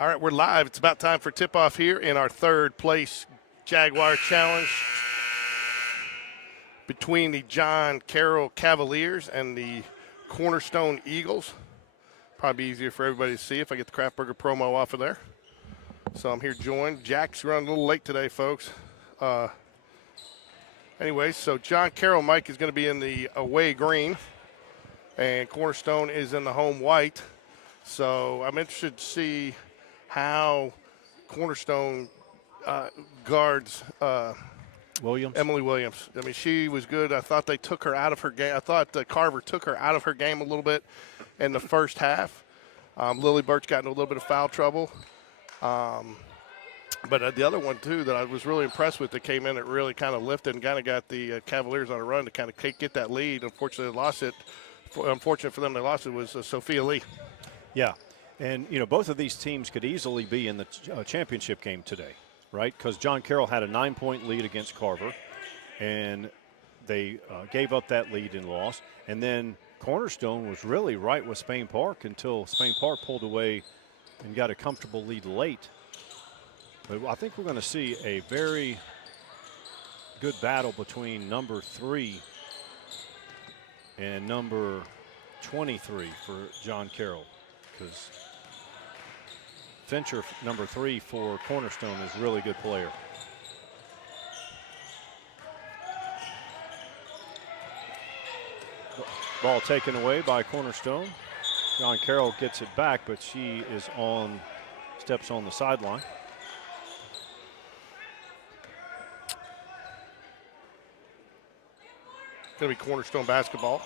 All right, we're live. It's about time for tip-off here in our third place Jaguar Challenge between the John Carroll Cavaliers and the Cornerstone Eagles. Probably easier for everybody to see if I get the Craft Burger promo off of there. So I'm here joined. Jack's running a little late today, folks. Anyway, so John Carroll, Mike, is going to be in the away green, and Cornerstone is in the home white. So I'm interested to see how Cornerstone guards Emily Williams. I mean, she was good. I thought they took her out of her game. I thought Carver took her out of her game a little bit in the first half. Lily Birch got into a little bit of foul trouble. But the other one, too, that I was really impressed with that came in, it really kind of lifted and kind of got the Cavaliers on a run to kind of get that lead. Unfortunately, they lost it. Unfortunate for them, they lost it was Sophia Lee. Yeah. And, you know, both of these teams could easily be in the championship game today, right? Because John Carroll had a 9-point lead against Carver, and they gave up that lead and lost. And then Cornerstone was really right with Spain Park until Spain Park pulled away and got a comfortable lead late. But I think we're going to see a very good battle between number 3 and number 23 for John Carroll, because Fincher, number 3 for Cornerstone, is a really good player. Ball taken away by Cornerstone. John Carroll gets it back, but she is steps on the sideline. Going to be Cornerstone basketball.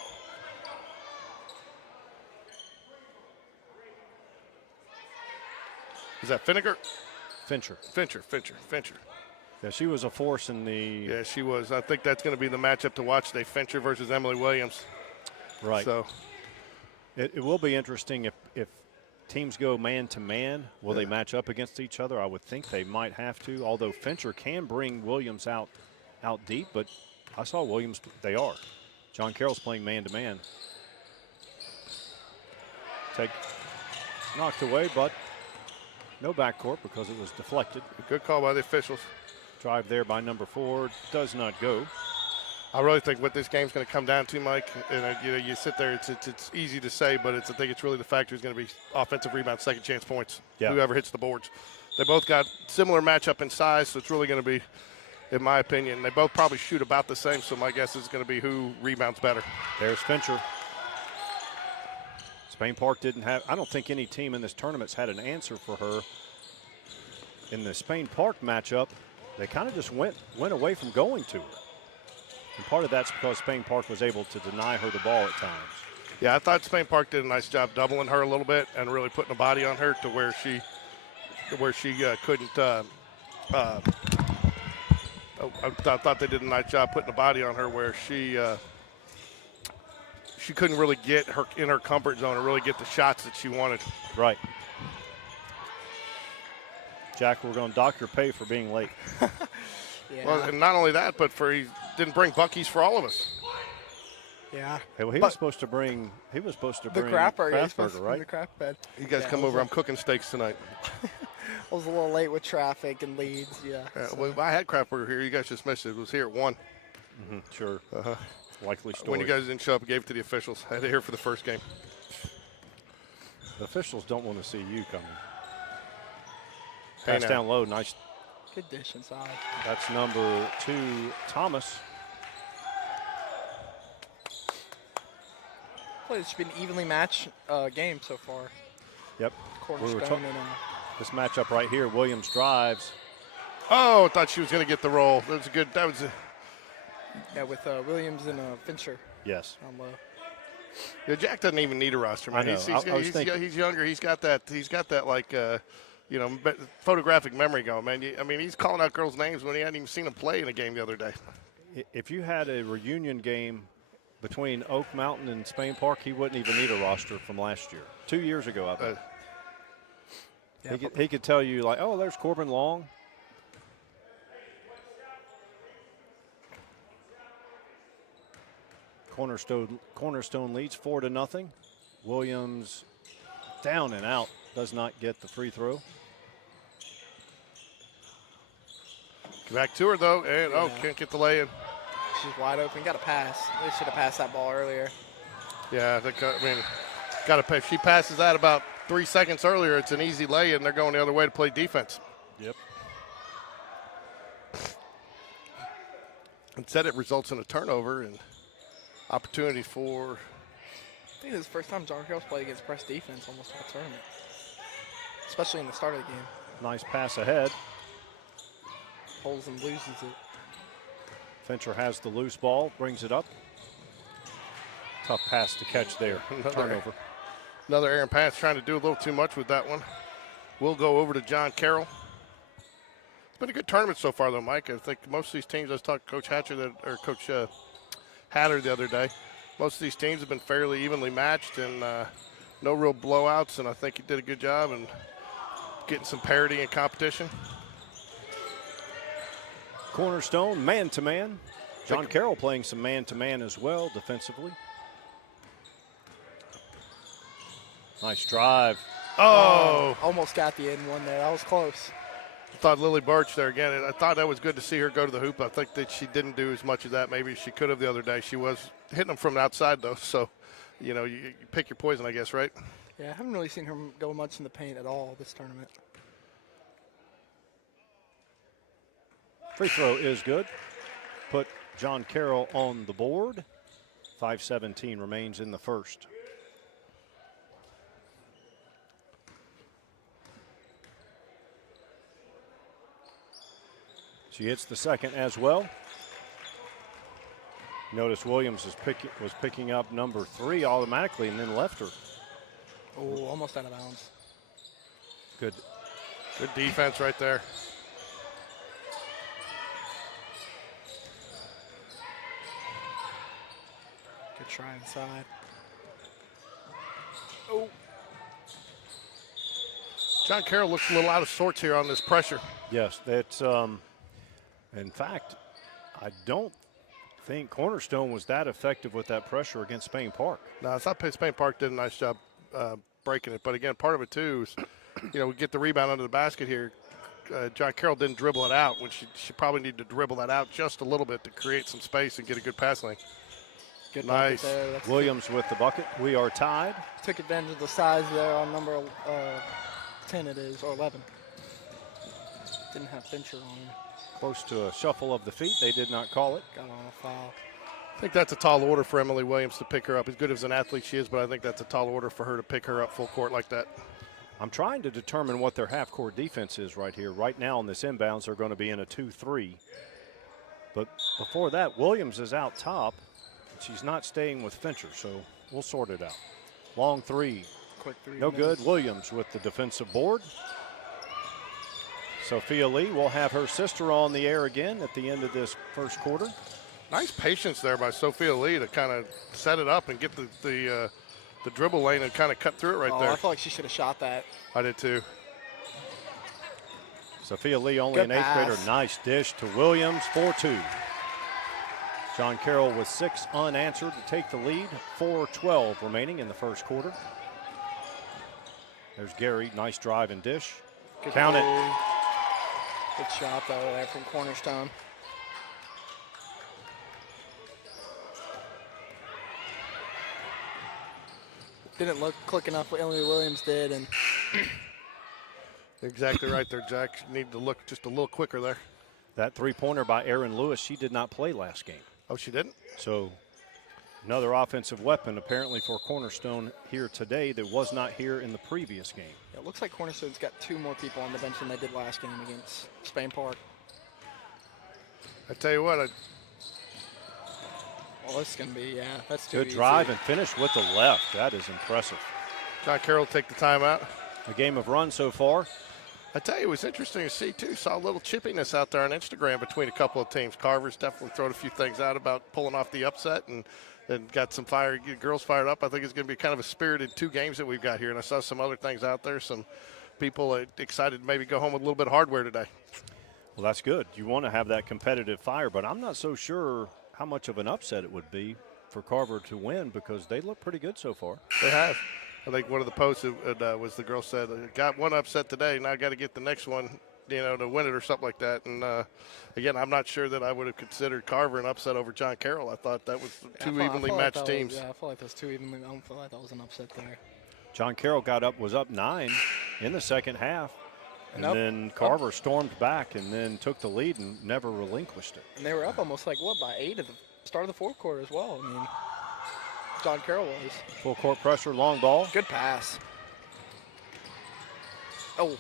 Is that Finnegar? Fincher. Yeah, she was a force in the. Yeah, she was. I think that's going to be the matchup to watch today, Fincher versus Emily Williams. Right. So it will be interesting if teams go man-to-man. Will they match up against each other? I would think they might have to, although Fincher can bring Williams out deep, but I saw Williams, they are. John Carroll's playing man-to-man. Knocked away, but no backcourt because it was deflected. Good call by the officials. Drive there by number 4 does not go. I really think what this game's going to come down to, Mike, and you sit there, it's easy to say, but I think it's really the factor is going to be offensive rebound, second chance points, whoever hits the boards. They both got similar matchup in size, so it's really going to be, in my opinion, they both probably shoot about the same, so my guess is going to be who rebounds better. There's Fincher. Spain Park didn't have, I don't think any team in this tournament's had an answer for her. In the Spain Park matchup, they kind of just went away from going to her. And part of that's because Spain Park was able to deny her the ball at times. Yeah, I thought Spain Park did a nice job doubling her a little bit and really putting a body on her to where she couldn't. I thought they did a nice job putting a body on her where she couldn't really get her in her comfort zone and really get the shots that she wanted. Right. Jack, we're going to dock your pay for being late. Yeah. Well, and not only that, but he didn't bring Buc-ee's for all of us. Yeah. Hey, well, he was supposed to bring the Craft Burger, right? The Craft Bed. You guys come over. I'm cooking steaks tonight. I was a little late with traffic and leads. Yeah. Well, I had Craft Burger here. You guys just missed it. It was here at 1. Mm-hmm, sure. Likely story. When you guys didn't show up, I gave it to the officials. I had it here for the first game. The officials don't want to see you coming. Hey, Pass down low, nice. Good dish inside. That's number 2, Thomas. Well, it's been evenly matched game so far. Yep. Cornerstone and this matchup right here, Williams drives. Oh, I thought she was going to get the roll. That was a good. yeah, with Williams and Fincher. Yes. On low. Yeah, Jack doesn't even need a roster, man. I know. He's younger. He's got that like. Photographic memory going, man. He's calling out girls' names when he hadn't even seen them play in a game the other day. If you had a reunion game between Oak Mountain and Spain Park, he wouldn't even need a roster from last year. 2 years ago, I bet. He could tell you, like, oh, there's Corbin Long. Cornerstone leads 4-0. Williams down and out, does not get the free throw. Back to her, though, and, oh, can't get the lay-in. She's wide open. Got to pass. They should have passed that ball earlier. Yeah, I mean, got to pay. If she passes that about 3 seconds earlier, it's an easy lay-in. They're going the other way to play defense. Yep. Instead, it results in a turnover and opportunity for. I think this is the first time John Carroll's played against press defense almost all tournament, especially in the start of the game. Nice pass ahead. Holds and loses it. Fincher has the loose ball, brings it up. Tough pass to catch there. Turnover. Another errant pass, trying to do a little too much with that one. We'll go over to John Carroll. It's been a good tournament so far, though, Mike. I think most of these teams, I was talking to Coach Hatcher or Coach Hatter the other day. Most of these teams have been fairly evenly matched and no real blowouts, and I think he did a good job in getting some parity and competition. Cornerstone, man-to-man. John Carroll playing some man-to-man as well defensively. Nice drive. Oh! Almost got the end one there. That was close. I thought Lily Birch there again. I thought that was good to see her go to the hoop. I think that she didn't do as much of that maybe she could have the other day. She was hitting them from the outside, though. So, you know, you pick your poison, I guess, right? Yeah, I haven't really seen her go much in the paint at all this tournament. Free throw is good. Put John Carroll on the board. 5:17 remains in the first. She hits the second as well. Notice Williams was picking up number 3 automatically and then left her. Oh, almost out of bounds. Good defense right there. Good try inside. Oh. John Carroll looks a little out of sorts here on this pressure. Yes, that's in fact, I don't think Cornerstone was that effective with that pressure against Spain Park. No, I thought Spain Park did a nice job breaking it. But again, part of it too is, you know, we get the rebound under the basket here. John Carroll didn't dribble it out when she probably needed to dribble that out just a little bit to create some space and get a good pass lane. Good nice. there. Williams with the bucket. We are tied. Took advantage of the size there on number 10 it is, or 11. Didn't have Fincher on him. Close to a shuffle of the feet. They did not call it. Got on a foul. I think that's a tall order for Emily Williams to pick her up. As good as an athlete she is, but I think that's a tall order for her to pick her up full court like that. I'm trying to determine what their half-court defense is right here. Right now on this inbounds, they're going to be in a 2-3. But before that, Williams is out top. She's not staying with Fincher, so we'll sort it out. Long three. Quick three. No good. Williams with the defensive board. Sophia Lee will have her sister on the air again at the end of this first quarter. Nice patience there by Sophia Lee to kind of set it up and get the dribble lane and kind of cut through it right there. I feel like she should have shot that. I did too. Sophia Lee, only Good an 8th grader. pass. Nice dish to Williams, 4-2. John Carroll with 6 unanswered to take the lead. 4:12 remaining in the first quarter. There's Gary, nice drive and dish. Good Count it. move. Good shot though there from Cornerstone. Didn't look quick enough what Emily Williams did, and Exactly right there, Jack. You need to look just a little quicker there. That three-pointer by Erin Lewis, she did not play last game. Oh, she didn't? So another offensive weapon apparently for Cornerstone here today that was not here in the previous game. it looks like Cornerstone's got 2 more people on the bench than they did last game against Spain Park. I tell you what, Well, this is going to be, that's too Good easy. drive and finish with the left. That is impressive. John Carroll take the timeout. A game of run so far. I tell you, it was interesting to see, too. Saw a little chippiness out there on Instagram between a couple of teams. Carver's definitely thrown a few things out about pulling off the upset and got some girls fired up. I think it's going to be kind of a spirited 2 games that we've got here. And I saw some other things out there, some people excited to maybe go home with a little bit of hardware today. Well, that's good. You want to have that competitive fire, but I'm not so sure how much of an upset it would be for Carver to win because they look pretty good so far. They have. I think one of the posts was the girl said, got one upset today, now I got to get the next one to win it or something like that. And again, I'm not sure that I would have considered Carver an upset over John Carroll. I thought that was two evenly matched teams. I feel like those two evenly. I don't feel like that was an upset there. John Carroll was up 9 in the second half. And then Carver stormed back and then took the lead and never relinquished it. And they were up almost like, what, by 8 at the start of the fourth quarter as well. I mean, John Carroll was. Full court pressure, long ball. Good pass. Oh.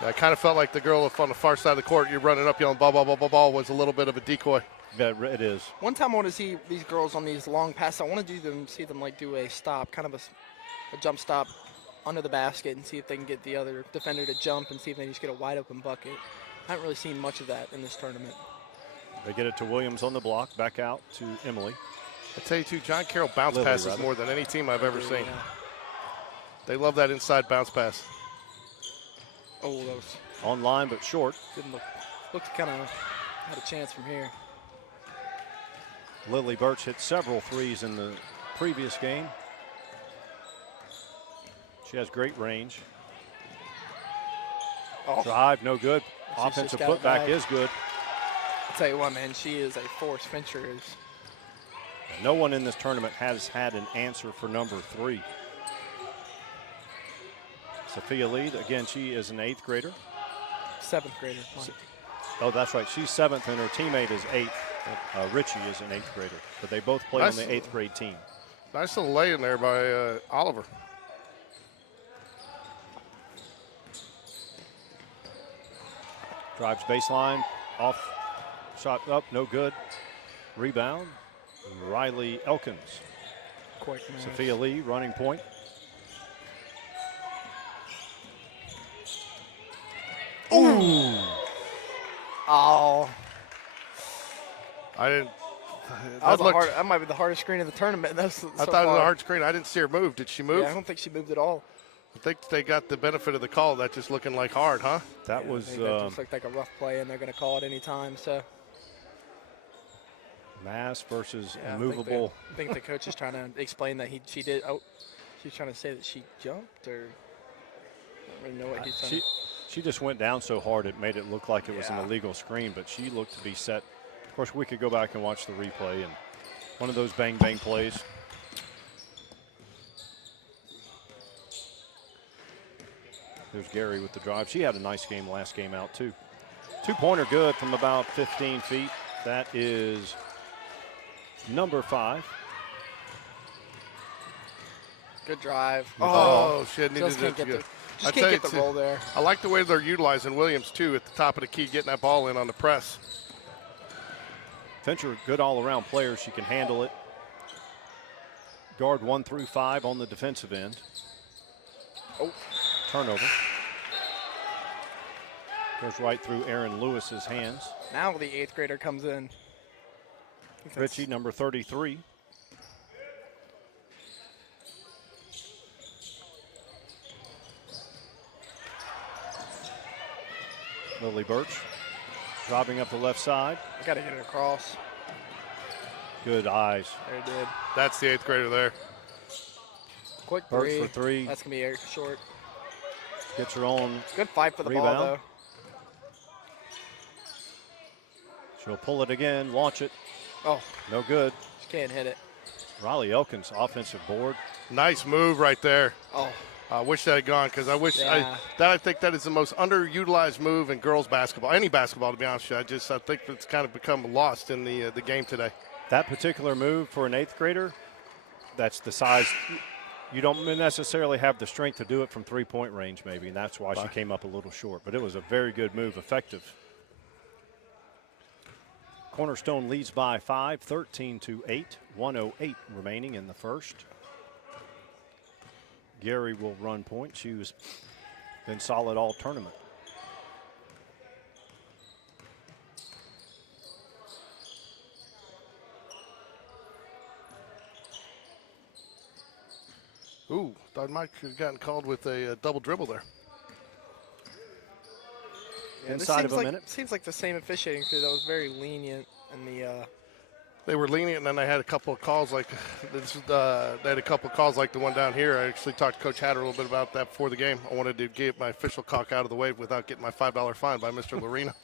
Yeah, I kind of felt like the girl on the far side of the court, you're running up yelling ball, ball, ball, ball, ball, was a little bit of a decoy. Yeah, it is. One time I want to see these girls on these long passes. I want to see them like do a stop, kind of a jump stop under the basket and see if they can get the other defender to jump and see if they just get a wide open bucket. I haven't really seen much of that in this tournament. They get it to Williams on the block, back out to Emily. I tell you too, John Carroll bounce passes more than any team I've ever seen. They love that inside bounce pass. Oh, that was online but short. Didn't looked kind of had a chance from here. Lily Birch hit several threes in the previous game. She has great range. Oh. Drive, no good. Offensive putback is good. I'll tell you what, man, she is a force. Fincher is. No one in this tournament has had an answer for number 3. Sophia Lee, again, she is an 8th grader. 7th grader. Oh, that's right. She's 7th and her teammate is 8th. Richie is an 8th grader. But they both play on the 8th grade team. Nice little lay in there by Oliver. Drives baseline, off, shot up, no good. Rebound, Riley Elkins. Quick, Sophia Lee, running point. Ooh. Oh. I didn't. That might be the hardest screen of the tournament. I thought it was a hard screen. I didn't see her move. Did she move? Yeah, I don't think she moved at all. I think they got the benefit of the call. That just looking like hard, huh? That was. That just looked like a rough play, and they're going to call it any time. So. Mass versus immovable. I think the coach is trying to explain that she did. Oh, she's trying to say that she jumped, or I don't really know what he's saying. She just went down so hard it made it look like it was an illegal screen, but she looked to be set. Of course, we could go back and watch the replay, and one of those bang-bang plays. There's Gary with the drive. She had a nice game last game out, too. 2-pointer good from about 15 feet. That is number 5. Good drive. Oh shit. Just can't get the roll there. I like the way they're utilizing Williams, too, at the top of the key, getting that ball in on the press. Fincher, good all-around player. She can handle it. Guard 1 through 5 on the defensive end. Oh. Turnover. Goes right through Aaron Lewis's hands. Now the 8th grader comes in. Richie, number 33. Lily Birch dropping up the left side. I got to get it across. Good eyes. There it did. That's the 8th grader there. Quick Birch for 3. That's going to be short. Gets her own. Good fight for the rebound. ball, though. She'll pull it again, launch it. Oh. No good. She can't hit it. Riley Elkins, offensive board. Nice move right there. Oh. I wish that had gone because I wish I think that is the most underutilized move in girls basketball, any basketball, to be honest with you. I think it's kind of become lost in the game today. That particular move for an 8th grader, that's the size. You don't necessarily have the strength to do it from 3-point range, maybe, and that's why she came up a little short. But it was a very good move, effective. Cornerstone leads by 5, 13-8, 1:08 remaining in the first. Gary will run point. She's been solid all tournament. Ooh, thought Mike could have gotten called with a double dribble there. Yeah, Inside of a minute. Seems like the same officiating because I was very lenient in the They were lenient, and then they had a couple of calls like this. They had a couple of calls like the one down here. I actually talked to Coach Hatter a little bit about that before the game. I wanted to get my official cock out of the way without getting my $5 fine by Mr. Lorena.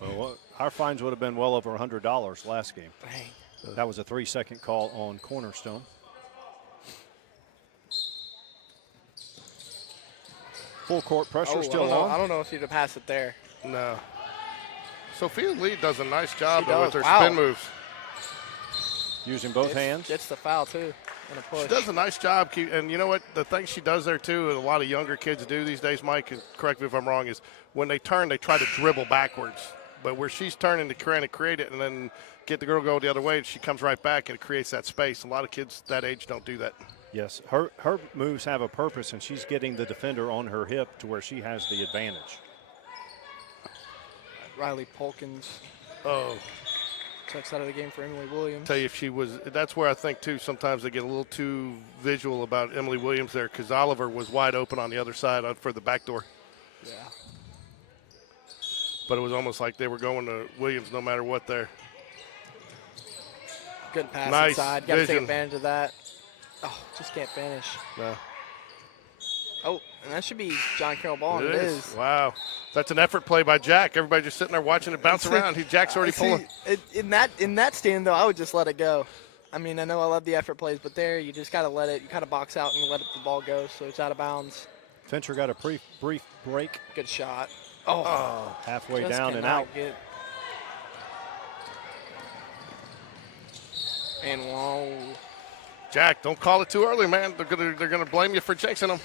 Well, our fines would have been well over $100 last game. Dang. That was a 3-second call on Cornerstone. Full court pressure still on. I don't know if you'd have passed it there. No. Sophia Lee does a nice job She though, with does. her Wow. spin moves. Using both hands. Gets the foul, too, and a push. She does a nice job. And you know what? The thing she does there, too, and a lot of younger kids do these days, Mike, and correct me if I'm wrong, is when they turn, they try to dribble backwards. But where she's turning to kind of create it and then get the girl go the other way, and she comes right back and it creates that space. A lot of kids that age don't do that. Yes, her moves have a purpose, and she's getting the defender on her hip to where she has the advantage. Riley Polkins Oh, checks out of the game for Emily Williams. tell you if she was, that's where I think, too, sometimes they get a little too visual about Emily Williams there because Oliver was wide open on the other side for the back door. Yeah. But it was almost like they were going to Williams no matter what there. Good pass Nice inside. Got to take vision. advantage of that. Oh, just can't finish. No. Oh, and that should be John Carroll ball, and It it is. is. Wow. That's an effort play by Jack. Everybody just sitting there watching it bounce around. Jack's already See, pulling. in that stand, though, I would just let it go. I mean, I know I love the effort plays, but there you just got to let it. You kind of box out and let the ball go, so it's out of bounds. Fincher got a brief break. Good shot. Oh, Halfway just down and cannot out. get- And whoa. Jack, don't call it too early, man. They're gonna blame you for jinxing them.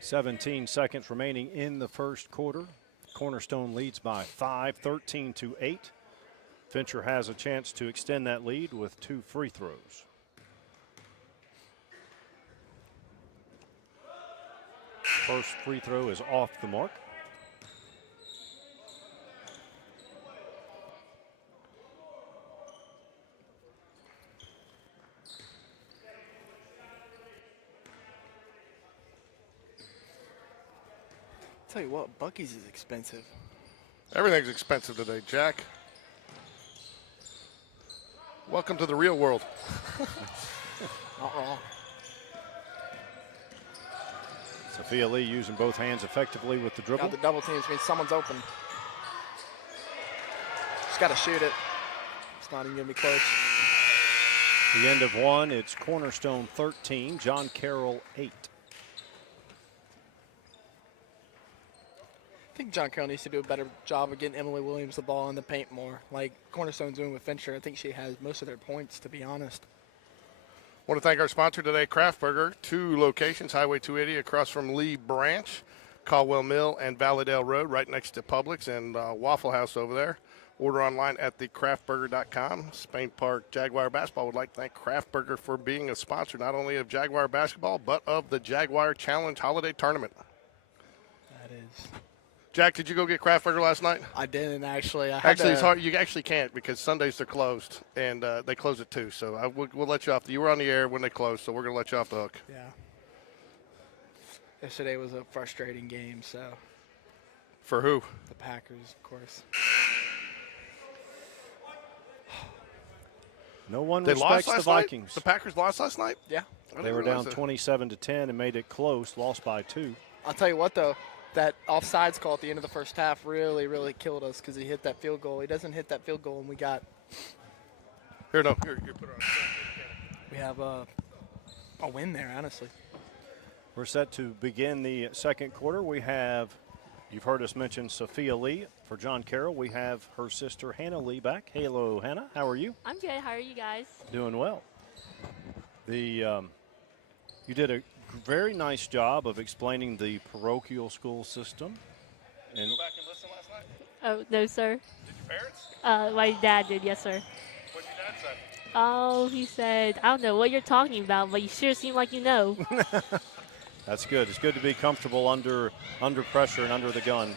17 seconds remaining in the first quarter. Cornerstone leads by 5, 13-8. Fincher has a chance to extend that lead with 2 free throws. First free throw is off the mark. Tell you what, Buc-ee's is expensive. Everything's expensive today, Jack. Welcome to the real world. Not wrong. Sophia Lee using both hands effectively with the dribble. Got the double teams means someone's open. Just got to shoot it. It's not even going to be close. The end of one, it's Cornerstone 13, John Carroll 8. I think John Carroll needs to do a better job of getting Emily Williams the ball in the paint more. Like Cornerstone's doing with Fincher. I think she has most of their points, to be honest. Want to thank our sponsor today, Craft Burger. 2 locations, Highway 280 across from Lee Branch, Caldwell Mill, and Valleydale Road, right next to Publix and Waffle House over there. Order online at thecraftburger.com. Spain Park Jaguar Basketball would like to thank Craft Burger for being a sponsor not only of Jaguar Basketball, but of the Jaguar Challenge Holiday Tournament. That is. Jack, did you go get Craft Burger last night? I didn't actually. I had Actually, to, it's hard. You actually can't because Sundays they're closed, and they close at 2. So we'll let you off. You were on the air when they closed, so we're going to let you off the hook. Yeah. Yesterday was a frustrating game, so. For who? The Packers, of course. No one They respects lost the last Vikings. night? The Packers lost last night? Yeah. I They didn't were down realize that. 27-10 and made it close, lost by 2. I'll tell you what, though. That offsides call at the end of the first half really, really killed us because he hit that field goal. He doesn't hit that field goal, and we got Here, put it on. we have a win there, honestly. We're set to begin the second quarter. We have, you've heard us mention Sophia Lee. For John Carroll, we have her sister Hannah Lee back. Hello, Hannah. How are you? I'm good. How are you guys? Doing well. You did a very nice job of explaining the parochial school system. And Go back and listen last night? Oh, no, sir. Did your parents? My dad did, yes, sir. What did your dad say? Oh, he said, I don't know what you're talking about, but you sure seem like you know. that's good. It's good to be comfortable under pressure and under the gun.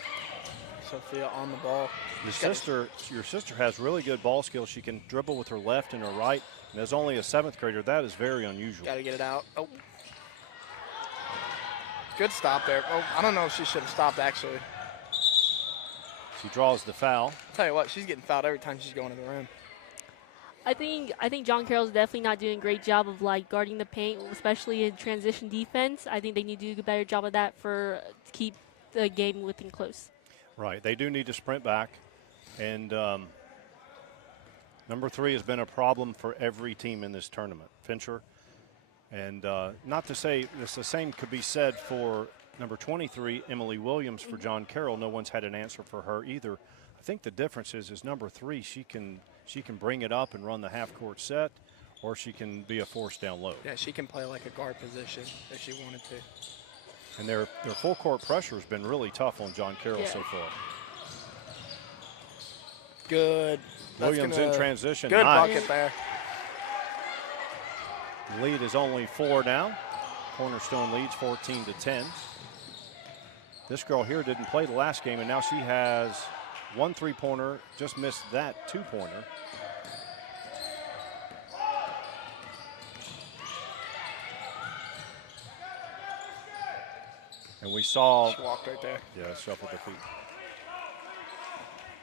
Sophia on the ball. Your sister has really good ball skills. She can dribble with her left and her right. And as only a 7th grader, that is very unusual. Got to get it out. Oh. Good stop there. Oh, I don't know if she should have stopped, actually. She draws the foul. Tell you what, she's getting fouled every time she's going to the rim. I think John Carroll's definitely not doing a great job of like guarding the paint, especially in transition defense. I think they need to do a better job of that to keep the game within close. Right. They do need to sprint back. And number 3 has been a problem for every team in this tournament, Fincher. And not to say this, the same could be said for number 23, Emily Williams, for John Carroll. No one's had an answer for her either. I think the difference is number 3, she can bring it up and run the half-court set, or she can be a force down low. Yeah, she can play like a guard position if she wanted to. And their full-court pressure has been really tough on John Carroll so far. Good. Williams in transition. Good nice. bucket there. Lead is only 4 now. Cornerstone leads 14-10. This girl here didn't play the last game, and now she has 1 3-pointer, just missed that 2-pointer. And we saw. She walked right there. Yeah, shuffled the feet.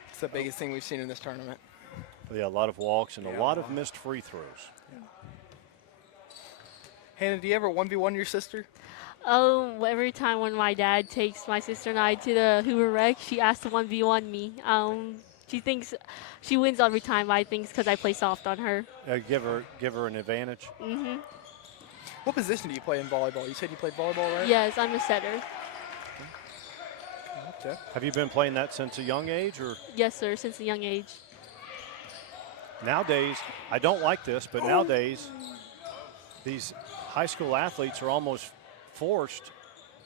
It's the biggest thing we've seen in this tournament. Yeah, a lot of walks and Yeah, a lot of missed free throws. Hannah, do you ever 1v1 your sister? Oh, every time when my dad takes my sister and I to the Hoover Rec, she asks to 1v1 me. She thinks she wins every time. I think it's because I play soft on her. Give her an advantage. Mm-hmm. What position do you play in volleyball? You said you played volleyball, right? Yes, I'm a setter. Okay. Have you been playing that since a young age, or? Yes, sir, since a young age. Nowadays, I don't like this, but nowadays, these high school athletes are almost forced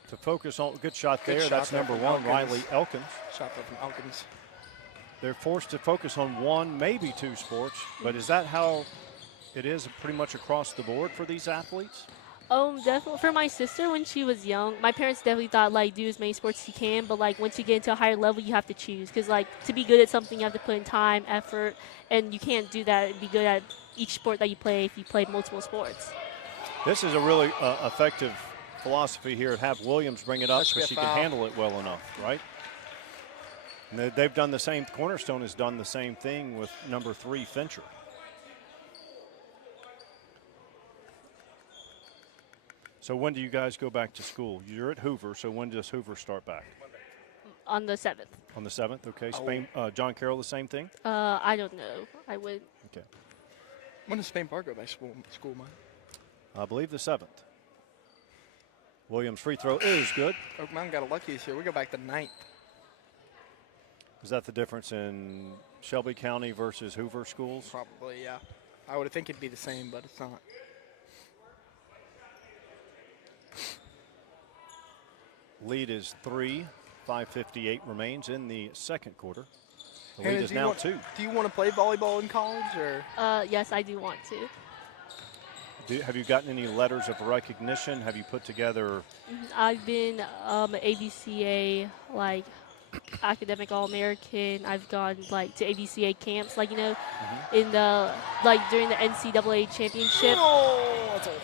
to focus on. Good shot there. Shot That's there number from 1, Elkins. Riley Elkins. Shot there from Elkins. They're forced to focus on 1, maybe 2 sports, but is that how it is pretty much across the board for these athletes? Definitely. For my sister, when she was young, my parents definitely thought, like, do as many sports as you can, but, like, once you get into a higher level, you have to choose. Because, like, to be good at something, you have to put in time, effort, and you can't do that and be good at each sport that you play if you play multiple sports. This is a really effective philosophy here. Have Williams bring it up That should be because a she can foul. handle it well enough, right? And they've done the same. Cornerstone has done the same thing with number 3, Fincher. So when do you guys go back to school? You're at Hoover, so when does Hoover start back? On the 7th. On the 7th, okay. Spain, John Carroll, the same thing? I don't know. I would. Okay. When does Spain Park go back to school, Mike? I believe the 7th. Williams' free throw is good. Oak Mountain got a lucky this year. We go back to 9th. Is that the difference in Shelby County versus Hoover schools? Probably, yeah. I would think it'd be the same, but it's not. Lead is 3. 5:58 remains in the second quarter. The Hannah, lead is do you now want- 2. Do you want to play volleyball in college, or? Yes, I do want to. Have you gotten any letters of recognition? Have you put together? I've been ABCA, like, academic All-American. I've gone, like, to ABCA camps, like, you know, in the, like, during the NCAA championship. Oh, that's a walk.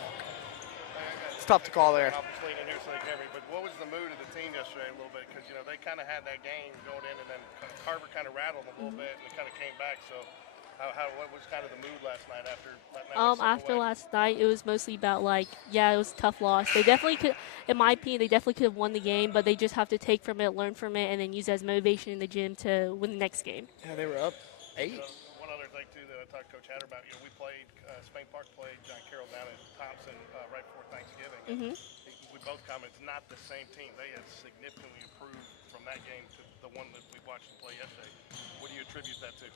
It's tough to call there. Obviously, the news like every, but what was the mood of the team yesterday a little bit? Because, you know, they kind of had that game going in, and then Carver kind of rattled them a little bit, and it kind of came back. So, what was kind of the mood last night after letting that slip After away? last night, it was mostly about, like, yeah, it was a tough loss. They definitely could, in my opinion, they definitely could have won the game, but they just have to take from it, learn from it, and then use it as motivation in the gym to win the next game. Yeah, they were up 8. One other thing, too, that I talked to Coach Hatter about, you know, we played, Spain Park played John Carroll down at Thompson right before Thanksgiving. And we both commented, it's not the same team. They have significantly improved from that game to the one that we watched them play yesterday. What do you attribute that to?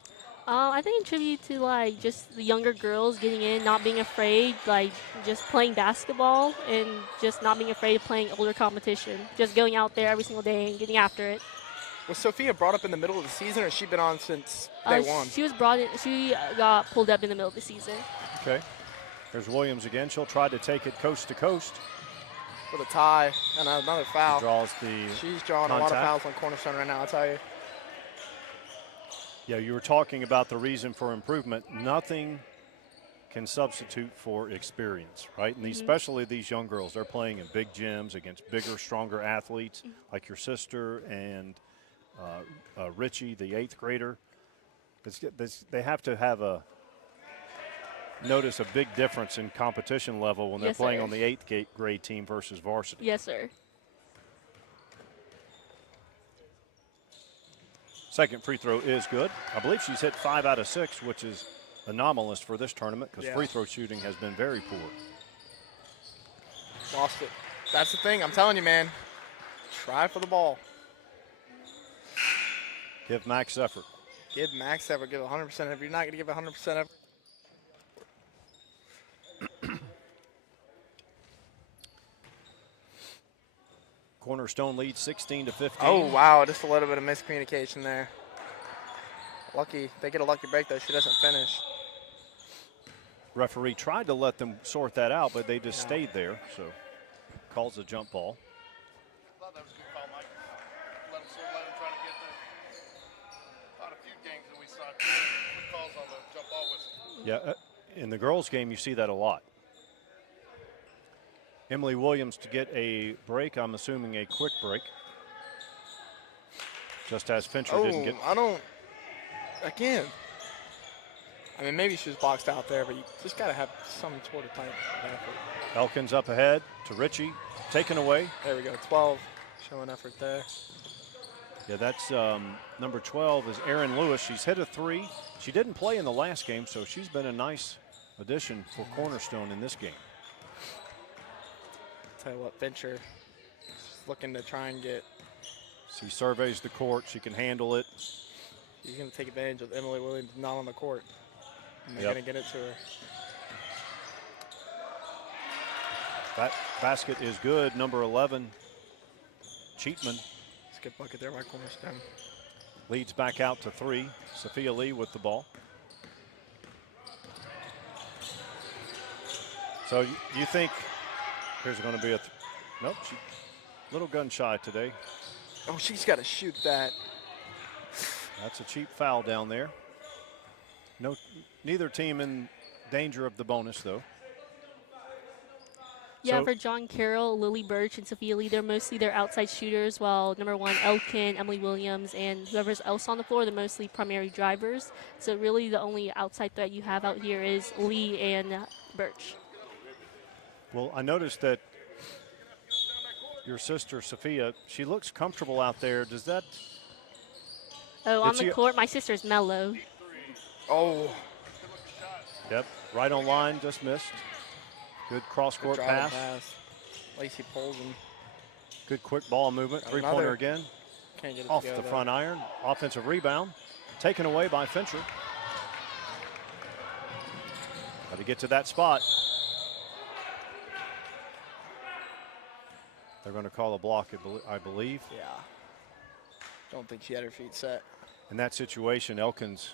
I think it tribute to, like, just the younger girls getting in, not being afraid, like, just playing basketball and just not being afraid of playing older competition. Just going out there every single day and getting after it. Was Sophia brought up in the middle of the season, or has she been on since day one? She was brought in. She got pulled up in the middle of the season. Okay. There's Williams again. She'll try to take it coast to coast. For the tie and another foul. Draws the She's drawing a lot of contact. fouls on Cornerstone right now, I'll tell you. Yeah, you were talking about the reason for improvement. Nothing can substitute for experience, right? And especially these young girls, they're playing in big gyms against bigger, stronger athletes like your sister, and Richie, the 8th grader. They have to have notice a big difference in competition level when they're Yes, playing sir. on the 8th grade team versus varsity. Yes, sir. Second free throw is good. I believe she's hit 5 out of 6, which is anomalous for this tournament because free throw shooting has been very poor. Lost it. That's the thing. I'm telling you, man. Try for the ball. Give max effort. Give max effort. Give 100%. If you're not going to give 100% effort. Cornerstone leads 16-15. Oh, wow. Just a little bit of miscommunication there. Lucky. They get a lucky break, though. She doesn't finish. Referee tried to let them sort that out, but they just stayed there. So calls a jump ball. I thought that was a good call, Mike. Let him try to get the. Not a few games that we saw quick calls on the jump ball whistle. Yeah, in the girls' game, you see that a lot. Emily Williams to get a break. I'm assuming a quick break. Just as Fincher didn't get. Again. I mean, maybe she was boxed out there, but you just got to have some sort of type of effort. Elkins up ahead to Richie. Taken away. There we go. 12. Showing effort there. Yeah, that's number 12 is Erin Lewis. She's hit a 3. She didn't play in the last game, so she's been a nice addition for Cornerstone in this game. Tell you what, Fincher is looking to try and get. She surveys the court. She can handle it. She's going to take advantage of Emily Williams not on the court. And they're going to get it to her. That basket is good. Number 11, Cheatman. It's a good bucket there by Cornerstone. Leads back out to 3. Sophia Lee with the ball. So you think here's going to be a nope, she little gun shy today. Oh, she's got to shoot that. That's a cheap foul down there. Neither team in danger of the bonus though. Yeah, So- for John Carroll, Lily Birch, and Sophia Lee, they're mostly their outside shooters, while number 1, Elkin, Emily Williams, and whoever's else on the floor, they're mostly primary drivers. So really the only outside threat you have out here is Lee and Birch. Well, I noticed that your sister Sophia, she looks comfortable out there. Does that? Oh, on Did the she- court, my sister's mellow. Oh, Yep, right on line, just missed. Good cross-court good driving pass. Lacey pulls and Good quick ball movement. Another. Three-pointer again. can't get it Off together. the front iron. Offensive rebound. Taken away by Fincher. Got to get to that spot. They're going to call a block, I believe. Yeah. Don't think she had her feet set. In that situation, Elkins,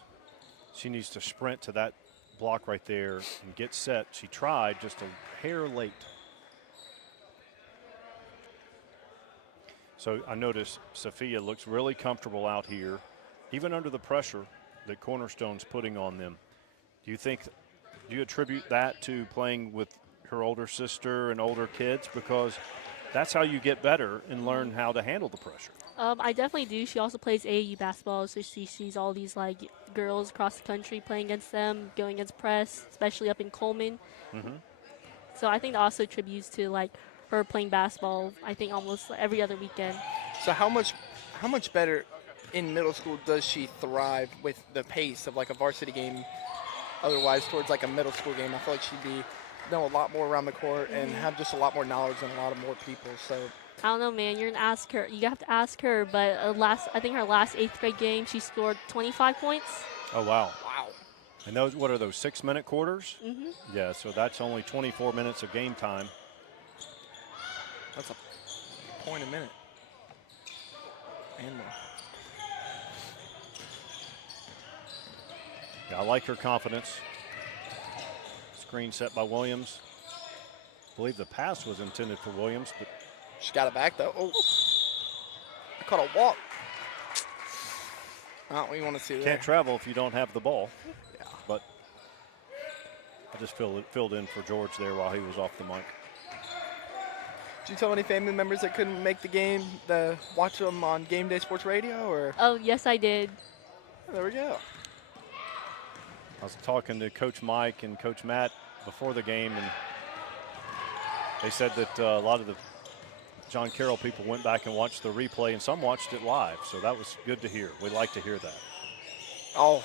she needs to sprint to that block right there and get set. She tried, just a hair late. So I noticed Sophia looks really comfortable out here, even under the pressure that Cornerstone's putting on them. Do you attribute that to playing with her older sister and older kids? Because that's how you get better and learn how to handle the pressure. I definitely do. She also plays AAU basketball, so she sees all these like girls across the country playing against them, going against press, especially up in Coleman. So I think that also attributes to like her playing basketball. I think almost every other weekend. So how much better in middle school does she thrive with the pace of like a varsity game? Otherwise, towards like a middle school game, I feel like she'd be know a lot more around the court and have just a lot more knowledge than a lot of more people. So I don't know, man. You're gonna ask her. You have to ask her. But I think her last 8th grade game, she scored 25 points. Oh, wow. wow, And those, what are those, 6-minute quarters? Mm-hmm. Yeah, so that's only 24 minutes of game time. that's a point a minute and more. Yeah, I like her confidence. Screen set by Williams. I believe the pass was intended for Williams, but She got it back though. Oh, I caught a walk. Not what you want to see there. can't travel if you don't have the ball. Yeah. But I just filled in for George there while he was off the mic. you tell any family members that couldn't make the game to watch them on Game Day Sports Radio? Or Oh, yes, I did. oh, there we go. I was talking to Coach Mike and Coach Matt before the game, and they said that a lot of the John Carroll people went back and watched the replay, and some watched it live. So that was good to hear. We like to hear that. Oh,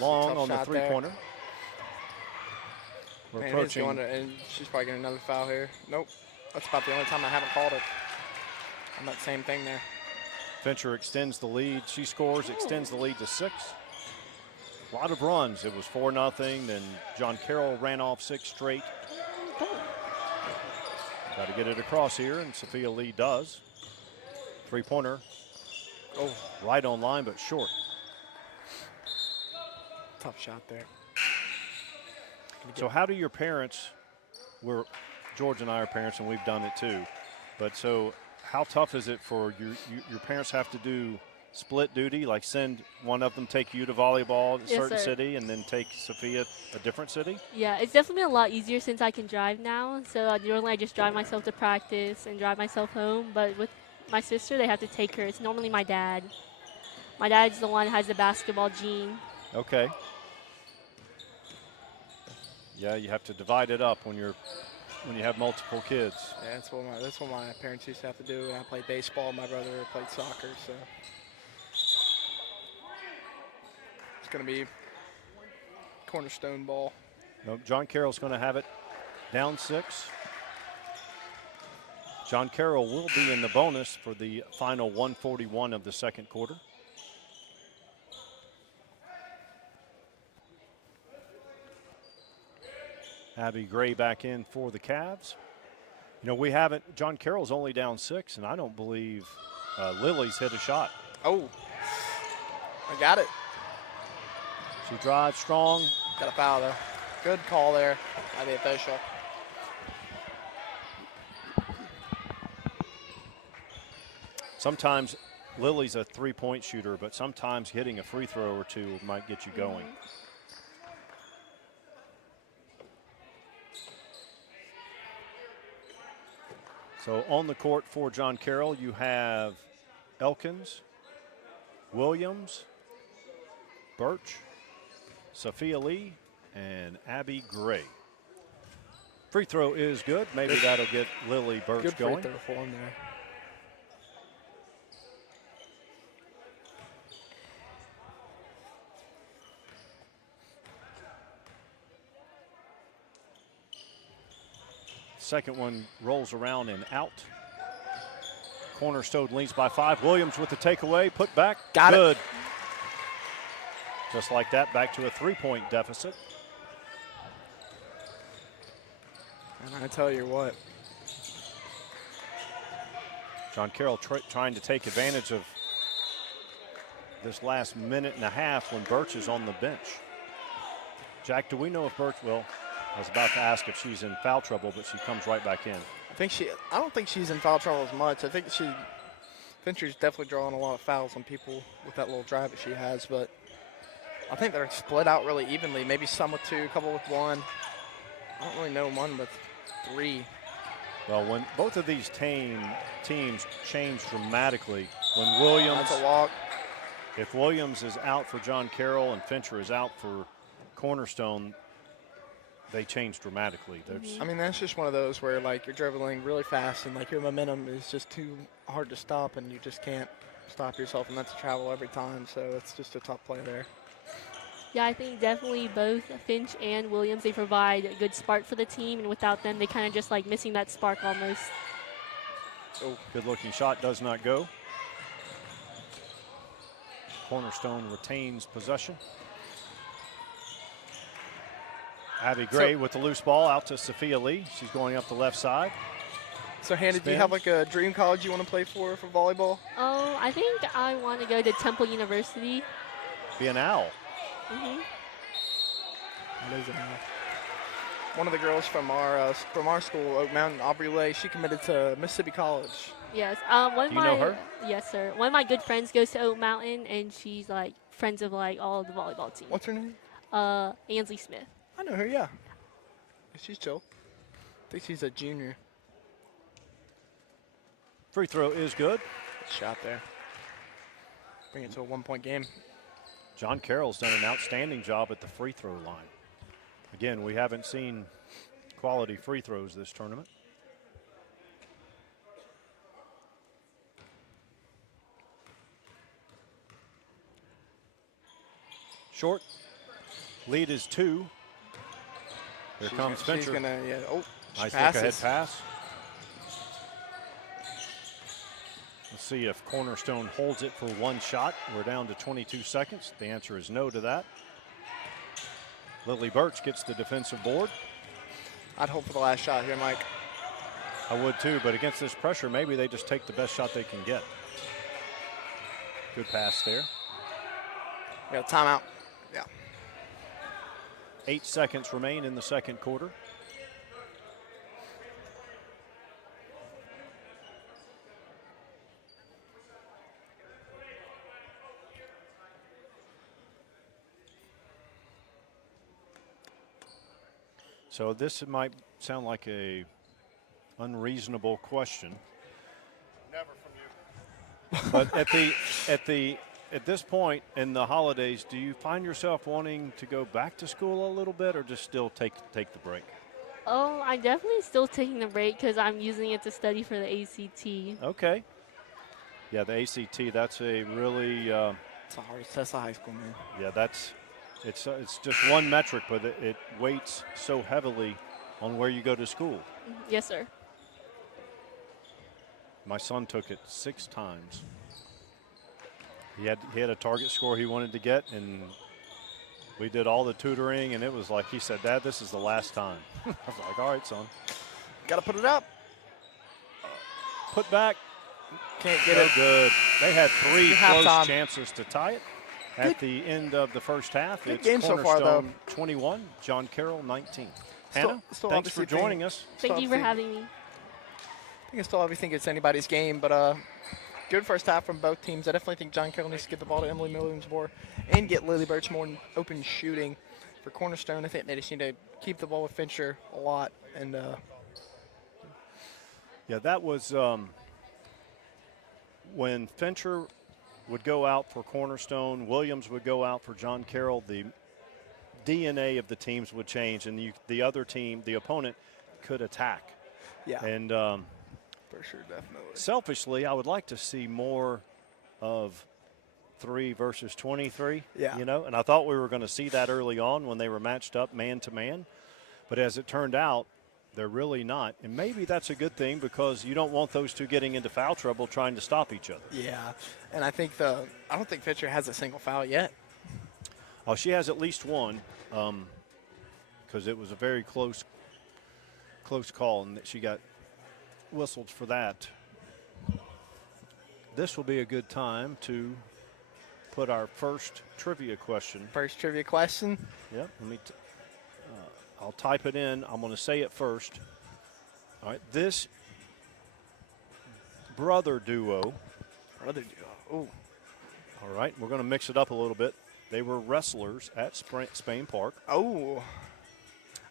Long tough on the shot there. three-pointer. We're Man, it's approaching. going to, and she's probably getting another foul here. Nope. That's about the only time I haven't called it on that same thing there. Fincher extends the lead. She scores, extends the lead to 6. A lot of runs. It was 4-0. Then John Carroll ran off 6 straight. Got to get it across here, and Sophia Lee does. Three-pointer. Oh, Right on line, but short. tough shot there. So how do your parents, George and I are parents, and we've done it too, but so how tough is it for your parents have to do split duty, like send one of them take you to volleyball at a Yes, certain sir. city and then take Sophia a different city? Yeah, it's definitely a lot easier since I can drive now. So normally I just drive myself to practice and drive myself home. But with my sister, they have to take her. It's normally my dad. My dad's the one who has the basketball gene. Okay. Yeah, you have to divide it up when you have multiple kids. Yeah, that's what my parents used to have to do. I played baseball. My brother played soccer, so it's going to be cornerstone ball. No, John Carroll's going to have it down 6. John Carroll will be in the bonus for the final 141 of the second quarter. Abby Gray back in for the Cavs. You know, we haven't, John Carroll's only down 6, and I don't believe Lily's hit a shot. Oh, I got it. She drives strong. Got a foul, though. Good call there by the official. Sometimes Lily's a three-point shooter, but sometimes hitting a free throw or two might get you going. So on the court for John Carroll, you have Elkins, Williams, Birch, Sophia Lee, and Abby Gray. Free throw is good. Maybe that'll get Lily Birch Good going. free throw for him there. Second one rolls around and out. Cornerstone leads by 5. Williams with the takeaway, put back. Got it. Good. Just like that, back to a 3-point deficit. And I tell you what, John Carroll trying to take advantage of this last minute and a half when Birch is on the bench. Jack, do we know if Birch will? I was about to ask if she's in foul trouble, but she comes right back in. I don't think she's in foul trouble as much. I think Fincher's definitely drawing a lot of fouls on people with that little drive that she has, but I think they're split out really evenly. Maybe some with 2, a couple with 1. I don't really know one with 3. Well, when both of these teams change dramatically, when Williams, That's a walk. if Williams is out for John Carroll and Fincher is out for Cornerstone, they change dramatically. I mean, that's just one of those where, like, you're dribbling really fast and, like, your momentum is just too hard to stop and you just can't stop yourself, and that's a travel every time, so it's just a tough play there. Yeah, I think definitely both Finch and Williams, they provide a good spark for the team, and without them, they kind of just like missing that spark almost. Oh, good looking shot does not go. Cornerstone retains possession. Abby Gray with the loose ball out to Sophia Lee. She's going up the left side. So, Hannah, do you have like a dream college you want to play for volleyball? Oh, I think I want to go to Temple University. Be an owl. That is an owl. One of the girls from our school, Oak Mountain, Aubrey Lay, she committed to Mississippi College. Yes. One of Do you know her? Yes, sir. One of my good friends goes to Oak Mountain, and she's like friends of like all of the volleyball team. What's her name? Ansley Smith. I know her, yeah. She's chill. I think she's a junior. Free throw is good. Good shot there. Bring it to a 1-point game. John Carroll's done an outstanding job at the free throw line. Again, we haven't seen quality free throws this tournament. Short. Lead is 2. Here comes Fincher. She's gonna, yeah. Oh, Nice passes. look-ahead pass. Let's see if Cornerstone holds it for one shot. We're down to 22 seconds. The answer is no to that. Lily Birch gets the defensive board. I'd hope for the last shot here, Mike. I would too, but against this pressure, maybe they just take the best shot they can get. Good pass there. We got a timeout. Yeah. 8 seconds remain in the second quarter. So this might sound like a unreasonable question. Never from you. But at this point in the holidays, do you find yourself wanting to go back to school a little bit, or just still take the break? Oh, I'm definitely still taking the break because I'm using it to study for the ACT. Okay. Yeah, the ACT. That's a really It's the hardest test of high school, man. yeah. It's just one metric, but it weights so heavily on where you go to school. Yes, sir. My son took it 6 times. He had a target score he wanted to get, and we did all the tutoring, and it was like he said, "Dad, this is the last time." I was like, "All right, son." Got to put it up. Put back. Can't get No it. good. They had 3 Halftime. close chances to tie it at the end of the first half. Good It's game so far, though. Cornerstone 21, John Carroll 19. Still- Hannah, still thanks for obviously joining us. Thank you for obviously- having me. I think it's still everything. It's anybody's game, but good first half from both teams. I definitely think John Carroll needs to get the ball to Emily Williams more and get Lily Birch more open shooting. For Cornerstone, I think they just need to keep the ball with Fincher a lot. And Yeah, that was when Fincher would go out for Cornerstone, Williams would go out for John Carroll, the DNA of the teams would change, and the other team, the opponent, could attack. yeah, And for sure, definitely. selfishly, I would like to see more of 3 versus 23. Yeah. You know, and I thought we were going to see that early on when they were matched up man to man, but as it turned out, they're really not. And maybe that's a good thing because you don't want those two getting into foul trouble trying to stop each other. Yeah, and I don't think Fincher has a single foul yet. Oh, she has at least one because it was a very close call, and she got whistled for that. This will be a good time to put our first trivia question. First trivia question. Yep. I'll type it in. I'm going to say it first. All right. This brother duo. Oh, All right. We're going to mix it up a little bit. They were wrestlers at Spain Park. oh.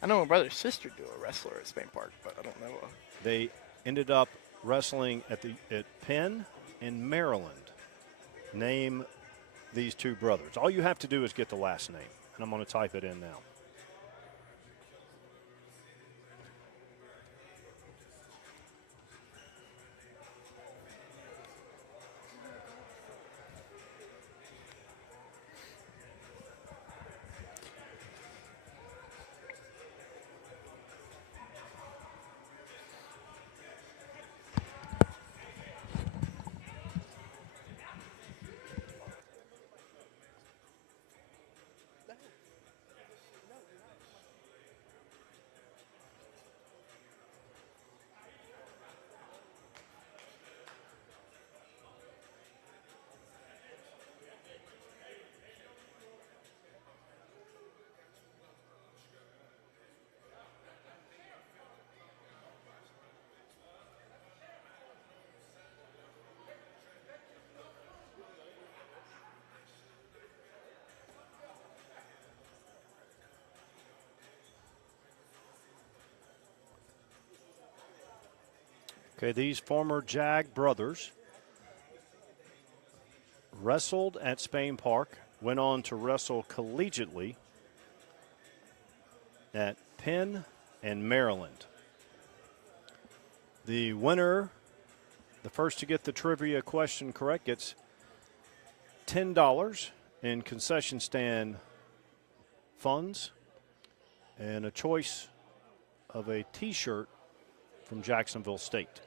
I know my brother's sister do a wrestler at Spain Park, but I don't know. They ended up wrestling at Penn in Maryland. Name these 2 brothers. All you have to do is get the last name, and I'm going to type it in now. Okay, these former Jag brothers wrestled at Spain Park, went on to wrestle collegiately at Penn and Maryland. The winner, the first to get the trivia question correct, gets $10 in concession stand funds and a choice of a T-shirt from Jacksonville State.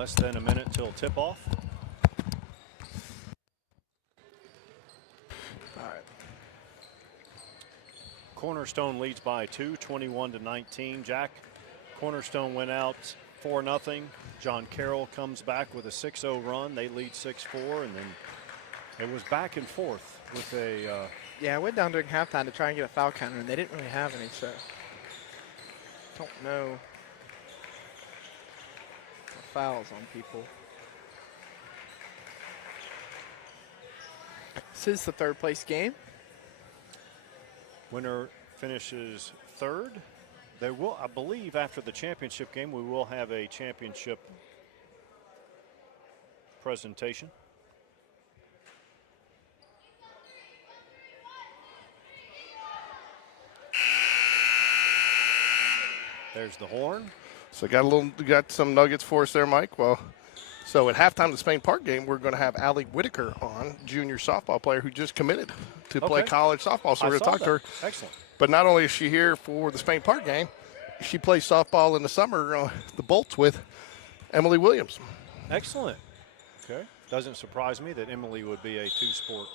Less than a minute till tip-off. All right. Cornerstone leads by 2, 21-19. Jack, Cornerstone went out 4-0. John Carroll comes back with a 6-0 run. They lead 6-4, and then it was back and forth with a Yeah, I went down during halftime to try and get a foul counter, and they didn't really have any, so don't know the fouls on people. This is the third place game. winner finishes third. There will, I believe, after the championship game, we will have a championship presentation. There's the horn. So got some nuggets for us there, Mike. Well, so at halftime of the Spain Park game, we're going to have Allie Whitaker on, junior softball player who just committed to play college softball. So we're going to talk to her. Excellent. But not only is she here for the Spain Park game, she plays softball in the summer, the Bolts, with Emily Williams. Excellent. Okay. Doesn't surprise me that Emily would be a two-sport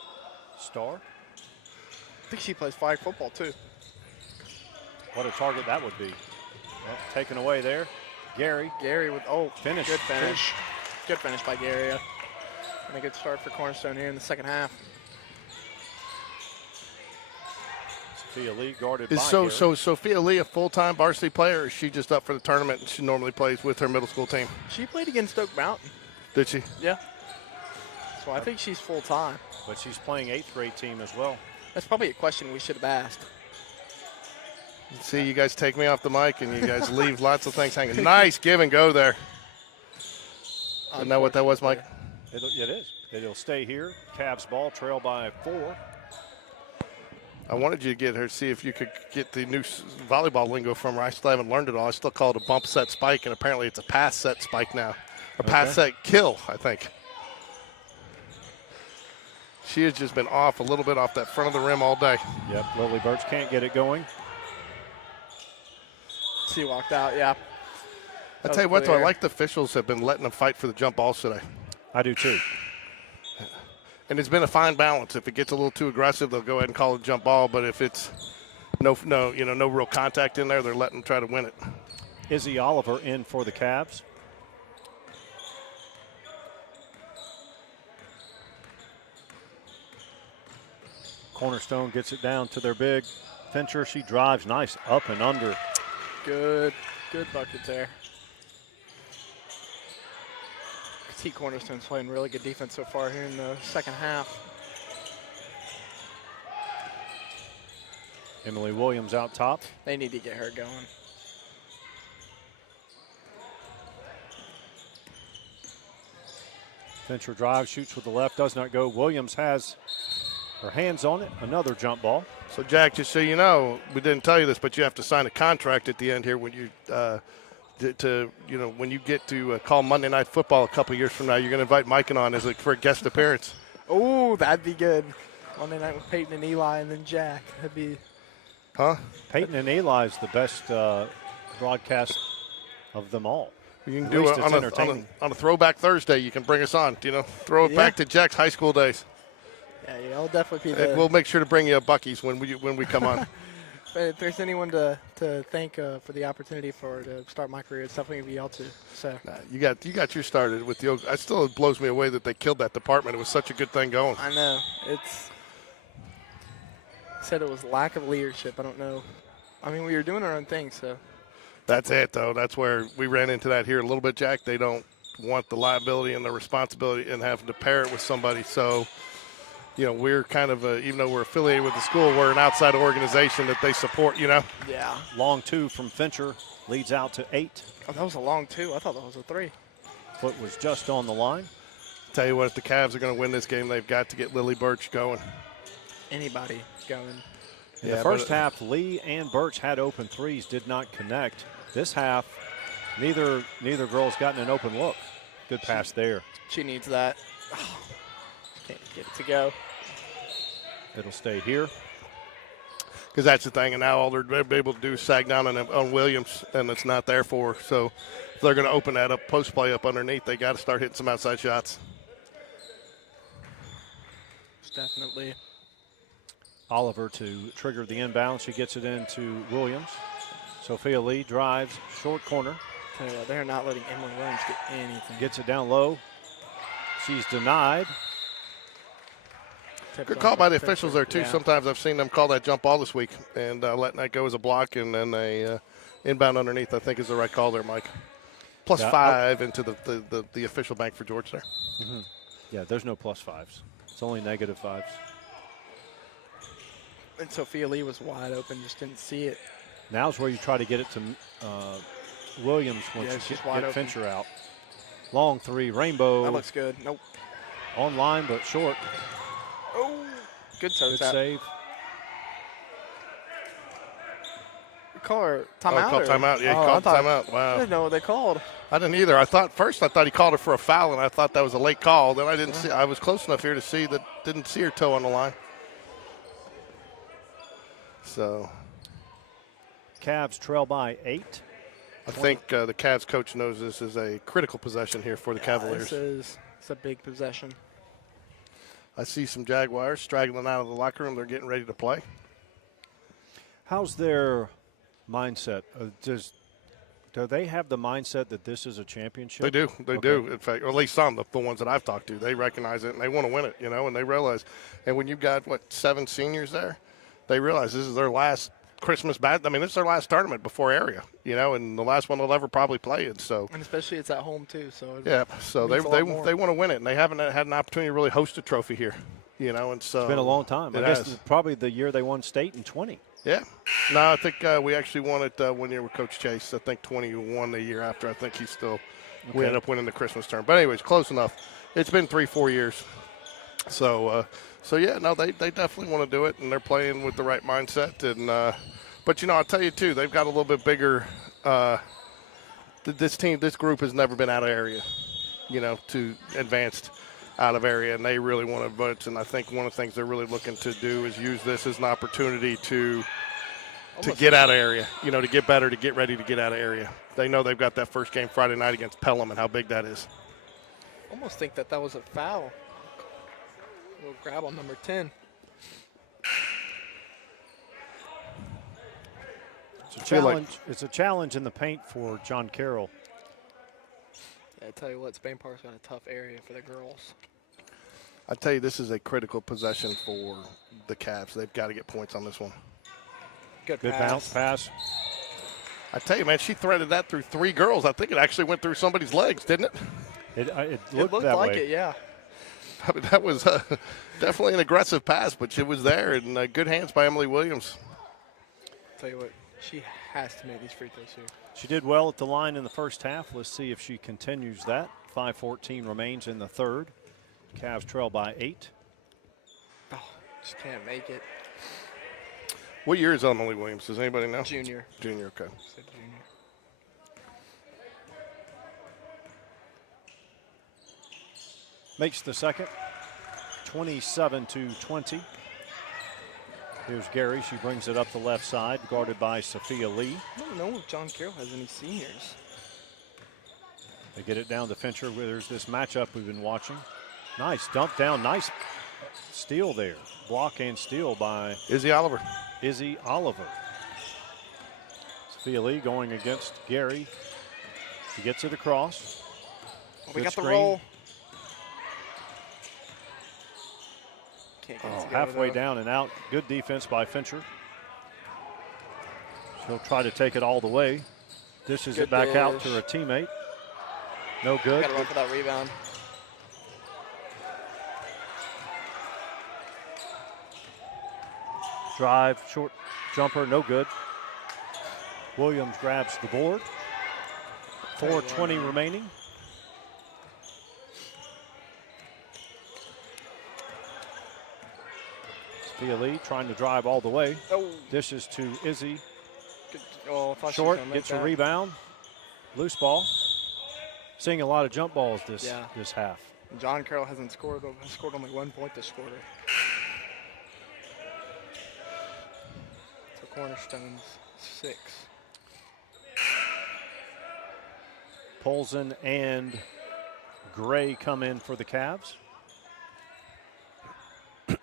star. I think she plays flag football too. What a target that would be. Well, taken away there. Gary. Gary with, Finish. Good finish. Good finish by Gary. And a good start for Cornerstone here in the second half. Sophia Lee guarded by So Gary. Sophia Lee, a full-time varsity player, or is she just up for the tournament and she normally plays with her middle school team? She played against Oak Mountain. Did she? Yeah. So I think she's full-time. But she's playing 8th grade team as well. That's probably a question we should have asked. See, you guys take me off the mic and you guys leave lots of things hanging. Nice give and go there. Isn't that what that was, Mike? It is. It'll stay here. Cavs ball, trail by 4. I wanted you to get her, see if you could get the new volleyball lingo from her. I still haven't learned it all. I still call it a bump set spike, and apparently it's a pass set spike now. A pass set kill, I think. She has just been off a little bit off that front of the rim all day. Yep, Lily Birch can't get it going. She walked out, yeah. I tell you what, though, I like the officials have been letting them fight for the jump balls today. I do too. And it's been a fine balance. If it gets a little too aggressive, they'll go ahead and call it a jump ball. But if it's no real contact in there, they're letting them try to win it. Izzy Oliver in for the Cavs. Cornerstone gets it down to their big. Fincher, she drives nice up and under. Good bucket there. See Cornerstone's playing really good defense so far here in the second half. Emily Williams out top. They need to get her going. Fincher drives, shoots with the left, does not go. Williams has her hands on it. Another jump ball. So, Jack, just so you know, we didn't tell you this, but you have to sign a contract at the end here when you when you get to call Monday Night Football a couple years from now. You're going to invite Mike on for a guest appearance. Oh, that'd be good. Monday night with Peyton and Eli, and then Jack. That'd be. Huh? Peyton and Eli is the best broadcast of them all. You can At do least it it's on a Throwback Thursday. You can bring us on. Throw it back to Jack's high school days. Yeah, I'll definitely be there. We'll make sure to bring you a Buc-ee's when we come on. If there's anyone to thank for the opportunity to start my career, it's definitely going to be y'all two. So. You got your started with the Oak. It still blows me away that they killed that department. It was such a good thing going. I know. Said it was lack of leadership. I don't know. I mean, we were doing our own thing, so. That's it, though. That's where we ran into that here a little bit, Jack. They don't want the liability and the responsibility and having to pair it with somebody. So, we're kind of, even though we're affiliated with the school, we're an outside organization that they support, Yeah. Long 2 from Fincher leads out to 8. Oh, that was a long 2. I thought that was a 3. Foot was just on the line. Tell you what, if the Cavs are going to win this game, they've got to get Lily Birch going. Anybody going. In the first half, Lee and Birch had open threes, did not connect. This half, neither girl's gotten an open look. Good pass there. She needs that. Oh, can't get it to go. It'll stay here. because that's the thing. And now all they're able to do is sag down on Williams, and it's not there for her. So if they're going to open that up, post play up underneath, they got to start hitting some outside shots. Definitely. Oliver to trigger the inbound. She gets it into Williams. Sophia Lee drives, short corner. Tell you what, they're not letting Emily Williams get anything. Gets it down low. She's denied. Good call by the officials there, too. Yeah. Sometimes I've seen them call that jump ball this week and letting that go as a block, and then they inbound underneath, I think, is the right call there, Mike. Plus Yeah, 5 into the official bank for George there. Mm-hmm. Yeah, there's no plus 5s. It's only negative 5s. And Sophia Lee was wide open, just didn't see it. Now's where you try to get it to Williams once you get Fincher out. Long three, Rainbow. That looks good. Nope. Online, but short. Oh, good Good save. Call her timeout? Called timeout. Yeah, he called timeout. Wow. I didn't know what they called. I didn't either. I thought he called her for a foul, and I thought that was a late call. Then I didn't see. I was close enough here to see that. Didn't see her toe on the line. So, Cavs trail by 8. I think the Cavs coach knows this is a critical possession here for the Cavaliers. It's a big possession. I see some Jaguars straggling out of the locker room. They're getting ready to play. How's their mindset? Do they have the mindset that this is a championship? They do. They do. In fact, or at least some, the ones that I've talked to, they recognize it and they want to win it, and they realize. And when you've got, 7 seniors there, they realize this is their last Christmas this is their last tournament before area, and the last one they'll ever probably play in. So, and especially it's at home too. So so they want to win it, and they haven't had an opportunity to really host a trophy here, and so it's been a long time. I guess it's probably the year they won state in 20. Yeah, no, I think we actually won it 1 year with Coach Chase. I think 21 the year after. I think we ended up winning the Christmas term. But anyways, close enough. It's been 3-4 years. So yeah, no, they definitely want to do it, and they're playing with the right mindset. And but I'll tell you too, they've got a little bit bigger. This group has never been out of area, to advanced out of area, and they really want to advance. And I think one of the things they're really looking to do is use this as an opportunity to get out of area, to get better, to get ready to get out of area. They know they've got that first game Friday night against Pelham and how big that is. Almost think that was a foul. We'll grab on number 10. It's a challenge. It's a challenge in the paint for John Carroll. Yeah, I tell you what, Spain Park's got a tough area for the girls. I tell you, this is a critical possession for the Cavs. They've got to get points on this one. Good bounce pass. I tell you, man, she threaded that through 3 girls. I think it actually went through somebody's legs, didn't it? It looked that like way. it, yeah. I mean, that was definitely an aggressive pass, but it was there, and good hands by Emily Williams. Tell you what, she has to make these free throws here. She did well at the line in the first half. Let's see if she continues that. 5:14 remains in the third. Cavs trail by 8. Oh, just can't make it. What year is Emily Williams? Does anybody know? Junior. Junior, okay. Said junior. Makes the second. 27-20. Here's Gary. She brings it up the left side, guarded by Sophia Lee. I don't know if John Carroll has any seniors. They get it down to Fincher. There's this matchup we've been watching. Nice dump down. Nice steal there. Block and steal by Izzy Oliver. Izzy Oliver. Sophia Lee going against Gary. She gets it across. We got screen. the roll. Halfway down and out. Good defense by Fincher. She'll try to take it all the way. Dishes it back out to her teammate. No good. Got to run for that rebound. Drive, short jumper, no good. Williams grabs the board. 4:20 remaining. Sophia Lee trying to drive all the way. Oh. Dishes to Izzy. Good. Oh, I thought Short, she was gonna gets make a that. rebound. Loose ball. Seeing a lot of jump balls this half. John Carroll hasn't scored. Has scored only 1 point this quarter. Cornerstone's 6. Polson and Gray come in for the Cavs. I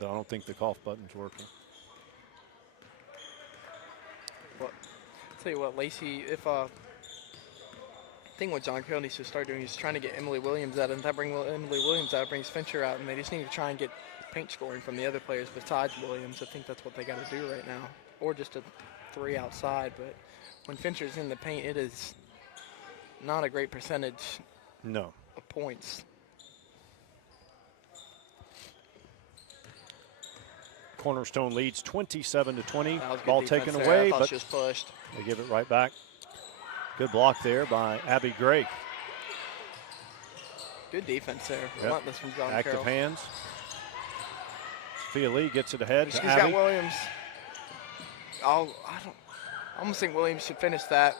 don't think the cough button's working. Well, tell you what, Lacey, if I think what John Carroll needs to start doing is trying to get Emily Williams out, and if that brings Emily Williams out, brings Fincher out, and they just need to try and get paint scoring from the other players besides Williams. I think that's what they got to do right now, or just a 3 outside. But when Fincher's in the paint, it is not a great percentage No. of points. Cornerstone leads 27-20. That was good Ball defense taken there. away, I thought but she was pushed. they give it right back. Good block there by Abby Gray. Good defense there. Yep. Relentless from John Active Carroll. hands. Sophia Lee gets it ahead She's to got Abby. Williams. I almost think Williams should finish that.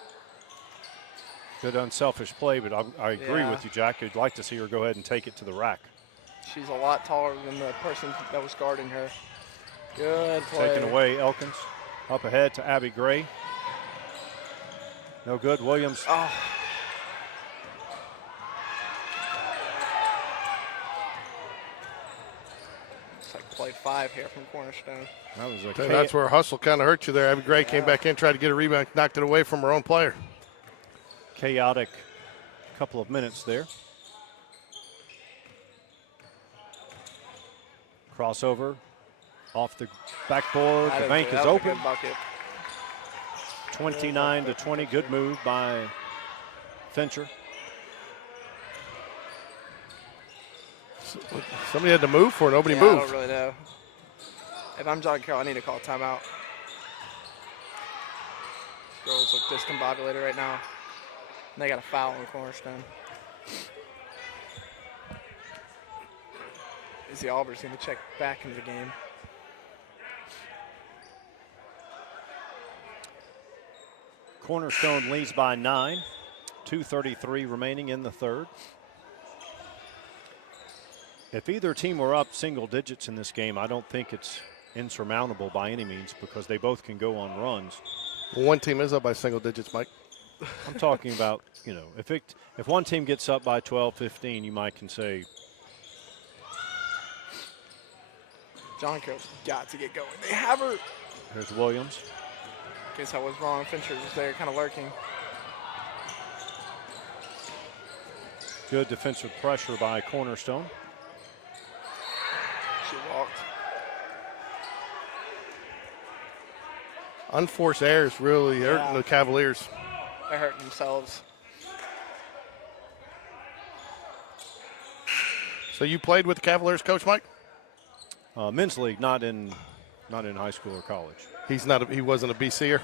Good unselfish play, but I agree Yeah. with you, Jack. I'd like to see her go ahead and take it to the rack. She's a lot taller than the person that was guarding her. Good play. Taken away, Elkins. Up ahead to Abby Gray. No good. Williams. Oh. It's like play 5 here from Cornerstone. That was That's where hustle kind of hurt you there. Abby Gray came back in, tried to get a rebound, knocked it away from her own player. chaotic couple of minutes there. Crossover off the backboard. The bank is open. 29-20. Good move by Fincher. Somebody had to move for it. Nobody I moved. don't really know. If I'm John Carroll, I need to call a timeout. Girls look discombobulated right now. And they got a foul on Cornerstone. Izzy Albert's going to check back into the game. Cornerstone leads by 9. 2:33 remaining in the third. If either team were up single digits in this game, I don't think it's insurmountable by any means because they both can go on runs. Well, one team is up by single digits, Mike. I'm talking about, if one team gets up by 12, 15, you might can say. John Carroll's got to get going. They have her. There's Williams. Guess I was wrong. Fincher was there kind of lurking. Good defensive pressure by Cornerstone. She walked. Unforced errors really hurting the Cavaliers. They're hurting themselves. So you played with the Cavaliers, Coach Mike? Men's league, not in high school or college. He wasn't a BCer.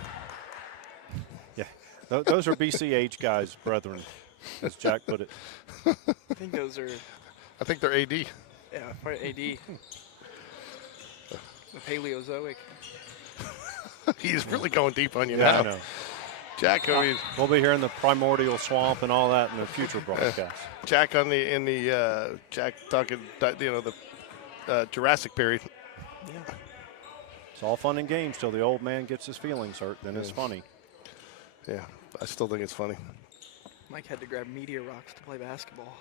Yeah, those are BC age guys, brethren, as Jack put it. I think those are. I think they're AD. Yeah, probably AD. The Paleozoic. He's really going deep on you Yeah, I now. know. Jack, I mean, We'll be here in the primordial swamp and all that in the future broadcast. Jack Jack talking, the Jurassic period. Yeah. It's all fun and games till the old man gets his feelings hurt. Then it's funny. Yeah, I still think it's funny. Mike had to grab meteor rocks to play basketball.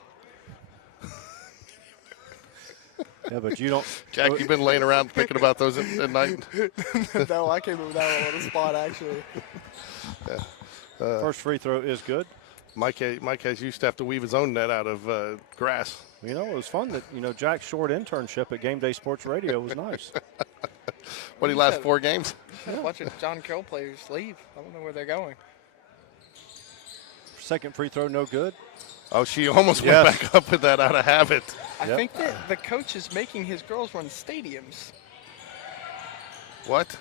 Yeah, but you don't. Jack, you've been laying around thinking about those at night. No, I came up with that one on the spot, actually. First free throw is good. Mike has used to have to weave his own net out of grass. It was fun that, Jack's short internship at Game Day Sports Radio was nice. What, he last 4 games? A bunch of John Carroll players leave. I don't know where they're going. Second free throw, no good. Oh, she almost went back up with that out of habit. I think that the coach is making his girls run stadiums. What?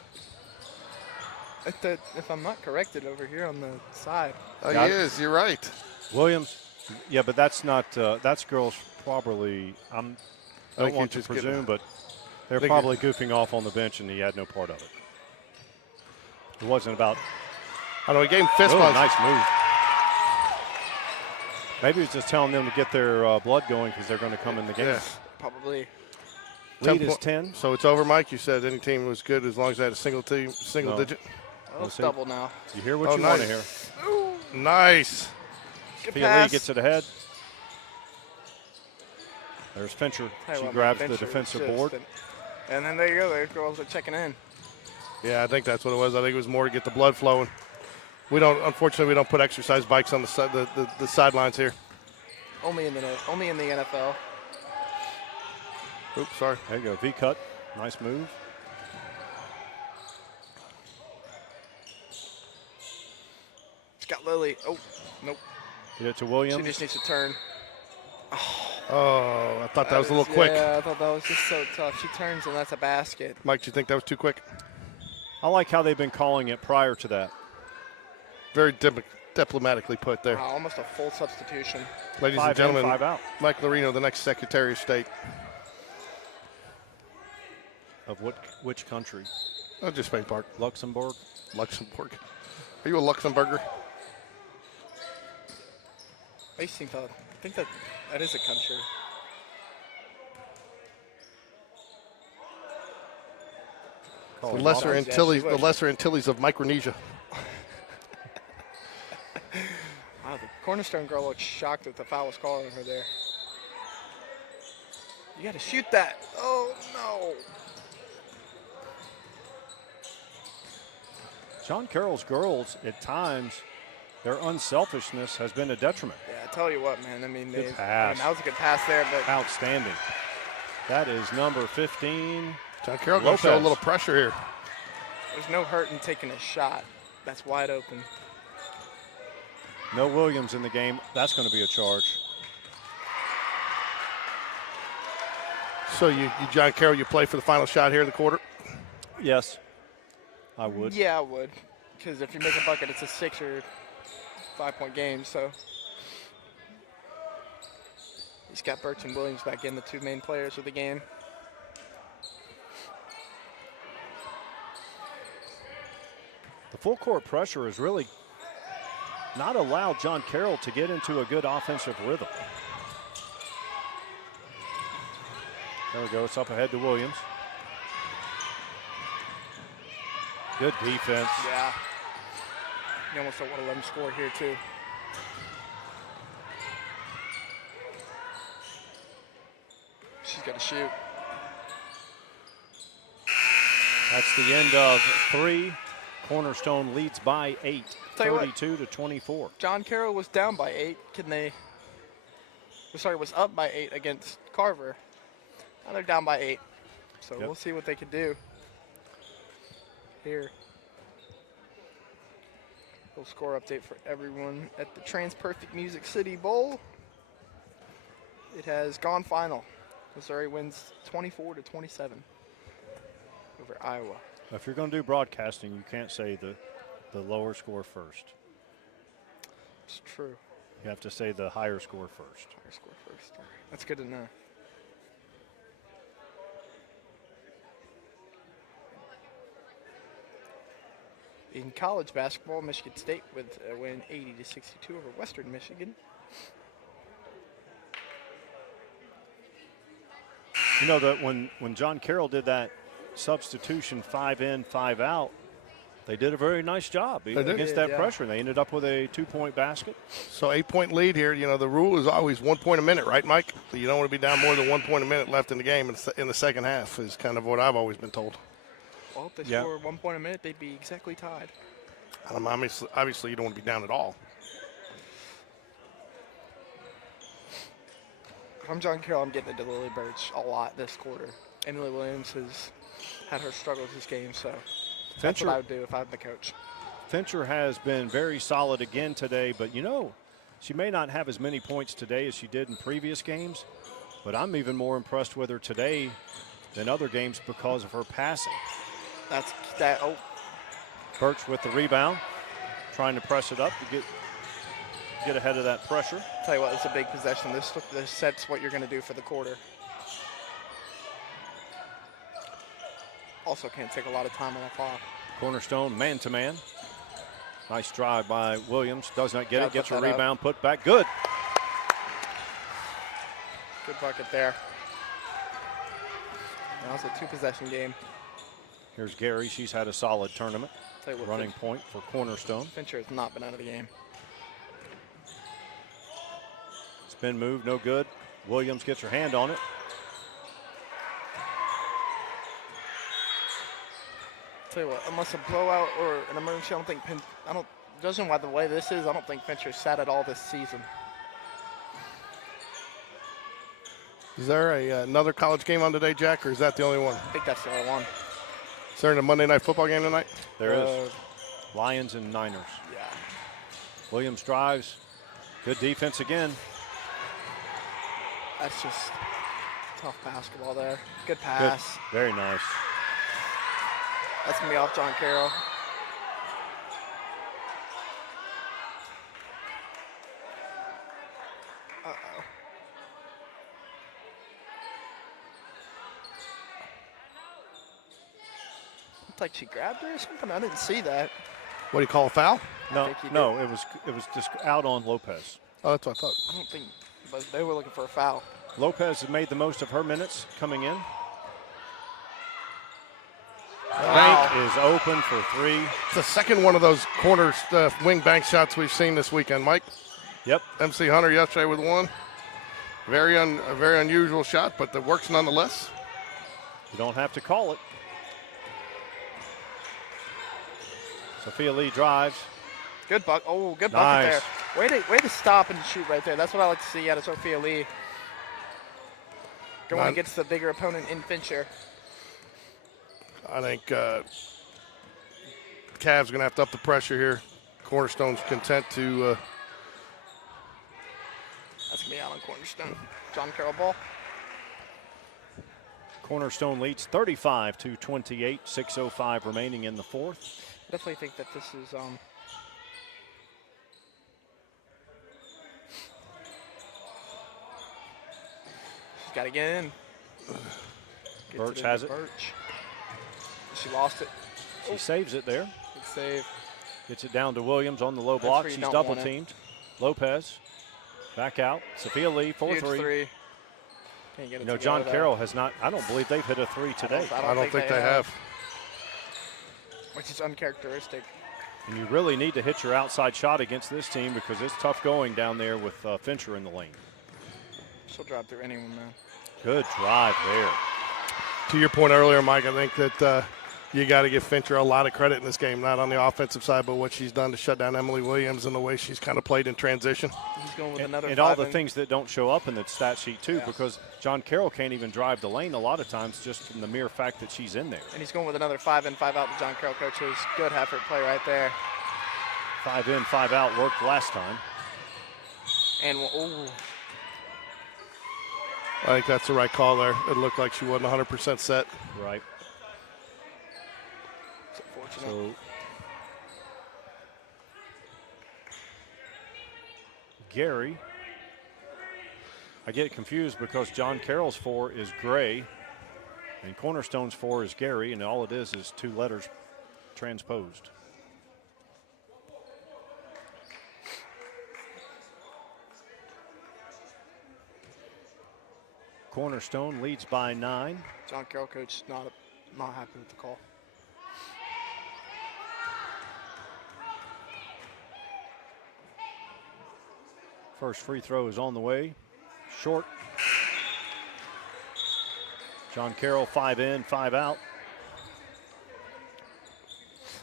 If I'm not corrected over here on the side. Oh, he is. You're right. Williams, yeah, but that's not, that's girls probably, I don't want to presume, but they're probably goofing off on the bench and he had no part of it. It wasn't about. I know, he gave him fist bumps. Nice move. Maybe he's just telling them to get their blood going because they're going to come in the game. Yeah. Probably. Lead is 10. So it's over, Mike. You said any team was good as long as they had a single No. digit. Oh, it's double now. You hear what Oh, you nice. want to hear. Nice. Good Sophia Lee pass. gets it ahead. There's Fincher. Tell you She what, grabs Fincher the was defensive just board. and then there you go. The girls are checking in. Yeah, I think that's what it was. I think it was more to get the blood flowing. Unfortunately, we don't put exercise bikes on the sidelines here. Only in the NFL. Oops, sorry. There you go. V-cut. Nice move. It's got Lily. Oh, nope. Get it to She Williams. just needs to turn. Oh, I thought that was a little quick. Yeah, I thought that was just so tough. She turns and that's a basket. Mike, do you think that was too quick? I like how they've been calling it prior to that. Very diplomatically put there. Wow, almost a full substitution. Ladies 5 and gentlemen, in, 5 out. Mike Lorino, the next Secretary of State. Of which country? Oh, just Spain Park. Luxembourg. Luxembourg. Are you a Luxemburger? I think that is a country. Call The it Lesser offense. Antilles, she the would. Lesser Antilles of Micronesia. Wow, the Cornerstone girl looks shocked that the foul was called on her there. You got to shoot that. Oh, no. John Carroll's girls, at times, their unselfishness has been a detriment. Yeah, I tell you what, man. I mean, Good pass. that was a good pass there, but Outstanding. That is number 15. John Carroll going to show a Lopez. little pressure here. there's no hurt in taking a shot. That's wide open. No Williams in the game. That's going to be a charge. So you John Carroll, you play for the final shot here in the quarter? Yes, I would. Yeah, I would. Because if you make a bucket, it's a 6 or 5 point game. So he's got Burks and Williams back in, the two main players of the game. The full court pressure has really not allowed John Carroll to get into a good offensive rhythm. There we go. It's up ahead to Williams. Good defense. Yeah. You almost don't want to let him score here, too. She's got to shoot. That's the end of 3. Cornerstone leads by 8, Tell you what. 32 to 24. John Carroll was down by 8. Was up by 8 against Carver. Now they're down by 8. So Yep. we'll see what they can do here. Little score update for everyone at the TransPerfect Music City Bowl. It has gone final. Missouri wins 24 to 27 over Iowa. If you're going to do broadcasting, you can't say the lower score first. It's true. You have to say the higher score first. Higher score first. That's good to know. In college basketball, Michigan State with a win 80 to 62 over Western Michigan. You know that when John Carroll did that substitution 5 in, 5 out, they did a very nice job against that Yeah. pressure. They ended up with a 2-point basket. So 8-point lead here. You know, the rule is always 1 point a minute, right, Mike? So you don't want to be down more than 1 point a minute left in the game in the second half is kind of what I've always been told. Well, if they Yeah. score 1 point a minute, they'd be exactly tied. Obviously, you don't want to be down at all. If I'm John Carroll, I'm getting into Lily Birch a lot this quarter. Emily Williams has had her struggles this game, so that's what I would do if I'm the coach. Fincher has been very solid again today, but you know, she may not have as many points today as she did in previous games, but I'm even more impressed with her today than other games because of her passing. That's that. Oh, Birch with the rebound, trying to press it up to get ahead of that pressure. tell you what, it's a big possession. This sets what you're going to do for the quarter. Also can't take a lot of time on the clock. Cornerstone man-to-man. Nice drive by Williams. Does not get Gotta it. Gets put a that up. rebound. Put back. Good. Good bucket there. Now it's a 2-possession game. Here's Gary. She's had a solid tournament. Tell you what, Running point for Cornerstone. Fincher has not been out of the game. Spin move, no good. Williams gets her hand on it. Tell you what, unless a blowout or an emergency, judging by the way this is, I don't think Fincher's sat at all this season. Is there another college game on today, Jack, or is that the only one? I think that's the only one. Is there a Monday night football game tonight? There is. Lions and Niners. Yeah. Williams drives. Good defense again. That's just tough basketball there. Good pass. Good. Very nice. That's going to be off John Carroll. Uh-oh. Looked like she grabbed her or something. I didn't see that. What do you call a foul? No, no, it was just out on Lopez. Oh, that's what I thought. I don't think, but they were looking for a foul. Lopez has made the most of her minutes coming in. Wow. Bank is open for 3. It's the second one of those corner wing bank shots we've seen this weekend, Mike. Yep. MC Hunter yesterday with one. A very unusual shot, but it works nonetheless. You don't have to call it. Sophia Lee drives. Good bucket. Oh, good Nice. bucket there. Way to stop and shoot right there. That's what I like to see out of Sophia Lee. Going against the bigger opponent in Fincher. I think Cavs going to have to up the pressure here. Cornerstone's content to. That's going to be out on Cornerstone. John Carroll ball. Cornerstone leads 35-28, 6:05 remaining in the fourth. Definitely think that this is she's got to get in. Birch has it. Birch. She lost it. She saves it there. Good save. Gets it down to Williams on the low That's block. where you She's don't double want it. teamed. Lopez back out. Sophia Lee, 4-3. Can't get it You know, together, John though. Carroll has not, I don't believe they've hit a 3 today. I don't think they have. Which is uncharacteristic. And you really need to hit your outside shot against this team because it's tough going down there with Fincher in the lane. She'll drop through anyone, man. Good drive there. To your point earlier, Mike, I think that you got to give Fincher a lot of credit in this game, not on the offensive side, but what she's done to shut down Emily Williams and the way she's kind of played in transition. He's going with another And all 5 the in. things that don't show up in the stat sheet, too, Yeah. because John Carroll can't even drive the lane a lot of times just from the mere fact that she's in there. And he's going with another 5 in, 5 out to John Carroll coaches. Good effort play right there. 5 in, 5 out worked last time. And ooh, I think that's the right call there. It looked like she wasn't 100% set. Right. it's unfortunate. So Gary, I get confused because John Carroll's 4 is Gray and Cornerstone's 4 is Gary, and all it is 2 letters transposed. Cornerstone leads by 9. John Carroll coach not happy with the call. First free throw is on the way. Short. John Carroll 5 in, 5 out.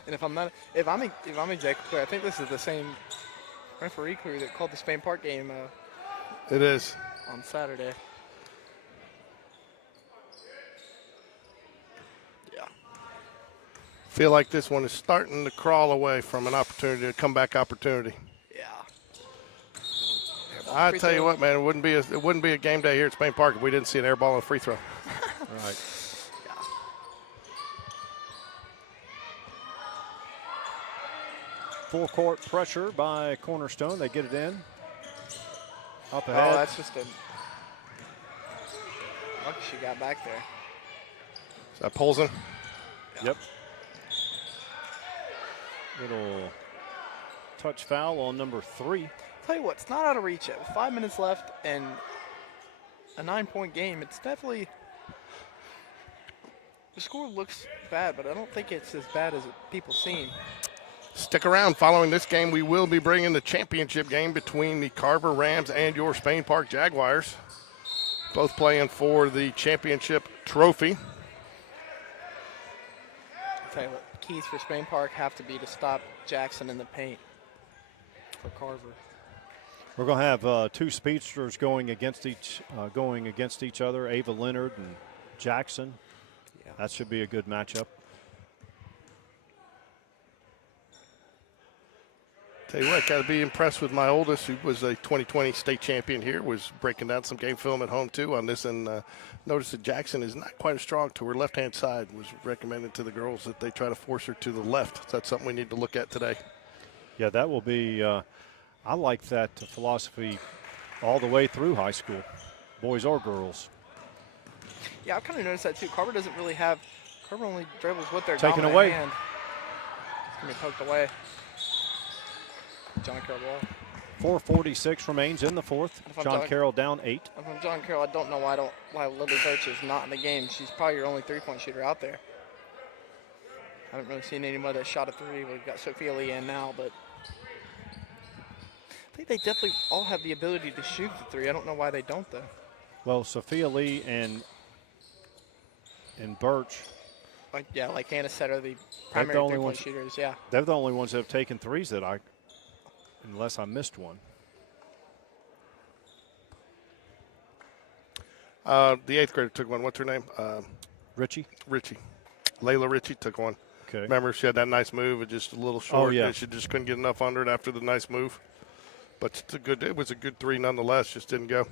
And if I'm a Jaguar player, I think this is the same referee crew that called the Spain Park game It is. on Saturday. Yeah. Feel like this one is starting to crawl away from an opportunity, a comeback opportunity. Yeah. I Free tell you throw. what, man, it wouldn't be a game day here at Spain Park if we didn't see an air ball and a free throw. Right. Full court pressure by Cornerstone. They get it in. Up ahead. Oh, that's just a. Lucky she got back there. Is that Polson? Yep. Little touch foul on number 3. Tell you what, it's not out of reach yet. With 5 minutes left and a 9-point game, it's definitely score looks bad, but I don't think it's as bad as people seem. Stick around. Following this game, we will be bringing the championship game between the Carver Rams and your Spain Park Jaguars. Both playing for the championship trophy. I'll tell you what, keys for Spain Park have to be to stop Jackson in the paint for Carver. We're going to have two speedsters going against each other, Ava Leonard and Jackson. Yeah. That should be a good matchup. Tell you what, got to be impressed with my oldest, who was a 2020 state champion here, was breaking down some game film at home too on this, and noticed that Jackson is not quite as strong to her left-hand side. Was recommended to the girls that they try to force her to the left. So that's something we need to look at today. Yeah, that will be. I like that philosophy all the way through high school, boys or girls. Yeah, I've kind of noticed that too. Carver doesn't really have. Carver only dribbles with their Taken dominant away. hand. It's gonna be poked away. John Carroll ball. 4:46 remains in the fourth. If I'm John Carroll down 8. If I'm John Carroll, I don't know why Lily Birch is not in the game. She's probably your only three-point shooter out there. I haven't really seen anybody that shot a three. We've got Sophia Lee in now, but I think they definitely all have the ability to shoot the three. I don't know why they don't, though. Well, Sophia Lee and Birch, Like Hannah said, are the primary only three-point ones- shooters. Yeah. they're the only ones that have taken threes unless I missed one. The eighth grader took one. What's her name? Richie? Richie. Layla Richie took one. Okay. Remember, she had that nice move, it just a little short. yeah. She just couldn't get enough under it after the nice move. But it was a good three nonetheless, just didn't go.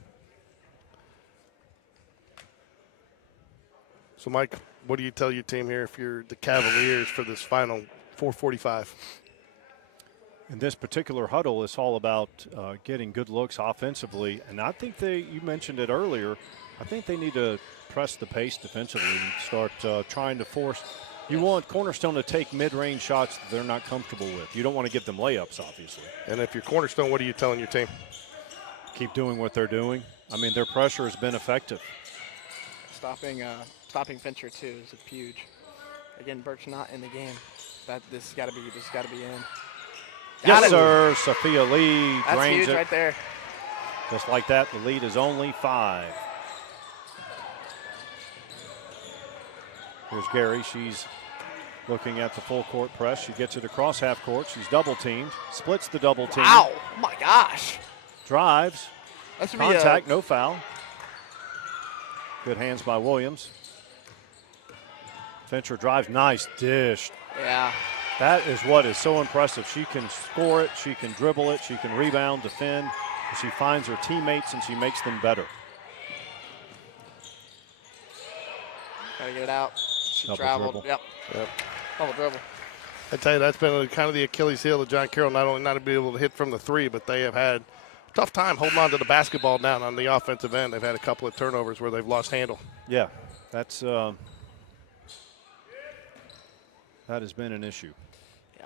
So, Mike, what do you tell your team here if you're the Cavaliers for this final 4:45? In this particular huddle, it's all about getting good looks offensively. And I think you mentioned it earlier, I think they need to press the pace defensively and start trying to force. You want Cornerstone to take mid-range shots that they're not comfortable with. You don't want to give them layups, obviously. And if you're Cornerstone, what are you telling your team? Keep doing what they're doing. I mean, their pressure has been effective. Stopping Fincher too is huge. Again, Birch not in the game. This has got to be in. Yes, Got it. sir. Sophia Lee That's drains huge it. right there. Just like that, the lead is only 5. Here's Gary. She's looking at the full court press. She gets it across half court. She's double teamed. Splits the double team. Wow! Oh my gosh! Drives. That should Contact, no foul. Good hands by Williams. Fincher drives. Nice dish. Yeah. That is what is so impressive. She can score it, she can dribble it, she can rebound, defend. She finds her teammates and she makes them better. Gotta get it out. She Double traveled. dribble. Yep. Double dribble. I tell you, that's been kind of the Achilles heel of John Carroll, not only not to be able to hit from the three, but they have had a tough time holding on to the basketball down on the offensive end. They've had a couple of turnovers where they've lost handle. Yeah, that has been an issue. Yeah.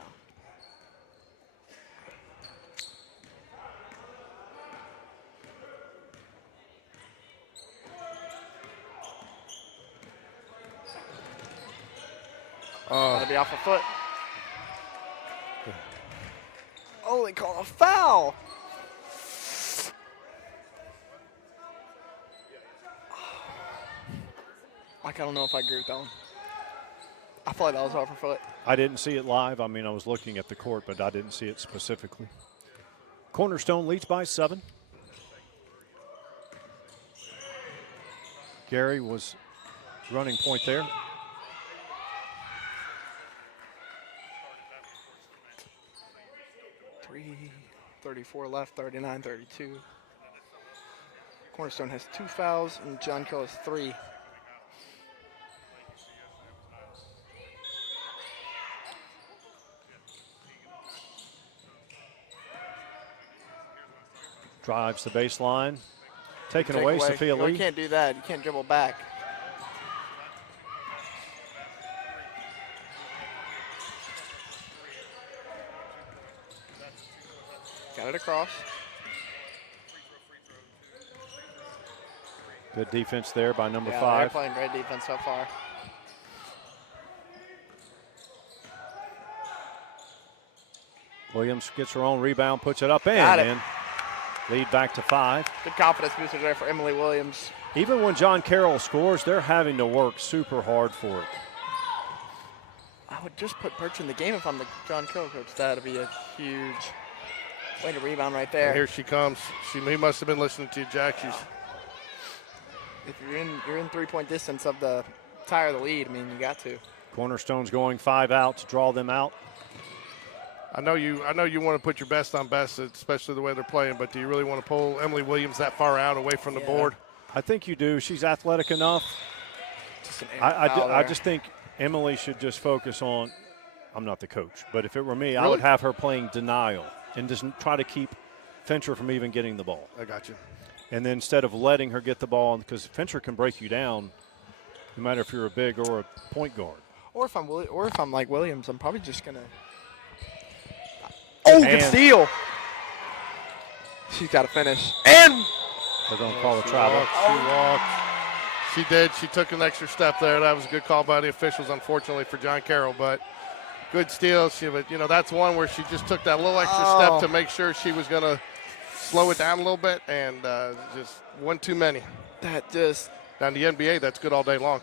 Gotta be off a foot. Oh, they call a foul. Like, I don't know if I agree with that one. I feel like that was off her foot. I didn't see it live. I mean, I was looking at the court, but I didn't see it specifically. Cornerstone leads by 7. Gary was running point there. .34 left, 39-32. Cornerstone has 2 fouls, and John Carroll has 3. Drives the baseline. Taken Take away, Sophia No, Lee. you can't do that. You can't dribble back. Got it across. Good defense there by number Yeah, 5. they're playing great defense so far. Williams gets her own rebound, puts it up Got and it. in. Lead back to 5. Good confidence booster there for Emily Williams. Even when John Carroll scores, they're having to work super hard for it. I would just put Birch in the game if I'm the John Carroll coach. That would be a huge way to rebound right there. And here she comes. He must have been listening to you, Jack. She's If you're in 3-point distance of the tie or the lead, I mean, you got to. Cornerstone's going 5 out to draw them out. I know you want to put your best on best, especially the way they're playing, but do you really want to pull Emily Williams that far out away from the board? I think you do. She's athletic enough. Just an I just think Emily should just focus on, I'm not the coach, but if it were me, I Really? would have her playing denial and just try to keep Fincher from even getting the ball. I got you. And then instead of letting her get the ball, because Fincher can break you down no matter if you're a big or a point guard. Or if I'm like Williams, I'm probably just gonna. Oh, good And- steal! She's got to finish. And They're going to call a travel. She walked. She did. She took an extra step there. That was a good call by the officials, unfortunately, for John Carroll. But good steal. But that's one where she just took that little extra step to make sure she was going to slow it down a little bit, and just one too many. that just. Down the NBA, that's good all day long.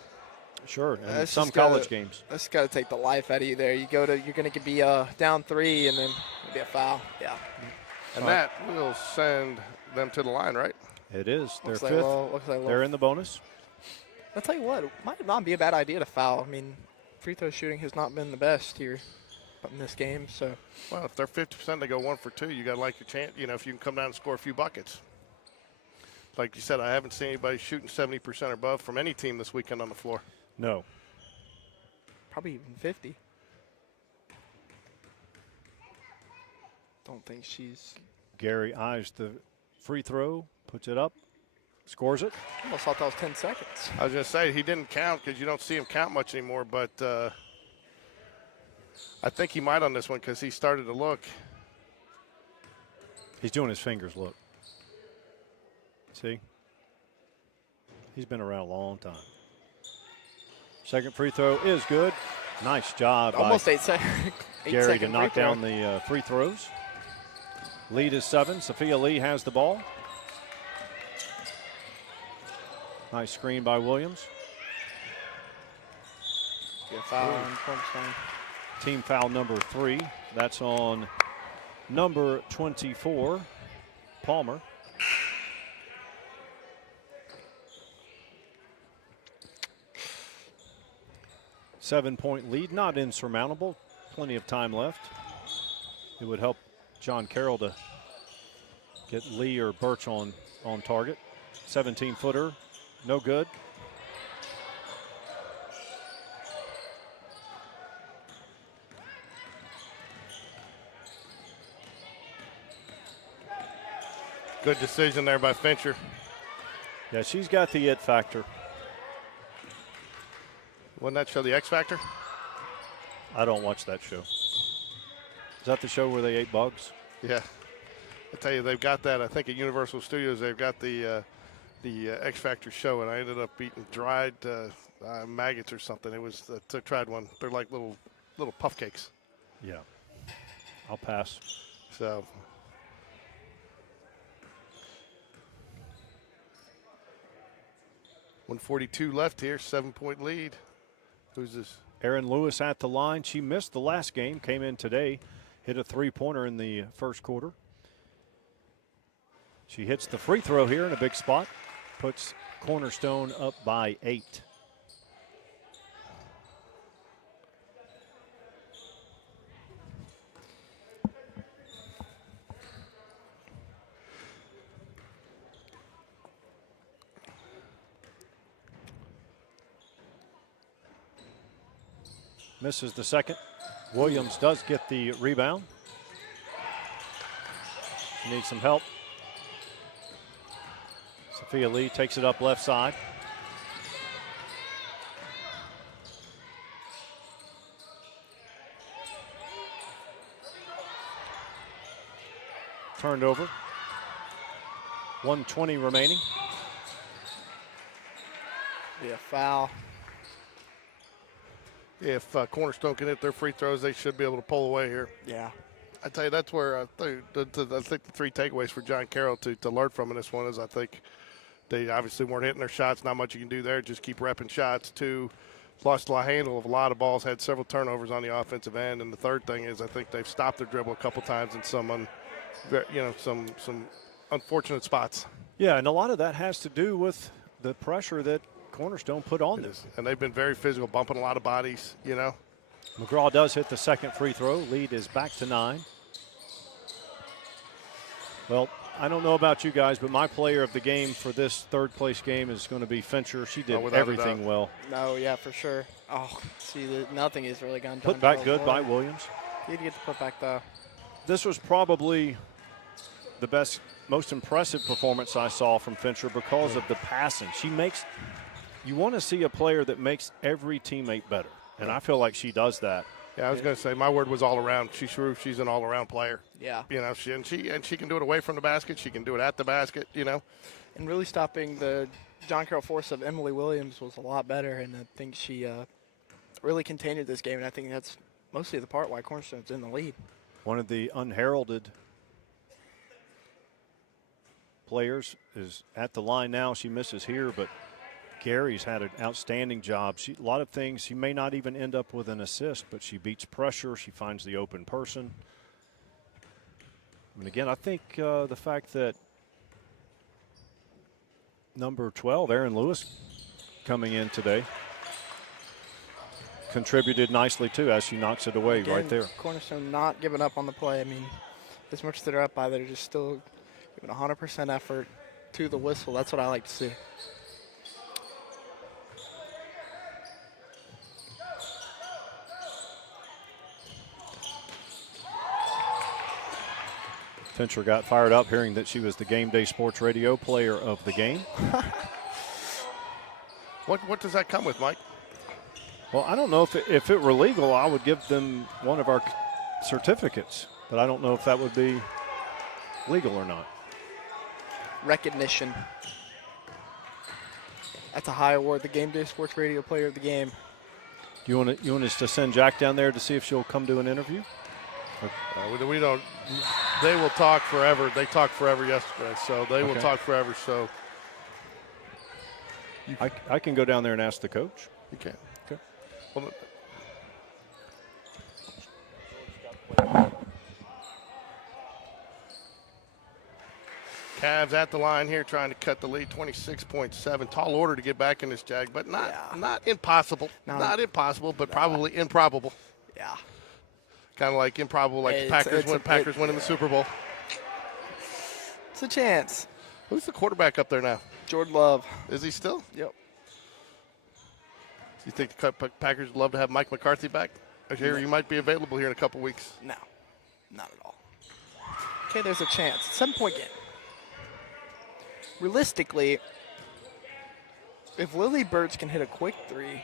Sure, and That's some just gotta- college games. That's got to take the life out of you there. You're going to be down 3, and then it'll be a foul. Yeah. And that will send them to the line, right? It is. They're Looks fifth. like looks like They're in the bonus. I'll tell you what, it might not be a bad idea to foul. I mean, free throw shooting has not been the best here in this game, so. Well, if they're 50%, they go 1 for 2. You got to like your chance, if you can come down and score a few buckets. Like you said, I haven't seen anybody shooting 70% or above from any team this weekend on the floor. No. Probably even 50. Don't think she's. Gary eyes the free throw, puts it up, scores it. Almost thought that was 10 seconds. I was going to say, he didn't count because you don't see him count much anymore, but I think he might on this one because he started to look. He's doing his fingers, look. See? He's been around a long time. Second free throw is good. Nice job Almost by 8 seconds. Gary to knock down the free throws. Lead is 7. Sophia Lee has the ball. Nice screen by Williams. Get a foul on Cornerstone. Team foul number 3. That's on number 24, Palmer. Seven-point lead, not insurmountable. Plenty of time left. It would help John Carroll to get Lee or Birch on target. 17-footer, no good. Good decision there by Fincher. Yeah, she's got the it factor. Wouldn't that show the X Factor? I don't watch that show. Is that the show where they ate bugs? Yeah. I tell you, they've got that. I think at Universal Studios, they've got the X Factor show, and I ended up eating dried maggots or something. It was I tried one. They're like little puff cakes. Yeah. I'll pass. So. .142 left here, 7-point lead. Who's this? Erin Lewis at the line. She missed the last game, came in today, hit a three-pointer in the first quarter. She hits the free throw here in a big spot, puts Cornerstone up by 8. Misses the second. Williams does get the rebound. She needs some help. Sophia Lee takes it up left side. Turned over. 1:20 remaining. Be a foul. If Cornerstone can hit their free throws, they should be able to pull away here. Yeah. I tell you, that's where I think the three takeaways for John Carroll to learn from in this one is I think they obviously weren't hitting their shots. Not much you can do there. Just keep repping shots. Two, lost a handle of a lot of balls, had several turnovers on the offensive end. And the third thing is I think they've stopped their dribble a couple times in some unfortunate spots. Yeah, and a lot of that has to do with the pressure that Cornerstone put on them. And they've been very physical, bumping a lot of bodies, you know. McGraw does hit the second free throw. Lead is back to 9. Well, I don't know about you guys, but my player of the game for this third-place game is going to be Fincher. She did everything well. No, yeah, for sure. Oh, see, nothing has really gone. Put back good by Williams. He did get the put back, though. This was probably the best, most impressive performance I saw from Fincher because of the passing. You want to see a player that makes every teammate better, and I feel like she does that. Yeah, I was going to say my word was all around. She's an all-around player. Yeah. You know, she can do it away from the basket. She can do it at the basket. You know, and really stopping the John Carroll force of Emily Williams was a lot better, and I think she really contained this game, and I think that's mostly the part why Cornerstone's in the lead. One of the unheralded players is at the line now. She misses here, but Gary's had an outstanding job. A lot of things, she may not even end up with an assist, but she beats pressure. She finds the open person. And again, I think the fact that number 12, Aaron Lewis, coming in today, contributed nicely too as she knocks it away right there. Cornerstone not giving up on the play. I mean, as much as they're up by, they're just still giving 100% effort to the whistle. That's what I like to see. Fincher got fired up hearing that she was the Game Day Sports Radio player of the game. What does that come with, Mike? Well, I don't know if it were legal, I would give them one of our certificates, but I don't know if that would be legal or not. Recognition. That's a high award, the Game Day Sports Radio player of the game. You want us to send Jack down there to see if she'll come to an interview? We don't. They will talk forever. They talked forever yesterday, so they will talk forever. So I can go down there and ask the coach. You can. Okay. Well, Cavs at the line here, trying to cut the lead, 26.7. Tall order to get back in this, Jag, but not impossible. Not impossible, but probably improbable. Yeah. Kind of like improbable, like the Packers winning the Super Bowl. It's a chance. Who's the quarterback up there now? Jordan Love. Is he still? Yep. Do you think the Packers would love to have Mike McCarthy back? I hear he might be available here in a couple weeks. No, not at all. Okay, there's a chance. 7-point game. Realistically, if Lily Burch can hit a quick three,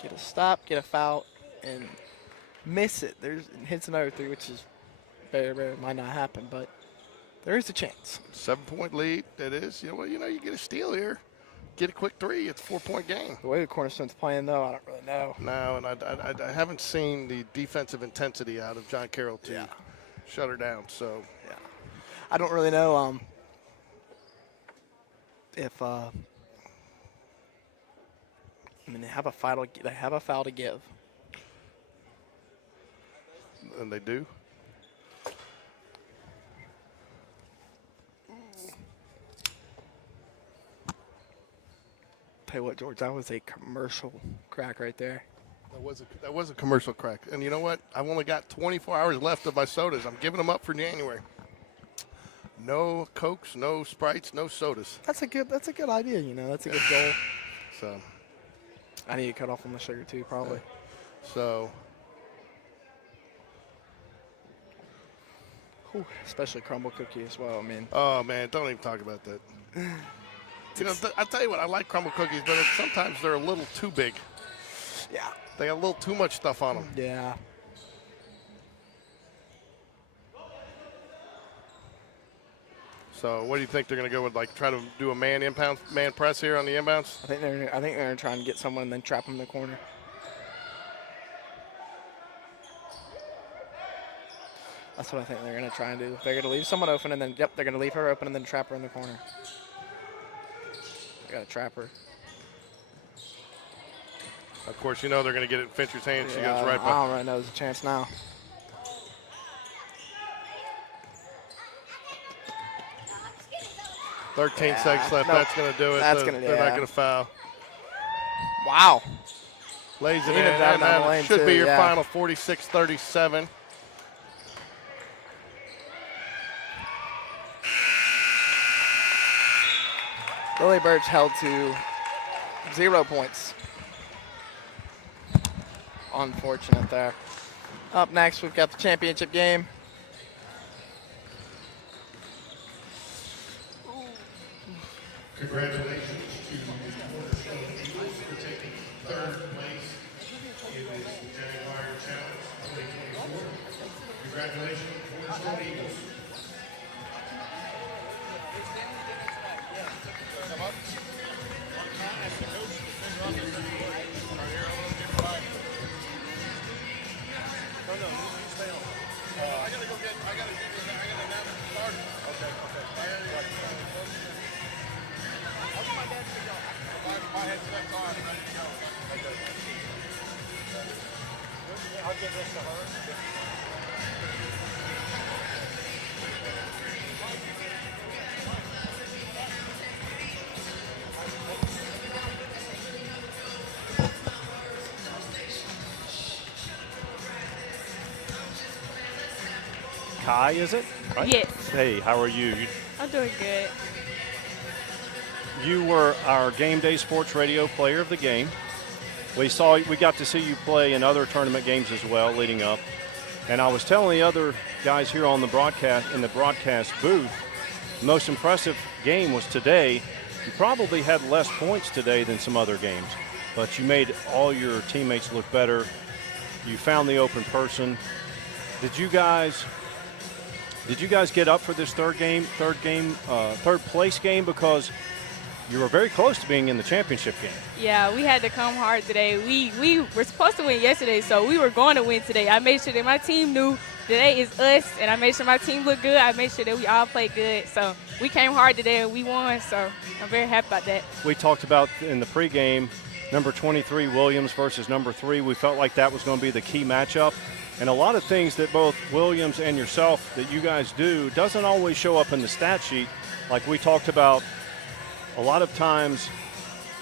get a stop, get a foul, and miss it, hits another three, which is very rare, might not happen, but there is a chance. 7-point lead, it is. You get a steal here. Get a quick three, it's a 4-point game. The way the Cornerstone's playing, though, I don't really know. No, and I haven't seen the defensive intensity out of John Carroll to shut her down. So, yeah, I don't really know if they have a foul. They have a foul to give, and they do. Tell you what, George, that was a commercial crack right there. That was a commercial crack. And you know what? I've only got 24 hours left of my sodas. I'm giving them up for January. No Cokes, no Sprites, no sodas. That's a good idea. That's a good goal. So I need to cut off on the sugar too, probably. So. Whew, especially crumble cookie as well. I mean. Oh man, don't even talk about that. I'll tell you what, I like crumble cookies, but sometimes they're a little too big. Yeah. They got a little too much stuff on them. Yeah. So what do you think they're going to go with? Like try to do a man press here on the inbounds? I think they're going to try and get someone and then trap him in the corner. That's what I think they're going to try and do. They're going to leave someone open, and then, yep, they're going to leave her open and then trap her in the corner. They got to trap her. Of course, you know they're going to get it in Fincher's hand. She Yeah, goes right I by. don't really know there's a chance now. Thirteen seconds left. Nope. That's going to do it. That's gonna do They're not it. going to foul. Wow. Lays it Even in, down and the that lane, should too, be your yeah. final 46-37. Lily Birch held to 0 points. Unfortunate there. Up next, we've got the championship game. Congratulations to Cornerstone Eagles for taking third place in this Jaguar Challenge 2024. Congratulations, Cornerstone Eagles. Kai, is it? Right? Yes. Hey, how are you? I'm doing good. You were our Game Day Sports Radio Player of the Game. We got to see you play in other tournament games as well leading up. And I was telling the other guys here on the broadcast, in the broadcast booth, the most impressive game was today. You probably had less points today than some other games, but you made all your teammates look better. You found the open person. Did you guys get up for this third place game? Because you were very close to being in the championship game. Yeah, we had to come hard today. We were supposed to win yesterday, so we were going to win today. I made sure that my team knew today is us, and I made sure my team looked good. I made sure that we all played good. So we came hard today, and we won, so I'm very happy about that. We talked about in the pregame, number 23 Williams versus number 3. We felt like that was going to be the key matchup. And a lot of things that both Williams and yourself that you guys do doesn't always show up in the stat sheet. Like we talked about, a lot of times,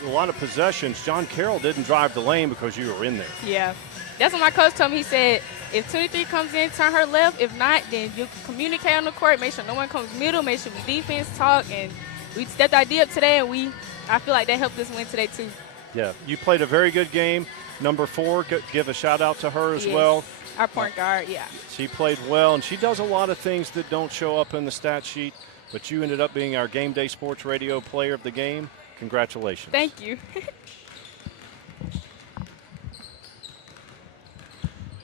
a lot of possessions, John Carroll didn't drive the lane because you were in there. Yeah. That's what my coach told me. He said, if 23 comes in, turn her left. If not, then you communicate on the court. Make sure no one comes middle. Make sure we defense talk. And we stepped our D up today, and I feel like that helped us win today too. Yeah, you played a very good game. Number 4, give a shout out to her as Yes. well. Our point guard, yeah. She played well, and she does a lot of things that don't show up in the stat sheet, but you ended up being our Game Day Sports Radio Player of the Game. Congratulations. Thank you.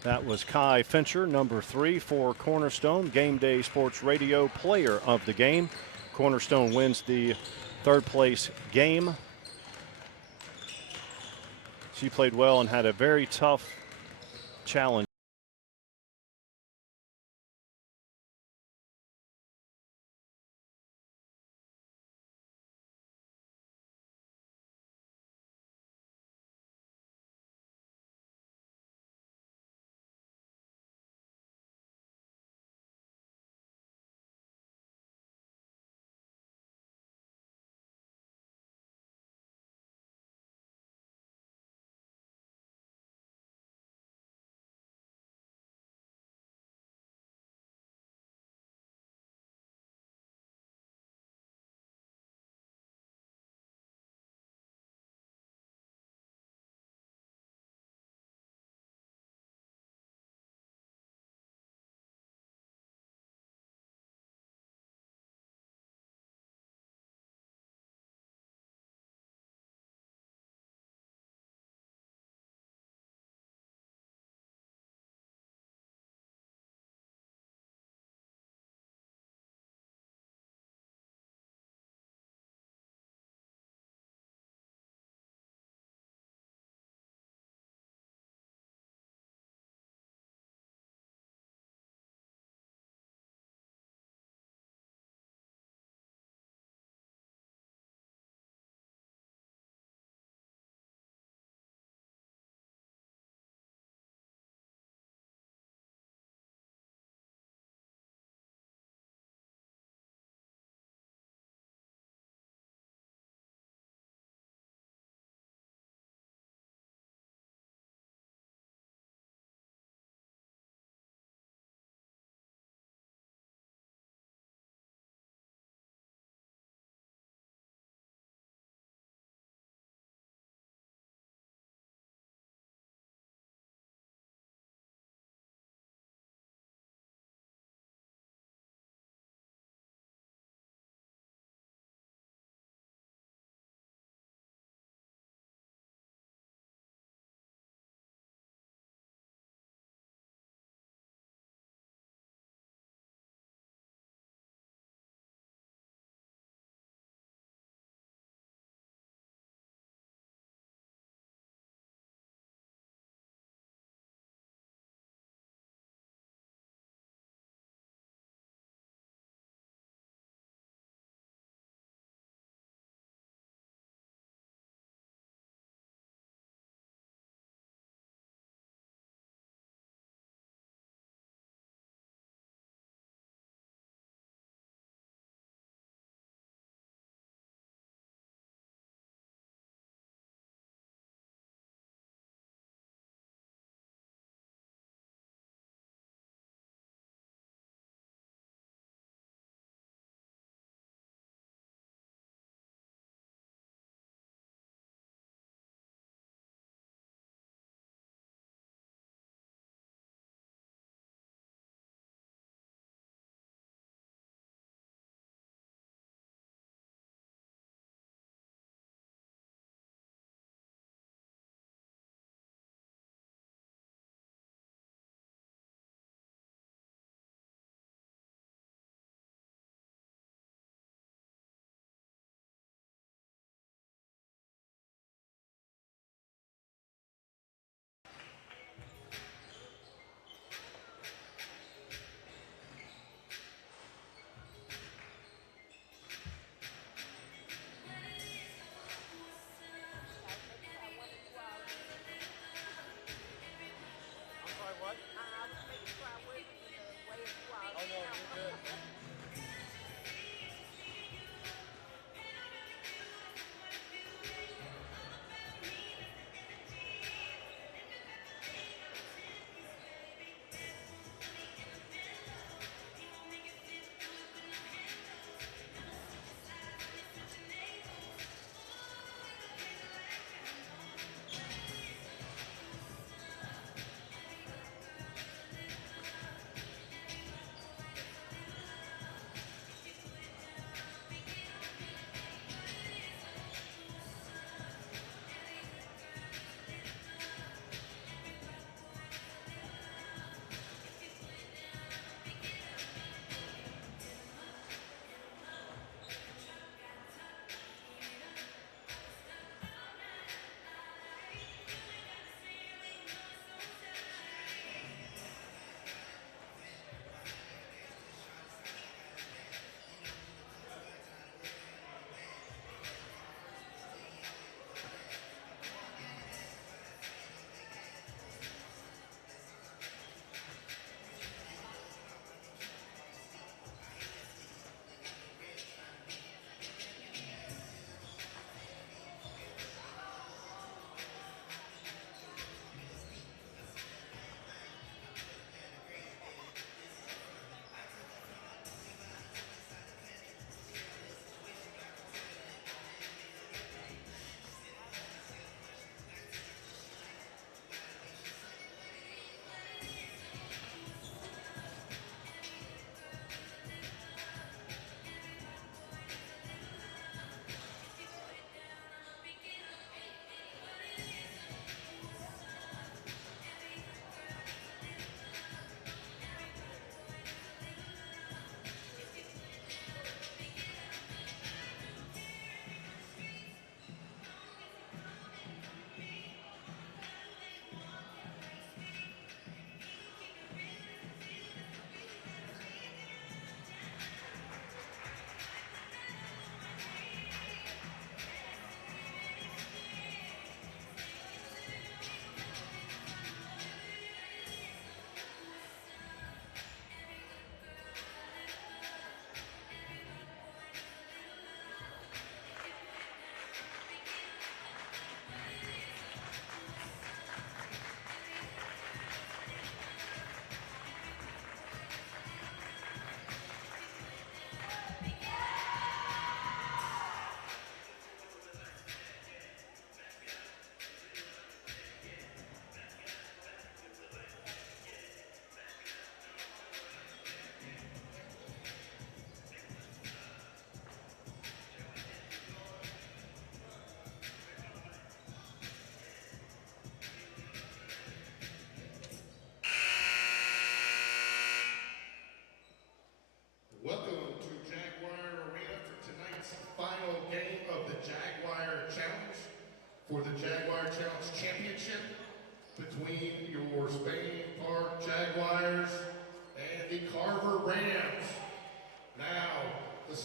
That was Kai Fincher, number 3 for Cornerstone, Game Day Sports Radio Player of the Game. Cornerstone wins the third place game. She played well and had a very tough challenge.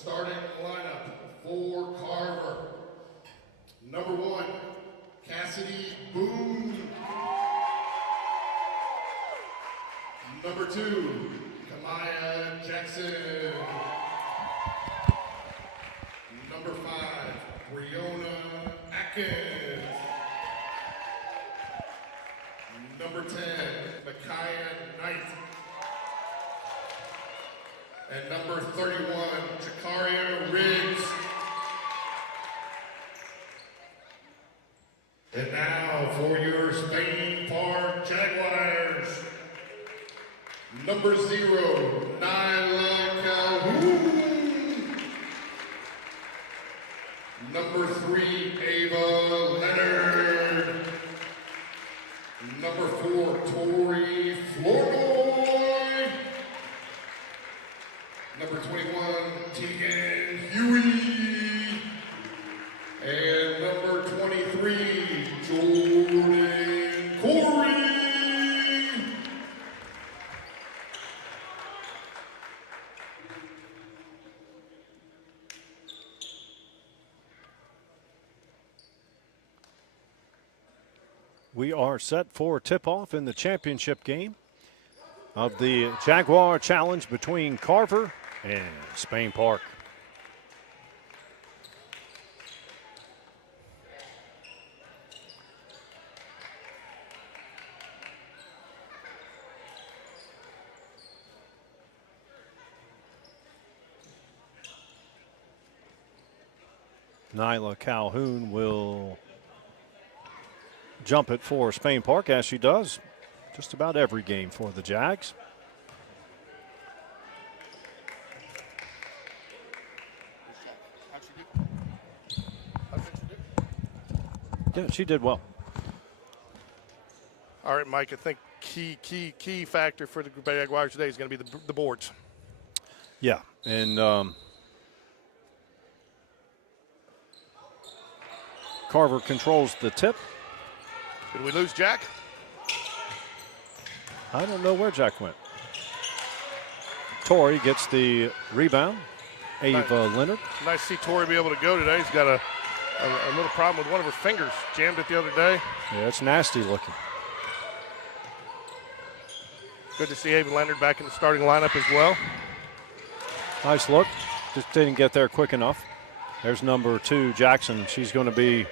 starting lineup for Carver. Number 1, Cassidy Boone. Number 2, Kamaya Jackson. Number 5, Brionna Atkins. Number 10, Micaiah Knight. And number 31, Jakaria Riggs. And now for your Spain Park Jaguars. Number 0, Nyla Calhoun. Number 3, Ava Leonard. Number 4, Tori Flournoy. Number 21, Tegan Huey. And number 23, Jordan Corey. We are set for tip-off in the championship game of the Jaguar Challenge between Carver and Spain Park. Nyla Calhoun will jump it for Spain Park, as she does just about every game for the Jags. Yeah, she did well. All right, Mike, I think key factor for the Jaguars today is going to be the boards. Yeah, and Carver controls the tip. Did we lose Jack? I don't know where Jack went. Tori gets the rebound. Ava Leonard. Nice to see Tori be able to go today. He's got a little problem with one of her fingers. Jammed it the other day. Yeah, it's nasty looking. Good to see Ava Leonard back in the starting lineup as well. Nice look. Just didn't get there quick enough. There's number 2, Jackson. It's going to be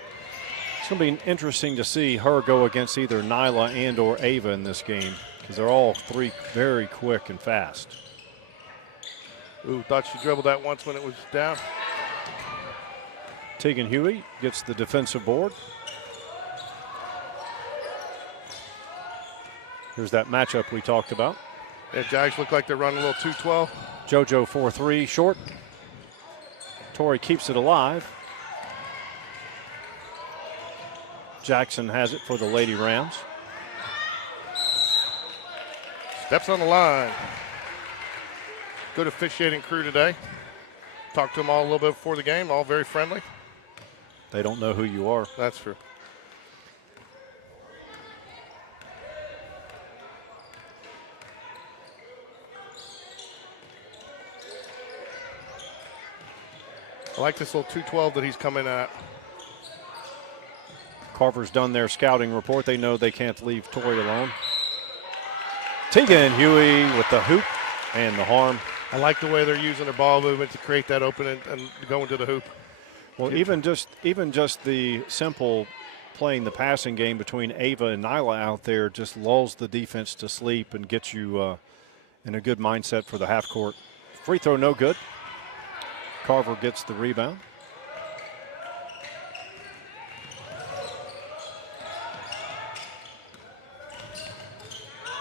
interesting to see her go against either Nyla and or Ava in this game, because they're all 3 very quick and fast. Ooh, thought she dribbled that once when it was down. Tegan Huey gets the defensive board. Here's that matchup we talked about. Yeah, Jags look like they're running a little 2-12. JoJo 4-3 short. Tori keeps it alive. Jackson has it for the Lady Rams. Steps on the line. Good officiating crew today. Talked to them all a little bit before the game, all very friendly. They don't know who you are. That's true. I like this little 2-12 that he's coming at. Carver's done their scouting report. They know they can't leave Tori alone. Tegan Huey with the hoop and the harm. I like the way they're using their ball movement to create that opening and go into the hoop. Well, even just the simple playing the passing game between Ava and Nyla out there just lulls the defense to sleep and gets you in a good mindset for the half court. Free throw no good. Carver gets the rebound.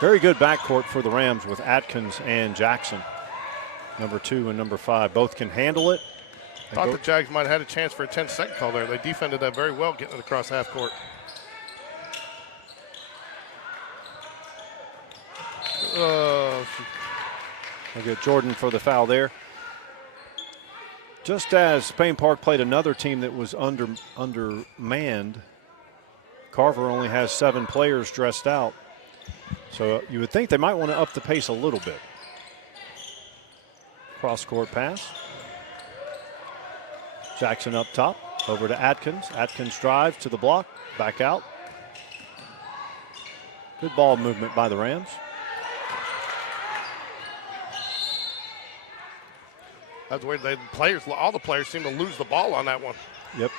Very good backcourt for the Rams with Atkins and Jackson. Number 2 and number 5 both can handle it. Thought the Jags might have had a chance for a 10-second call there. They defended that very well, getting it across half court. I'll get Jordan for the foul there. Just as Spain Park played another team that was undermanned, Carver only has 7 players dressed out. So you would think they might want to up the pace a little bit. Cross-court pass. Jackson up top, over to Atkins. Atkins drives to the block, back out. Good ball movement by the Rams. That's weird. All the players seem to lose the ball on that one. Yep.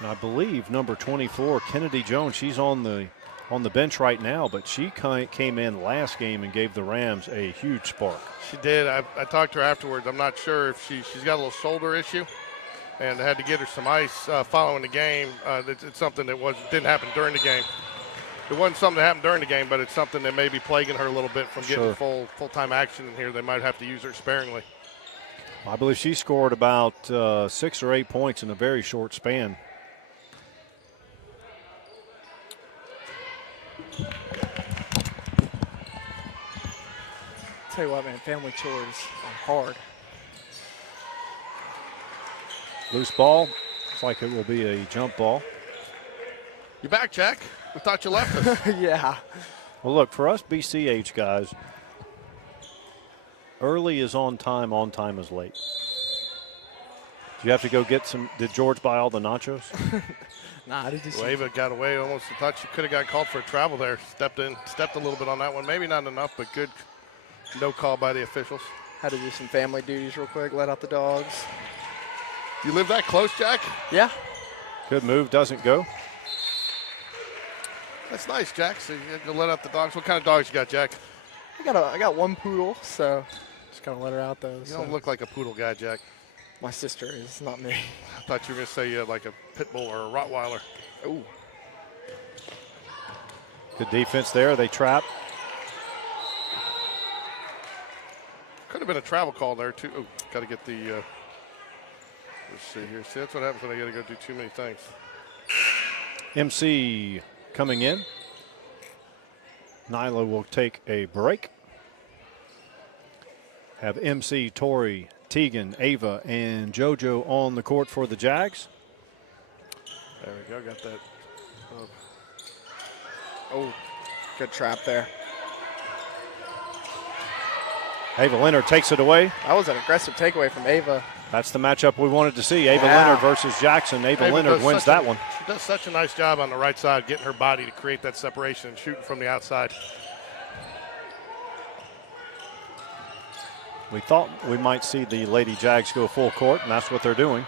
And I believe number 24, Kennedy Jones, she's on the bench right now, but she came in last game and gave the Rams a huge spark. She did. I talked to her afterwards. I'm not sure if she's got a little shoulder issue, and I had to get her some ice following the game. It's something that didn't happen during the game. It wasn't something that happened during the game, but it's something that may be plaguing her a little bit from getting full-time action in here. They might have to use her sparingly. I believe she scored about 6 or 8 points in a very short span. Tell you what, man, family chores are hard. Loose ball. Looks like it will be a jump ball. You back, Jack? We thought you left us. Yeah. Well, look, for us BCH guys, early is on time is late. Do you have to go get some? Did George buy all the nachos? Nah, I did just. Ava got away almost. I thought she could have got called for a travel there. Stepped a little bit on that one. Maybe not enough, but good. No call by the officials. Had to do some family duties real quick, let out the dogs. You live that close, Jack? Yeah. Good move, doesn't go. That's nice, Jack. So you let out the dogs. What kind of dogs you got, Jack? I got one poodle, so just kind of let her out though. You don't look like a poodle guy, Jack. My sister is, not me. I thought you were going to say you had like a pit bull or a Rottweiler. Ooh. Good defense there. They trap. Could have been a travel call there, too. Oh, got to get the, let's see here. See, that's what happens when I got to go do too many things. MC coming in. Nyla will take a break. Have MC, Tori, Tegan, Ava, and JoJo on the court for the Jags. There we go. Got that. Oh, good trap there. Ava Leonard takes it away. That was an aggressive takeaway from Ava. That's the matchup we wanted to see. Ava Yeah. Leonard versus Jackson. Ava Leonard wins that one. She does such a nice job on the right side, getting her body to create that separation and shooting from the outside. We thought we might see the Lady Jags go full court, and that's what they're doing.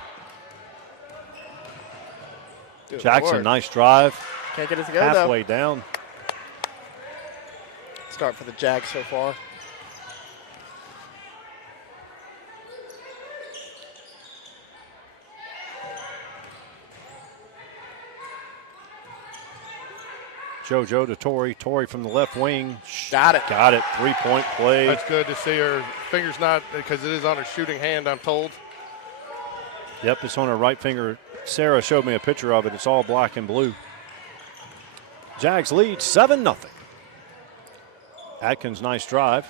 Good Jackson, Lord. nice drive. Can't get it to go, Halfway down. Start for the Jags so far. JoJo to Tori. Tori from the left wing. Got it. Got it. 3-point play. That's good to see her fingers not, because it is on her shooting hand, I'm told. Yep, it's on her right finger. Sarah showed me a picture of it. It's all black and blue. Jags lead 7-0. Atkins, nice drive.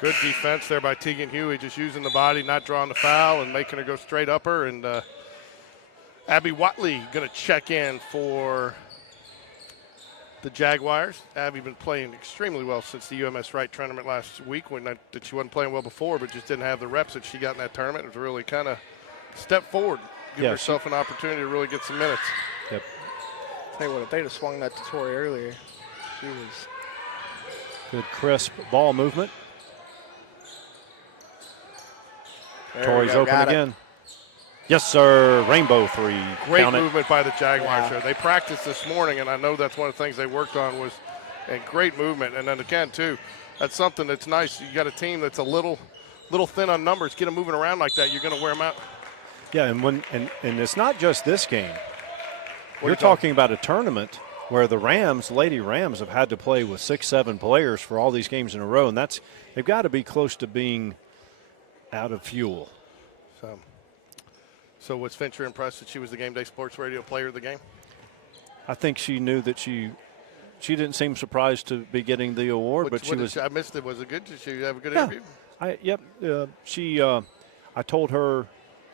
Good defense there by Tegan Huey, just using the body, not drawing the foul, and making her go straight up her. And Abby Watley going to check in for the Jaguars. Abby been playing extremely well since the UMS Wright tournament last week. That she wasn't playing well before, but just didn't have the reps that she got in that tournament. It was really kind of step forward, give herself an opportunity to really get some minutes. Yep. Tell you what, if they'd have swung that to Tori earlier, she was. Good crisp ball movement. Tori's open again. Yes, sir. Rainbow three. Great Count it. movement by the Jaguars there. They practiced this morning, and I know that's one of the things they worked on was and great movement. And then again, too, that's something that's nice. You got a team that's a little thin on numbers. Get them moving around like that, you're going to wear them out. Yeah, and it's not just this game. You're talking about a tournament where the Rams, Lady Rams, have had to play with 6-7 players for all these games in a row, and they've got to be close to being out of fuel. So was Fincher impressed that she was the Game Day Sports Radio Player of the Game? I think she knew that she didn't seem surprised to be getting the award, but she was. I missed it. Was it good? Did she have a good interview? I told her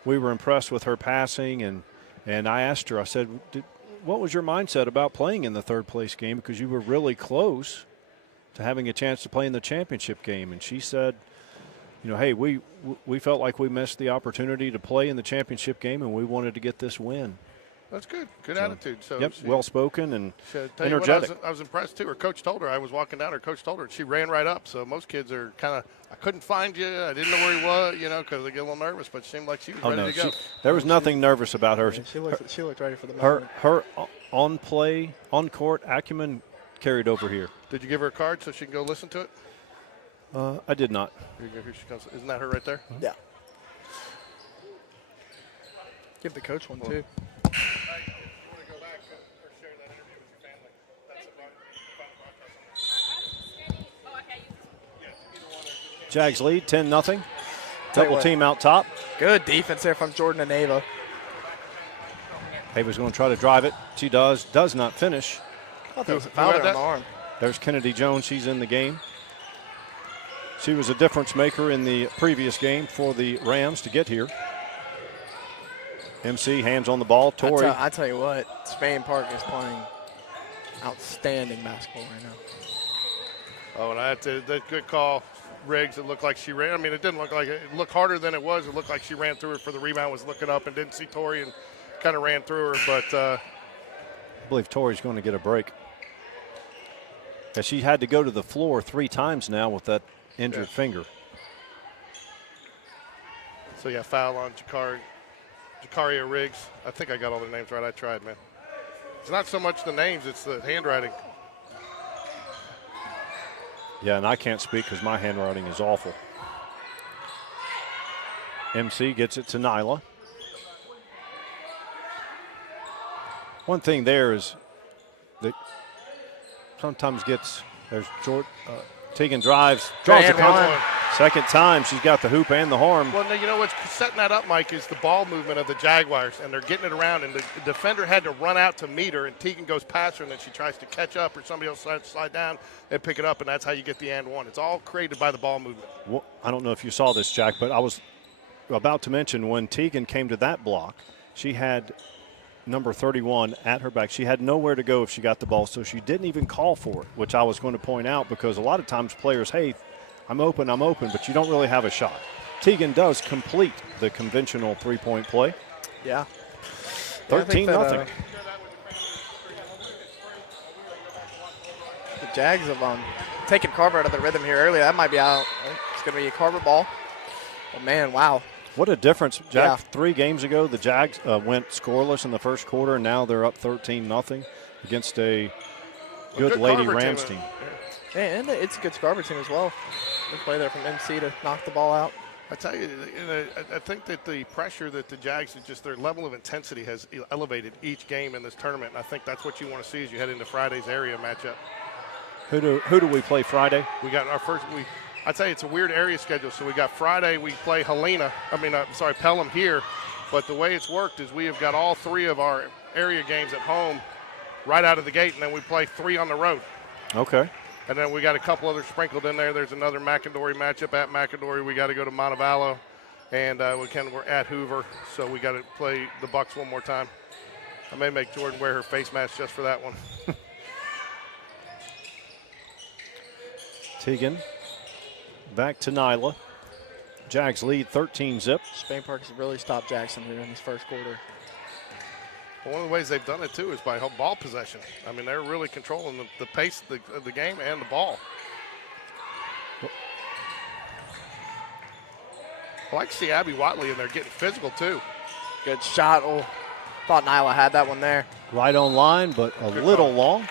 we were impressed with her passing, and I asked her. I said, "What was your mindset about playing in the third place game? Because you were really close to having a chance to play in the championship game." And she said, you know, hey, we felt like we missed the opportunity to play in the championship game, and we wanted to get this win. That's good. Good attitude. So Yep, she, well spoken and tell you energetic. What, I was impressed too. Her coach told her, I was walking down. Her coach told her, she ran right up. So most kids are kind of, I couldn't find you. I didn't know where he was, you know, because they get a little nervous. But it seemed like she was ready to go. There was nothing nervous about her. Yeah, she looked ready for the Her moment. her on court acumen carried over here. Did you give her a card so she can go listen to it? I did not. Here she comes. Isn't that her right there? Yeah. Give the coach one too. Jags lead 10-0. Double team out top. Good defense there from Jordan and Ava. Ava's going to try to drive it. She does not finish. I thought there was a Who foul had there on that? the arm. There's Kennedy Jones. She's in the game. She was a difference maker in the previous game for the Rams to get here. MC, hands on the ball. Torrey. I tell you what, Spain Park is playing outstanding basketball right now. Oh, and that's a good call, Riggs. It looked like she ran. I mean, it didn't look like it. It looked harder than it was. It looked like she ran through her for the rebound, was looking up and didn't see Tori and kind of ran through her. But I believe Tori's going to get a break. As she had to go to the floor 3 times now with that injured finger. so, yeah, foul on Jakaria Riggs. I think I got all their names right. I tried, man. It's not so much the names, it's the handwriting. Yeah, and I can't speak because my handwriting is awful. MC gets it to Nyla. One thing there is that sometimes there's Tegan draws a counter. Second time she's got the hoop and the harm. Well, you know what's setting that up, Mike, is the ball movement of the Jaguars, and they're getting it around, and the defender had to run out to meet her, and Tegan goes past her, and then she tries to catch up, or somebody else slide down and pick it up, and that's how you get the and one. It's all created by the ball movement. Well, I don't know if you saw this, Jack, but I was about to mention when Tegan came to that block, she had number 31 at her back. She had nowhere to go if she got the ball, so she didn't even call for it, which I was going to point out because a lot of times players, hey, I'm open, but you don't really have a shot. Tegan does complete the conventional three-point play. Yeah. 13-0. The Jags have taken Carver out of the rhythm here earlier. That might be out. It's going to be a Carver ball. Oh, man, wow. What a difference, Jack. Yeah. 3 games ago, the Jags went scoreless in the first quarter, and now they're up 13-0 against a good Lady Carver Rams team. team. And it's a good Scarver team as well. Good play there from MC to knock the ball out. I tell you, I think that the pressure that the Jags, just their level of intensity has elevated each game in this tournament, and I think that's what you want to see as you head into Friday's area matchup. Who do we play Friday? We got our first. I'd say it's a weird area schedule. So we got Friday. We play Pelham here, but the way it's worked is we have got all 3 of our area games at home right out of the gate, and then we play 3 on the road. Okay. And then we got a couple others sprinkled in there. There's another McIndory matchup at McIndory. We got to go to Montevallo, and we're at Hoover, so we got to play the Bucks one more time. I may make Jordan wear her face mask just for that one. Tegan back to Nyla. Jags lead 13-0. Spain Park has really stopped Jackson here in this first quarter. Well, one of the ways they've done it, too, is by ball possession. I mean, they're really controlling the pace of the game and the ball. I like to see Abby Watley in there getting physical, too. Good shot. Oh, thought Nyla had that one there. Right on line, but a little long.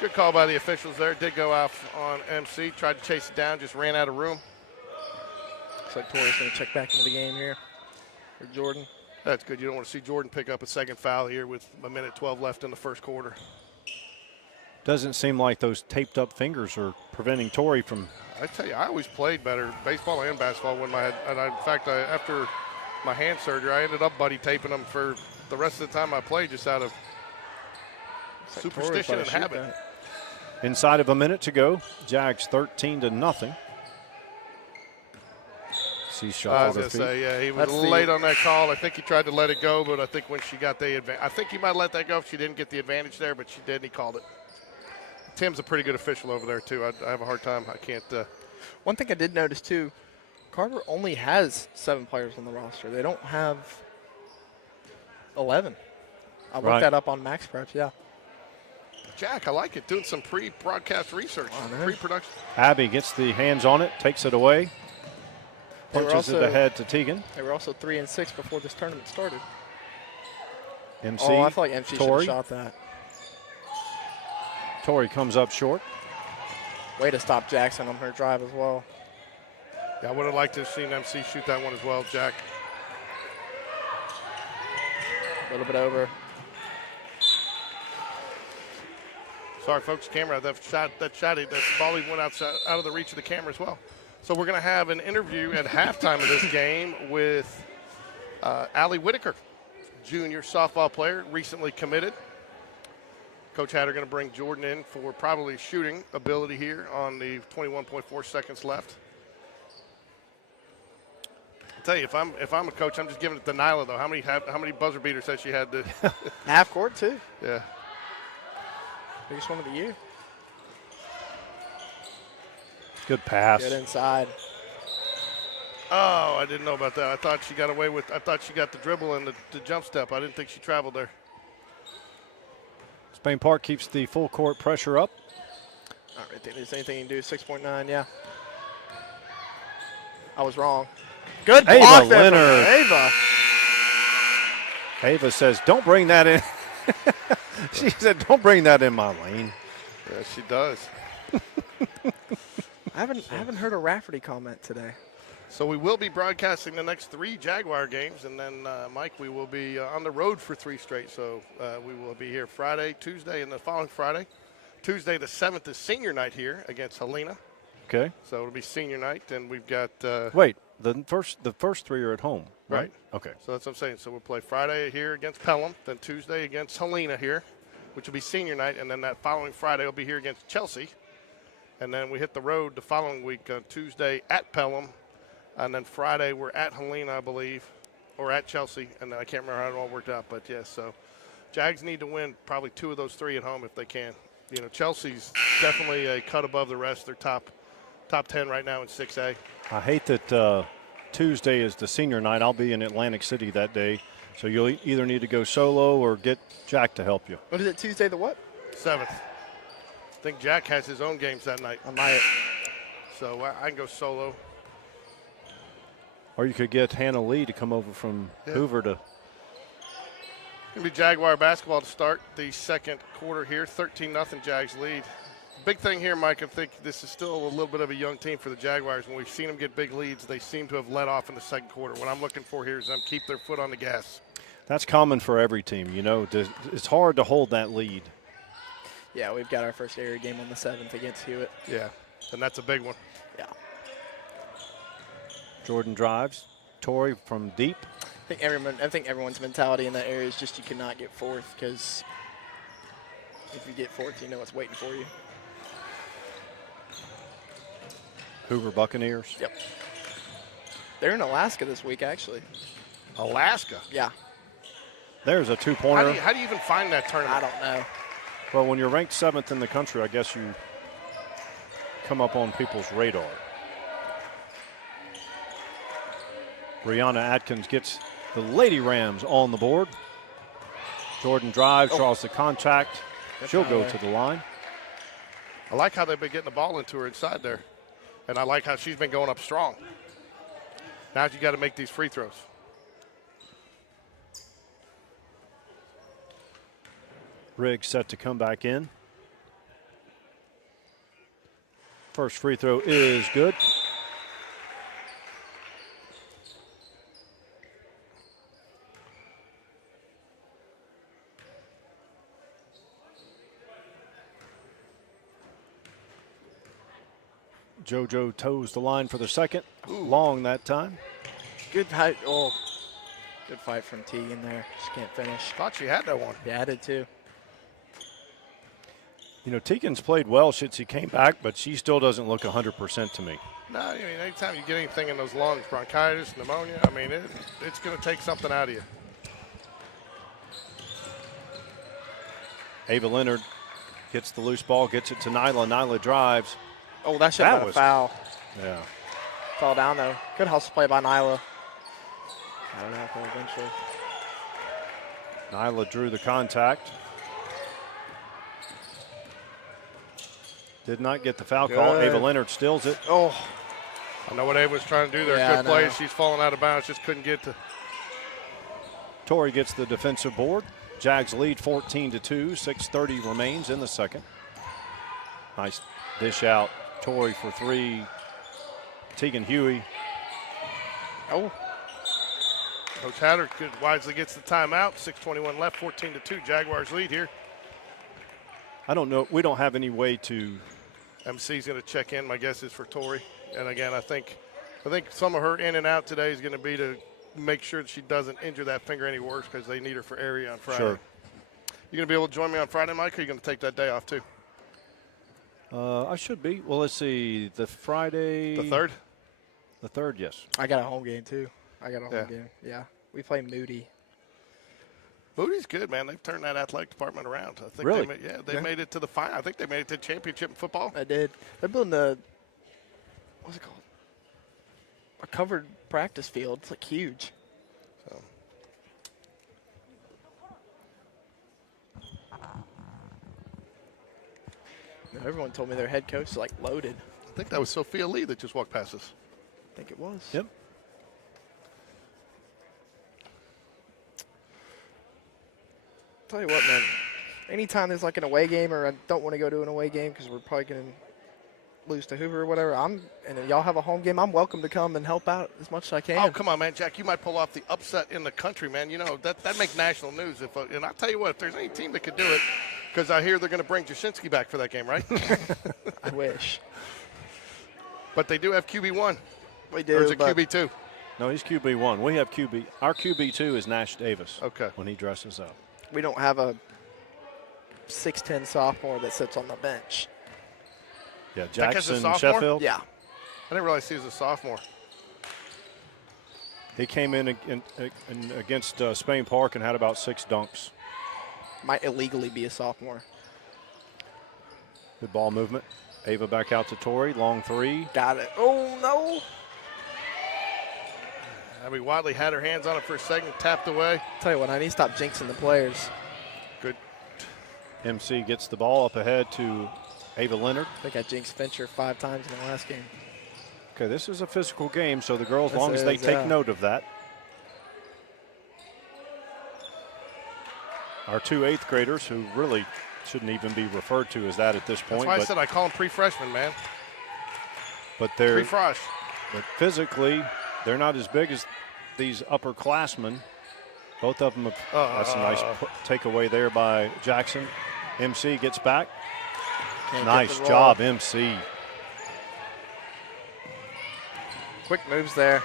Good call by the officials there. Did go off on MC. Tried to chase it down, just ran out of room. Looks like Tori's going to check back into the game here for Jordan. That's good. You don't want to see Jordan pick up a second foul here with 1:12 left in the first quarter. Doesn't seem like those taped up fingers are preventing Tori from. I tell you, I always played better, baseball and basketball, when after my hand surgery, I ended up buddy taping them for the rest of the time I played, just out of superstition and habit. Inside of a minute to go, Jags 13-0. See shot I on was her going to feet. say, yeah, he was a little late on that call. I think he tried to let it go, but I think when she got the advantage, I think he might have let that go if she didn't get the advantage there, but she did, and he called it. Tim's a pretty good official over there, too. I have a hard time. I can't. One thing I did notice, too, Carver only has 7 players on the roster. They don't have 11. I looked Right. that up on Max Preps, yeah. Jack, I like it. Doing some pre-broadcast research, Oh, man. pre-production. Abby gets the hands on it, takes it away, They were punches it also- ahead to Tegan. They were also 3 and 6 before this tournament started. MC, Oh, I feel like MC should have Tori. shot that. Tori comes up short. Way to stop Jackson on her drive as well. Yeah, I would have liked to have seen MC shoot that one as well, Jack. A little bit over. Sorry, folks, camera. That ball went outside, out of the reach of the camera as well. So we're going to have an interview at halftime of this game with Allie Whitaker, junior softball player, recently committed. Coach Hatter going to bring Jordan in for probably shooting ability here on the 21.4 seconds left. I'll tell you, if I'm a coach, I'm just giving it to Nyla though. How many buzzer beaters has she had to? Half court, too. Yeah. Biggest one of the year. Good pass. Get inside. Oh, I didn't know about that. I thought she got away with. I thought she got the dribble and the jump step. I didn't think she traveled there. Spain Park keeps the full court pressure up. Not right there. There's anything you can do. 6.9, yeah. I was wrong. Good Ava block there from Leonard. Ava. Ava says, "Don't bring that in." She said, "Don't bring that in my lane." Yeah, she does. I haven't heard a Rafferty comment today. So we will be broadcasting the next 3 Jaguar games, and then, Mike, we will be on the road for 3 straight. So we will be here Friday, Tuesday, and the following Friday. Tuesday the 7th is senior night here against Helena. Okay. So it'll be senior night, and we've got Wait, the first 3 are at home, right? Right. Okay. So that's what I'm saying. So we'll play Friday here against Pelham, then Tuesday against Helena here, which will be senior night, and then that following Friday we'll be here against Chelsea. And then we hit the road the following week, Tuesday at Pelham, and then Friday we're at Helena, I believe, or at Chelsea, and then I can't remember how it all worked out, but yes. So Jags need to win probably 2 of those 3 at home if they can. You know, Chelsea's definitely a cut above the rest. They're top 10 right now in 6A. I hate that Tuesday is the senior night. I'll be in Atlantic City that day, so you'll either need to go solo or get Jack to help you. What is it, Tuesday the what? 7th. I think Jack has his own games that night. I might. So I can go solo. Or you could get Hannah Lee to come over from Hoover to. It'll be Jaguar basketball to start the second quarter here. 13-0 Jags lead. Big thing here, Mike, I think this is still a little bit of a young team for the Jaguars. When we've seen them get big leads, they seem to have let off in the second quarter. What I'm looking for here is them keep their foot on the gas. That's common for every team, you know. It's hard to hold that lead. Yeah, we've got our first area game on the 7th against Hewitt. Yeah, and that's a big one. Yeah. Jordan drives. Tori from deep. I think everyone's mentality in that area is just you cannot get 4th, because if you get 4th, you know what's waiting for you. Hoover Buccaneers. Yep. They're in Alaska this week, actually. Alaska. Yeah. There's a two-pointer. How do you even find that tournament? I don't know. Well, when you're ranked 7th in the country, I guess you come up on people's radar. Brianna Atkins gets the Lady Rams on the board. Jordan drives, draws the contact. She'll go to the line. I like how they've been getting the ball into her inside there. And I like how she's been going up strong. Now you got to make these free throws. Riggs set to come back in. First free throw is good. JoJo toes the line for the second. Long that time. Good height. Oh, good fight from Tegan there. She can't finish. Thought she had that one. Yeah, I did too. You know, Tegan's played well since he came back, but she still doesn't look 100% to me. No, I mean, anytime you get anything in those lungs, bronchitis, pneumonia, I mean, it's going to take something out of you. Ava Leonard gets the loose ball, gets it to Nyla. Nyla drives. Oh, that should That have been a was- foul. Yeah. Fell down, though. Good hustle play by Nyla. That'll happen eventually. Nyla drew the contact. Did not get the foul call. Good. Ava Leonard steals it. Oh, I know what Ava was trying to do there. Yeah, I Good play. know. She's falling out of bounds. Just couldn't get to. Torrey gets the defensive board. Jags lead 14-2. 6:30 remains in the second. Nice dish out. Torrey for three. Tegan Huey. oh. Coach Hatter wisely gets the timeout. 6:21 left. 14-2. Jaguars lead here. I don't know. We don't have any way to. MC's going to check in. My guess is for Tori. And again, I think some of her in and out today is going to be to make sure that she doesn't injure that finger any worse because they need her for area on Friday. Sure. You going to be able to join me on Friday, Mike, or are you going to take that day off too? I should be. Well, let's see. The Friday. The 3rd? The 3rd, yes. I got a home game, too. I got a home Yeah. game. Yeah. We play Moody. Moody's good, man. They've turned that athletic department around. I think Really? they made it to the final. I think they made it to the championship in football. I did. They're building what's it called? A covered practice field. It's like huge. So. Everyone told me their head coach is like loaded. I think that was Sophia Lee that just walked past us. I think it was. Yep. Tell you what, man. Anytime there's like an away game, or I don't want to go to an away game because we're probably going to lose to Hoover or whatever, and y'all have a home game, I'm welcome to come and help out as much as I can. Oh, come on, man. Jack, you might pull off the upset in the country, man. You know, that makes national news. And I'll tell you what, if there's any team that could do it, because I hear they're going to bring Jasinski back for that game, right? I wish. But they do have QB1. We do. Or is it but QB2? No, he's QB1. We have QB. Our QB2 is Nash Davis. Okay. When he dresses up. we don't have a 6'10" sophomore that sits on the bench. Yeah, kid's a Jackson sophomore? Sheffield. Yeah. I didn't realize he was a sophomore. He came in against Spain Park and had about 6 dunks. Might illegally be a sophomore. Good ball movement. Ava back out to Torrey. Long three. Got it. Oh, no. Abby Wadley had her hands on it for a second, tapped away. Tell you what, I need to stop jinxing the players. Good. MC gets the ball up ahead to Ava Leonard. I think I jinxed Fincher 5 times in the last game. Okay, this is a physical game, so the girls, as This long as they is, take note of that. Our 2 8th graders, who really shouldn't even be referred to as that at this point. That's why I said I call them pre-freshmen, man. But they're Pre-frosh. but physically, they're not as big as these upperclassmen. Both of them have, that's a nice takeaway there by Jackson. MC gets back. Can't get Nice the roll. job, MC. Quick moves there.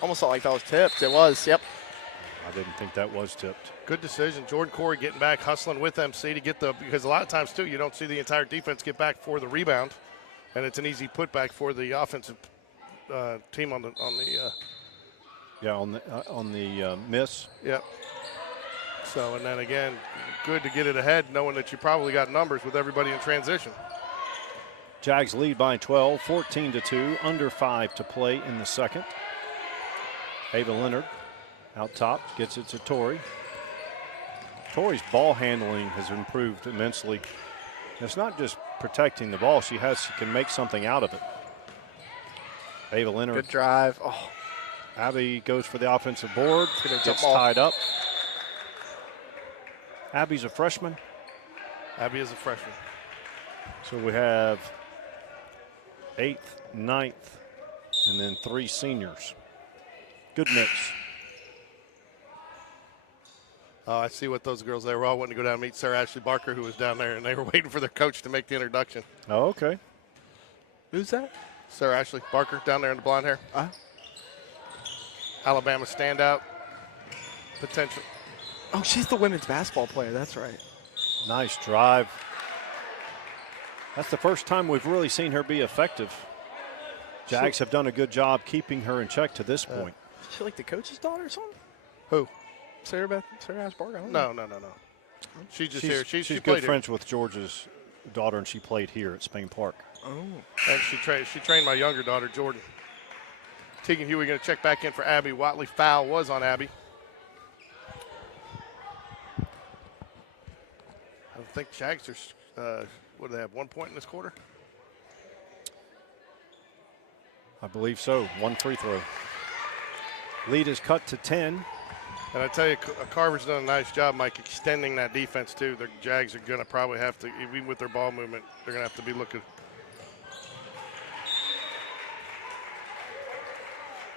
Almost felt like that was tipped. It was, yep. I didn't think that was tipped. Good decision. Jordan Corey getting back, hustling with MC to get because a lot of times, too, you don't see the entire defense get back for the rebound, and it's an easy putback for the offensive team on the Miss. Yep. So, and then again, good to get it ahead, knowing that you probably got numbers with everybody in transition. Jags lead by 12, 14-2, under 5 to play in the second. Ava Leonard out top, gets it to Torrey. Torrey's ball handling has improved immensely. It's not just protecting the ball, she can make something out of it. Ava Leonard. Good drive. Oh, Abby goes for the offensive board, Good jump gets ball. tied up. Abby's a freshman, Abby is a freshman. so we have 8th, 9th, and then 3 seniors. Good mix. Oh, I see what those girls, they were all wanting to go down and meet Sarah Ashley Barker, who was down there, and they were waiting for their coach to make the introduction. Oh, okay. who's that? Sarah Ashley Barker down there in the blonde hair. Alabama standout potential. Oh, she's the women's basketball player. That's right. Nice drive. That's the first time we've really seen her be effective. Jags have done a good job keeping her in check to this point. Is she like the coach's daughter or something? Who? Sarah Asbarg? I don't know. No. She's just She's here. She good played here. friends with George's daughter, and she played here at Spain Park. Oh. And she trained my younger daughter, Jordan. Tegan Huey going to check back in for Abby Watley. Foul was on Abby. I think Jags are, what do they have, 1 point in this quarter? I believe so. 1 free throw. Lead is cut to 10. And I tell you, Carver's done a nice job, Mike, extending that defense, too. The Jags are going to probably have to, even with their ball movement, they're going to have to be looking.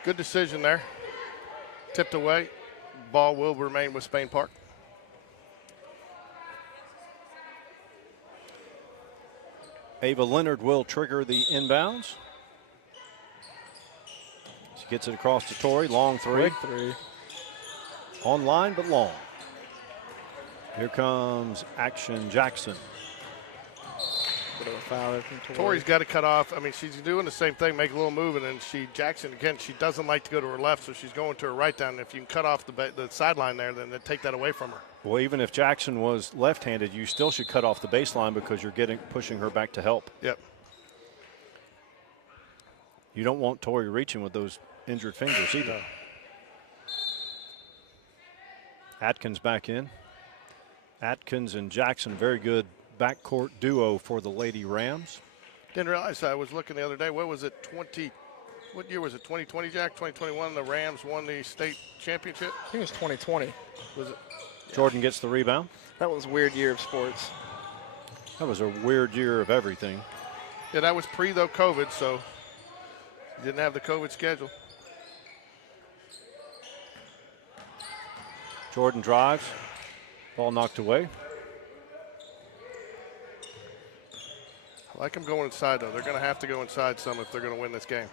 Good decision there. Tipped away. Ball will remain with Spain Park. Ava Leonard will trigger the inbounds. She gets it across to Tori. Long three. Quick three. Online, but long. Here comes Action Jackson. Bit of a foul there from Tori. Tori's got to cut off. I mean, she's doing the same thing, make a little move, and then Jackson, again, she doesn't like to go to her left, so she's going to her right down. If you can cut off the sideline there, then they take that away from her. Well, even if Jackson was left-handed, you still should cut off the baseline because you're pushing her back to help. Yep. You don't want Tori reaching with those injured fingers either. No. Atkins back in. Atkins and Jackson, very good backcourt duo for the Lady Rams. Didn't realize, I was looking the other day, what was it, what year was it, 2020, Jack? 2021, the Rams won the state championship? I think it was 2020. Was it? Jordan gets the rebound. That was a weird year of sports. That was a weird year of everything. Yeah, that was though, COVID, so you didn't have the COVID schedule. Jordan drives. Ball knocked away. I like them going inside, though. They're going to have to go inside some if they're going to win this game.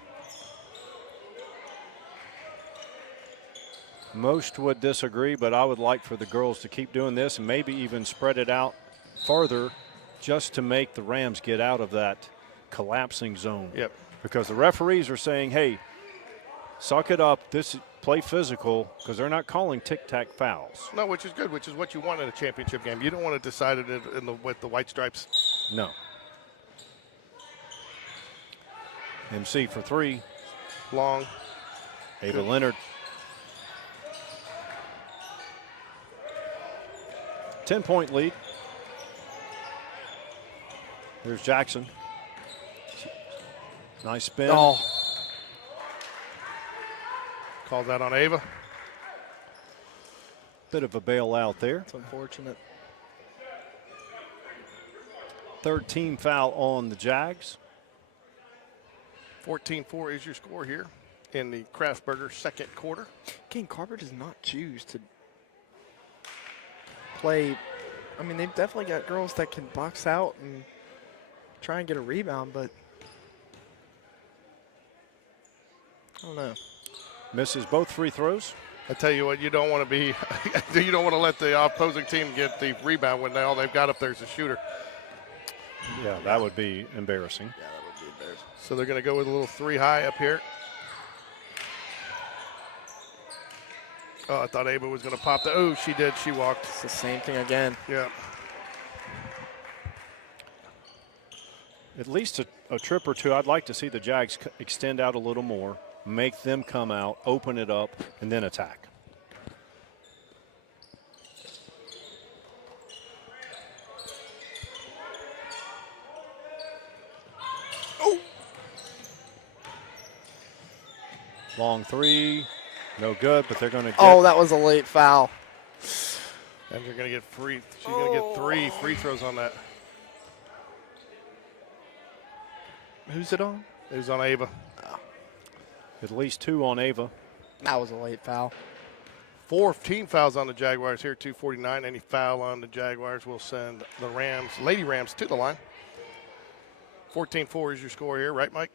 Most would disagree, but I would like for the girls to keep doing this and maybe even spread it out further just to make the Rams get out of that collapsing zone. Yep. Because the referees are saying, hey, suck it up, play physical, because they're not calling tic-tac fouls. No, which is good, which is what you want in a championship game. You don't want to decide it with the white stripes. No. MC for three. Long. Ava Leonard. 10-point lead. There's Jackson. Nice spin. Oh. Called that on Ava. Bit of a bailout there. It's unfortunate. Third team foul on the Jags. 14-4 is your score here in the Kraftberger second quarter. Again, Carver does not choose to play. I mean, they've definitely got girls that can box out and try and get a rebound, but I don't know. Misses both free throws. I tell you what, you don't want to be, you don't want to let the opposing team get the rebound when all they've got up there is a shooter. Yeah, that would be embarrassing. Yeah, that would be embarrassing. So they're going to go with a little three high up here. Oh, I thought Ava was going to pop that. Oh, she did. She walked. It's the same thing again. Yeah. At least a trip or two. I'd like to see the Jags extend out a little more, make them come out, open it up, and then attack. Oh! Long three. No good, but they're going to get. Oh, that was a late foul. And you're going to get free. She's going to get 3 free throws on that. Who's it on? It was on Ava. At least 2 on Ava. That was a late foul. 4 team fouls on the Jaguars here, 2:49. Any foul on the Jaguars will send the Rams, Lady Rams, to the line. 14-4 is your score here, right, Mike?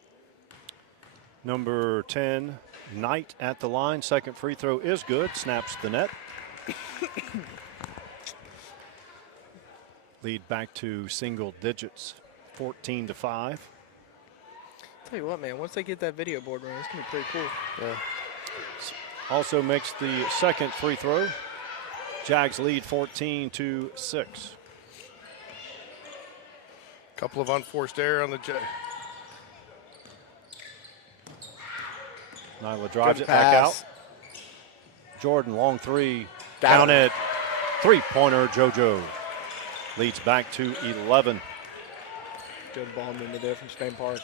Number 10, Knight at the line. Second free throw is good. Snaps the net. Lead back to single digits, 14-5. Tell you what, man, once they get that video board running, it's going to be pretty cool. Yeah. Also makes the second free throw. Jags lead 14-6. Couple of unforced error on the Nyla drives Good it back pass. out. Jordan, long three. Got Count it. it. Three-pointer, JoJo. Leads back to 11. Good ball movement there from Spain Park.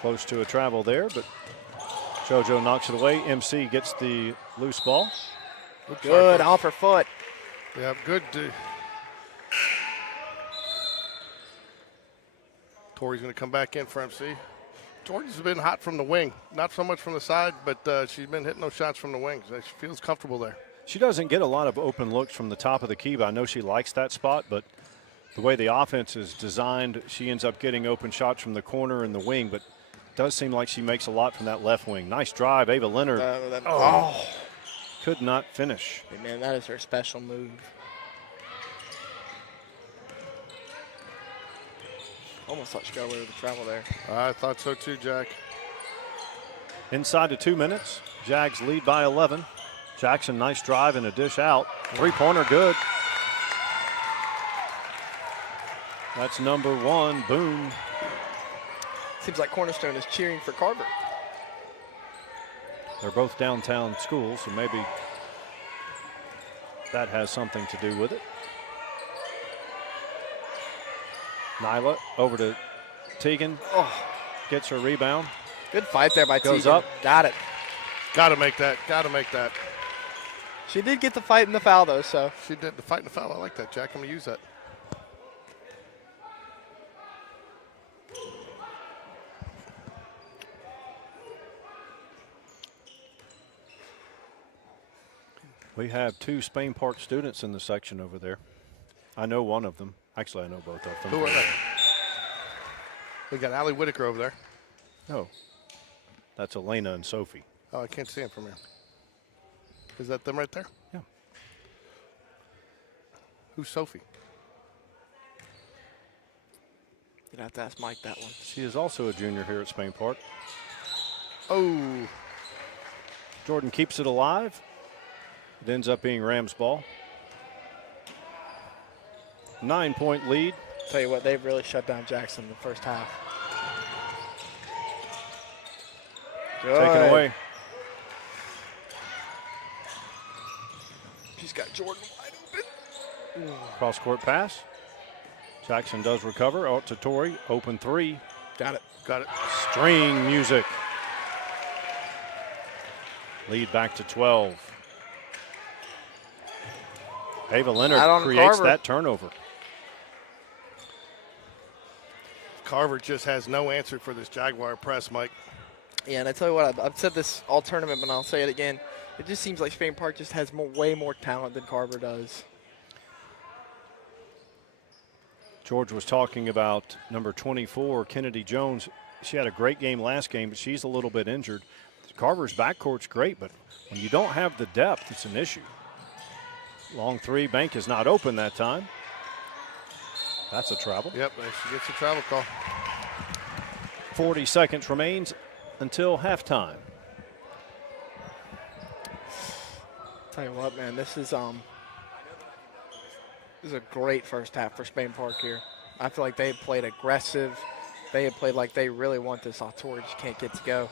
Close to a travel there, but JoJo knocks it away. MC gets the loose ball. Good off her foot. Yeah, good. Tori's going to come back in for MC. Jordan's been hot from the wing, not so much from the side, but she's been hitting those shots from the wings. She feels comfortable there. She doesn't get a lot of open looks from the top of the key, but I know she likes that spot, but the way the offense is designed, she ends up getting open shots from the corner and the wing, but it does seem like she makes a lot from that left wing. Nice drive, Ava Leonard. Could not finish. Hey, man, that is her special move. Almost thought she got away with the travel there. I thought so too, Jack. Inside to 2 minutes, Jags lead by 11. Jackson, nice drive and a dish out. Three-pointer, good. That's number one, boom. Seems like Cornerstone is cheering for Carver. They're both downtown schools, so maybe that has something to do with it. Nyla over to Teagan. Gets her rebound. Good fight there by Goes Teagan. up. Got it. Got to make that. Got to make that. She did get the fight and the foul, though, so. She did the fight and the foul. I like that, Jack. I'm going to use that. We have two Spain Park students in the section over there. I know one of them. Actually, I know both of them. Who are they? We got Allie Whitaker over there. No. That's Elena and Sophie. Oh, I can't see him from here. Is that them right there? Yeah. Who's Sophie? You'd have to ask Mike that one. She is also a junior here at Spain Park. Oh. Jordan keeps it alive. It ends up being Rams' ball. 9-point lead. Tell you what, they've really shut down Jackson in the first half. Good. Taken away. She's got Jordan wide open. Cross-court pass. Jackson does recover. Out to Tori. Open three. Got it. Got it. String music. Lead back to 12. Ava Leonard creates Carver. that turnover. Carver just has no answer for this Jaguar press, Mike. Yeah, and I tell you what, I've said this all tournament, but I'll say it again. It just seems like Spain Park just has way more talent than Carver does. George was talking about number 24, Kennedy Jones. She had a great game last game, but she's a little bit injured. Carver's backcourt's great, but when you don't have the depth, it's an issue. Long three, Bank is not open that time. That's a travel. Yep, she gets a travel call. 40 seconds remains until halftime. Tell you what, man, this is a great first half for Spain Park here. I feel like they played aggressive. They had played like they really want this. Tori just can't get to go.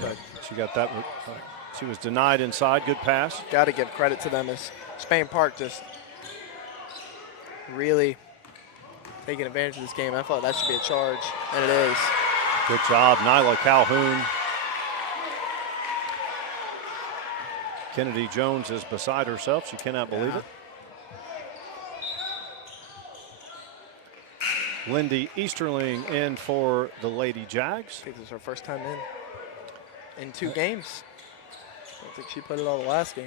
But She got that one. She was denied inside. Good pass. got to give credit to them as Spain Park just really taking advantage of this game. I thought that should be a charge, and it is. Good job, Nyla Calhoun. Kennedy Jones is beside herself. She cannot believe it. Lindy Easterling in for the Lady Jags. I think this is her first time in 2 games. I don't think she put it all the last game.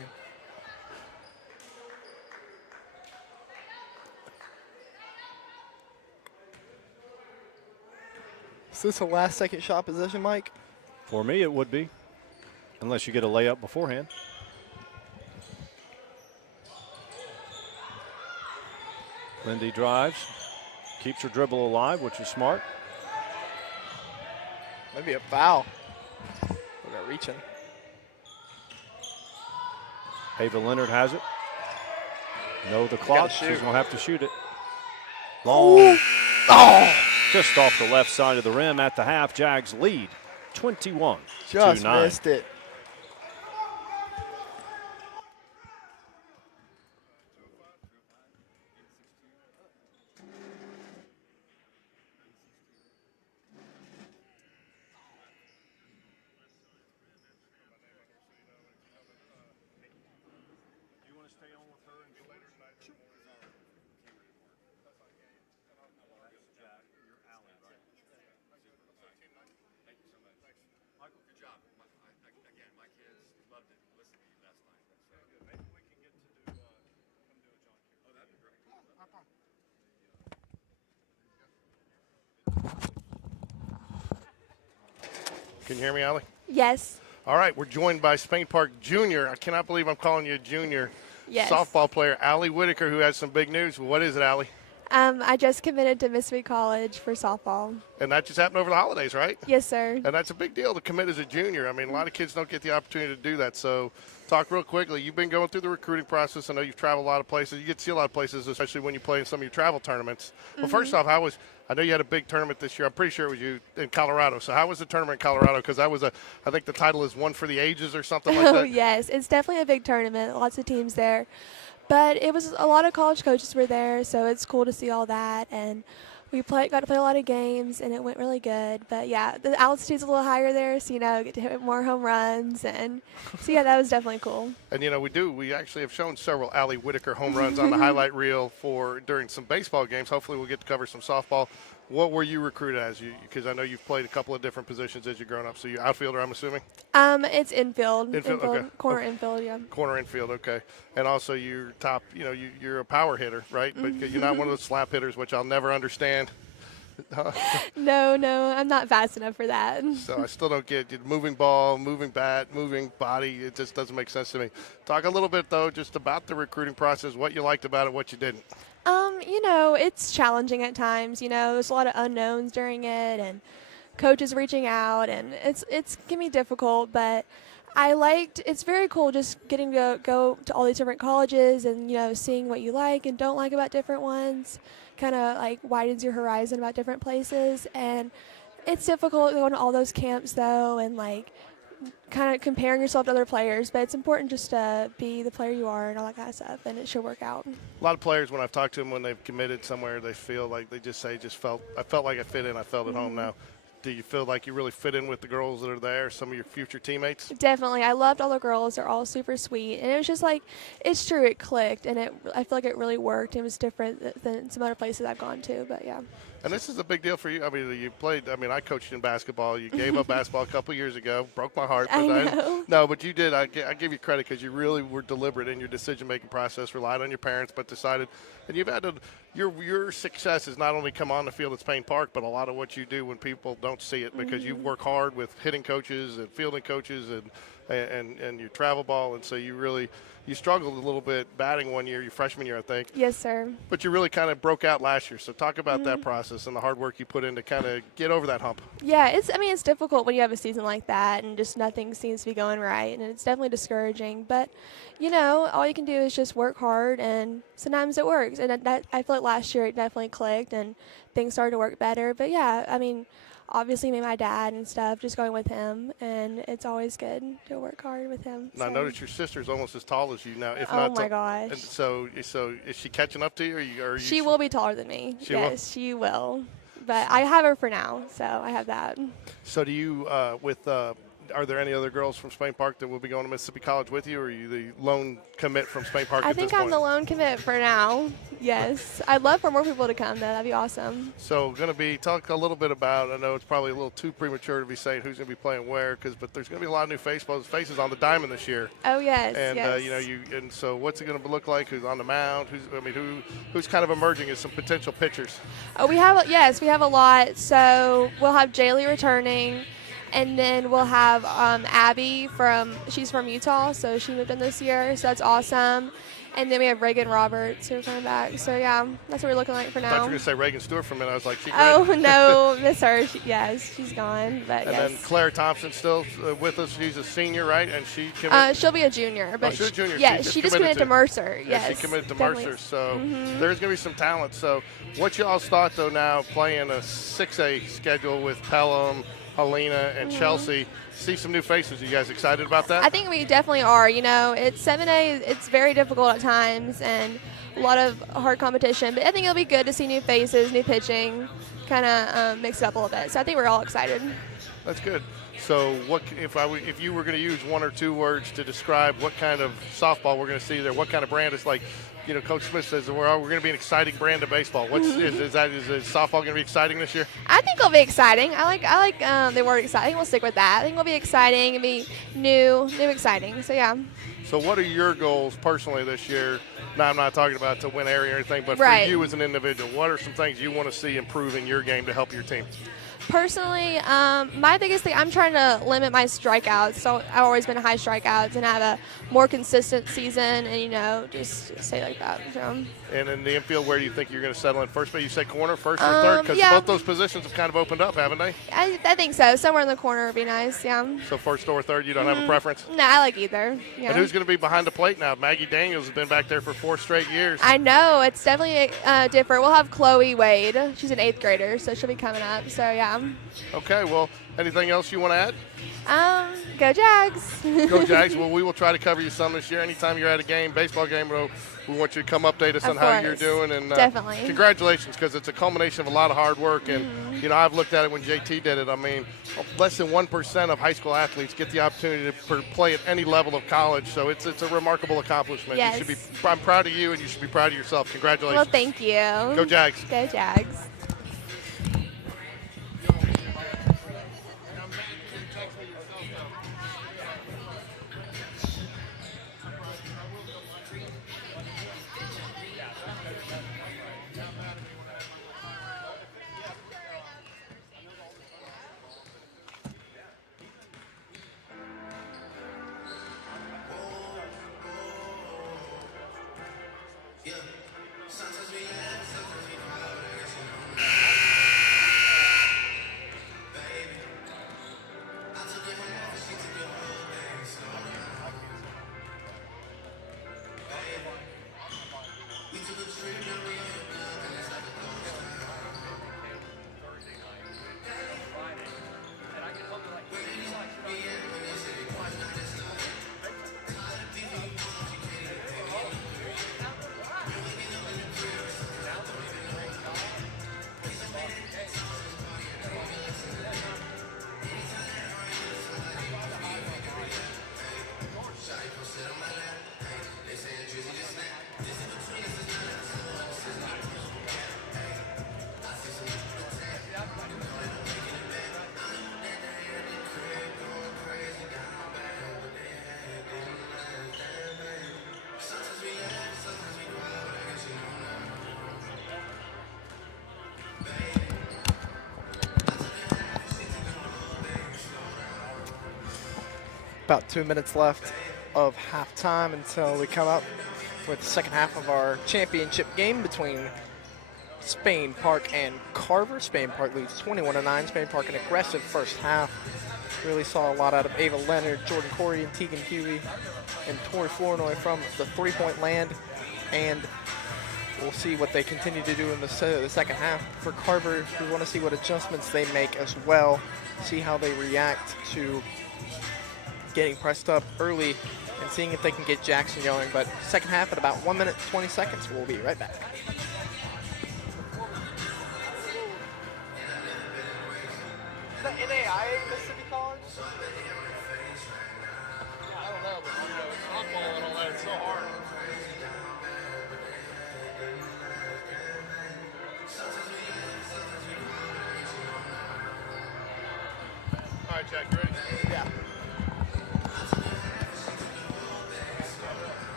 Is this a last second shot position, Mike? For me, it would be, unless you get a layup beforehand. Lindy drives, keeps her dribble alive, which is smart. Maybe a foul. We got reaching. Ava Leonard has it. No, the clock. shoot. She's going to have to shoot it. Long. Oh! Just off the left side of the rim at the half. Jags lead 21 Just to 9. missed it. Can you hear me, Allie? Yes. All right, we're joined by Spain Park Junior. I cannot believe I'm calling you a junior. Yes. Softball player Allie Whitaker, who has some big news. What is it, Allie? I just committed to Mississippi College for softball. And that just happened over the holidays, right? Yes, sir. And that's a big deal to commit as a junior. I mean, a lot of kids don't get the opportunity to do that. So talk real quickly. You've been going through the recruiting process. I know you've traveled a lot of places. You get to see a lot of places, especially when you play in some of your travel tournaments. Well, first off, I know you had a big tournament this year. I'm pretty sure it was you in Colorado. So how was the tournament in Colorado? Because I think the title is One for the Ages or something like Oh, that. yes. It's definitely a big tournament. Lots of teams there. But it was a lot of college coaches were there, so it's cool to see all that. And we got to play a lot of games, and it went really good. But, yeah, the altitude's a little higher there, so, get to hit more home runs. And so, yeah, that was definitely cool. And, we actually have shown several Allie Whitaker home runs on the highlight reel during some baseball games. Hopefully we'll get to cover some softball. What were you recruited as? Because I know you've played a couple of different positions as you've grown up. So you're outfielder, I'm assuming? It's infield. Infield, okay. Corner infield, yeah. Corner infield, okay. And also you're top, you're a power hitter, right? But you're not one of those slap hitters, which I'll never understand. No, I'm not fast enough for that. So I still don't get moving ball, moving bat, moving body. It just doesn't make sense to me. Talk a little bit, though, just about the recruiting process, what you liked about it, what you didn't. It's challenging at times. There's a lot of unknowns during it, and coaches reaching out, and it's can be difficult. But it's very cool just getting to go to all these different colleges and seeing what you like and don't like about different ones. Kind of like widens your horizon about different places, and it's difficult going to all those camps though, and like kind of comparing yourself to other players, but it's important just to be the player you are and all that kind of stuff, and it should work out. A lot of players, when I've talked to them, when they've committed somewhere, they feel like they just say, I felt like I fit in, I felt at home now. Do you feel like you really fit in with the girls that are there, some of your future teammates? Definitely. I loved all the girls. They're all super sweet. And it was just like, it's true, it clicked, and I feel like it really worked. It was different than some other places I've gone to, but yeah. And this is a big deal for you. I mean, I coached in basketball. You gave up basketball a couple years ago. Broke my heart. But I know. No, but you did. I give you credit because you really were deliberate in your decision-making process, relied on your parents, but decided. And you've had your success has not only come on the field at Spain Park, but a lot of what you do when people don't see it, because you work hard with hitting coaches and fielding coaches and your travel ball. And so you struggled a little bit batting one year, your freshman year, I think. Yes, sir. But you really kind of broke out last year. So talk about that process and the hard work you put in to kind of get over that hump. Yeah, it's difficult when you have a season like that and just nothing seems to be going right, and it's definitely discouraging. But, all you can do is just work hard, and sometimes it works. And I feel like last year it definitely clicked and things started to work better. But, yeah, obviously me, my dad and stuff, just going with him, and it's always good to work hard with him. Now, I notice your sister's almost as tall as you now, if oh not. My gosh! And so is she catching up to you? Or you she will be taller than me. Yes, she will. But I have her for now, so I have that. So do you, are there any other girls from Spain Park that will be going to Mississippi College with you, or are you the lone commit from Spain Park I at this think point? I'm the lone commit for now. Yes. I'd love for more people to come, though. That'd be awesome. So talk a little bit about, I know it's probably a little too premature to be saying who's going to be playing where, but there's going to be a lot of new faces on the diamond this year. Oh, yes. And, yes. So what's it going to look like? Who's on the mound? Who's kind of emerging as some potential pitchers? Oh, we have a lot. So we'll have Jaylee returning. And then we'll have Abby she's from Utah, so she moved in this year, so that's awesome. And then we have Reagan Roberts who are coming back. So, yeah, that's what we're looking like for now. I thought you were going to say Reagan Stewart for a minute. I was like, no, miss her. She's gone. But and yes. then Claire Thompson still with us. She's a senior, right? And she she'll be a junior. But she's a junior. Yeah, she just committed to Mercer. Yeah, yes, she committed to definitely. Mercer. So there's going to be some talent. So what y'all's thought, though, now playing a 6A schedule with Pelham, Helena, and Chelsea. See some new faces. Are you guys excited about that? I think we definitely are. You know, it's 7A. It's very difficult at times and a lot of hard competition. But I think it'll be good to see new faces, new pitching, kind of mix it up a little bit. So I think we're all excited. That's good. So what if you were going to use one or two words to describe what kind of softball we're going to see there, what kind of brand? It's like, you know, Coach Smith says we're going to be an exciting brand of baseball. Is softball going to be exciting this year? I think it'll be exciting. I like the word exciting. We'll stick with that. I think it'll be exciting. It'll be new, exciting. So yeah. So what are your goals personally this year? Now I'm not talking about to win area or anything, but Right. for you as an individual, what are some things you want to see improve in your game to help your team? Personally, my biggest thing, I'm trying to limit my strikeouts. So I've always been high strikeouts and have a more consistent season and, you know, just stay like that. So. And in the infield, where do you think you're going to settle in? First base, you said corner, first or third? Because yeah. both those positions have kind of opened up, haven't they? I think so. Somewhere in the corner would be nice, yeah. So first or third, you don't have a preference? No, I like either. Yeah. And who's going to be behind the plate now? Maggie Daniels has been back there for 4 straight years. I know. It's definitely different. We'll have Chloe Wade. She's an 8th grader, so she'll be coming up. So, yeah. Okay, well, anything else you want to add? Go Jags. Go Jags. Well, we will try to cover you some this year. Anytime you're at a game, baseball game, we want you to come update us Of on how course. you're doing. And Definitely. Congratulations, because it's a culmination of a lot of hard work. And, you know, I've looked at it when JT did it. I mean, less than 1% of high school athletes get the opportunity to play at any level of college. So it's a remarkable accomplishment. Yes. I'm proud of you, and you should be proud of yourself. Congratulations. Well, thank you. Go Jags. Go Jags. About 2 minutes left of halftime until we come up with the second half of our championship game between Spain Park and Carver. Spain Park leads 21-9. Spain Park an aggressive first half. Really saw a lot out of Ava Leonard, Jordan Corey, and Tegan Huey, and Tori Flournoy from the three-point land. And we'll see what they continue to do in the second half. For Carver, we want to see what adjustments they make as well, see how they react to getting pressed up early and seeing if they can get Jackson going. But second half at about 1 minute, 20 seconds. We'll be right back. Is that NAIA Mississippi College? I don't know, but softball and all that, it's so hard. All right, Jack, you ready? Yeah.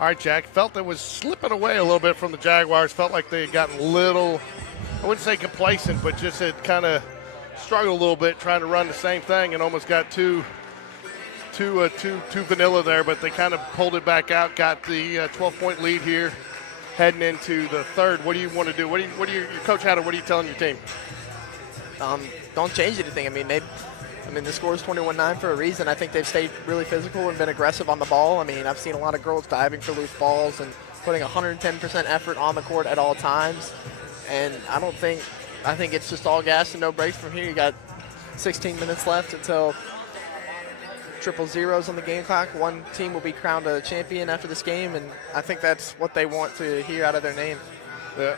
All right, Jack. Felt it was slipping away a little bit from the Jaguars. Felt like they had gotten a little, I wouldn't say complacent, but just had kind of struggled a little bit trying to run the same thing and almost got too vanilla there. But they kind of pulled it back out, got the 12-point lead here, heading into the third. What do you want to do? What do you, your coach Hatter? What are you telling your team? Don't change anything. I mean, the score is 21-9 for a reason. I think they've stayed really physical and been aggressive on the ball. I mean, I've seen a lot of girls diving for loose balls and putting 110% effort on the court at all times. And I think it's just all gas and no brakes from here. You got 16 minutes left until triple zeros on the game clock. One team will be crowned a champion after this game, and I think that's what they want to hear out of their name. Yeah.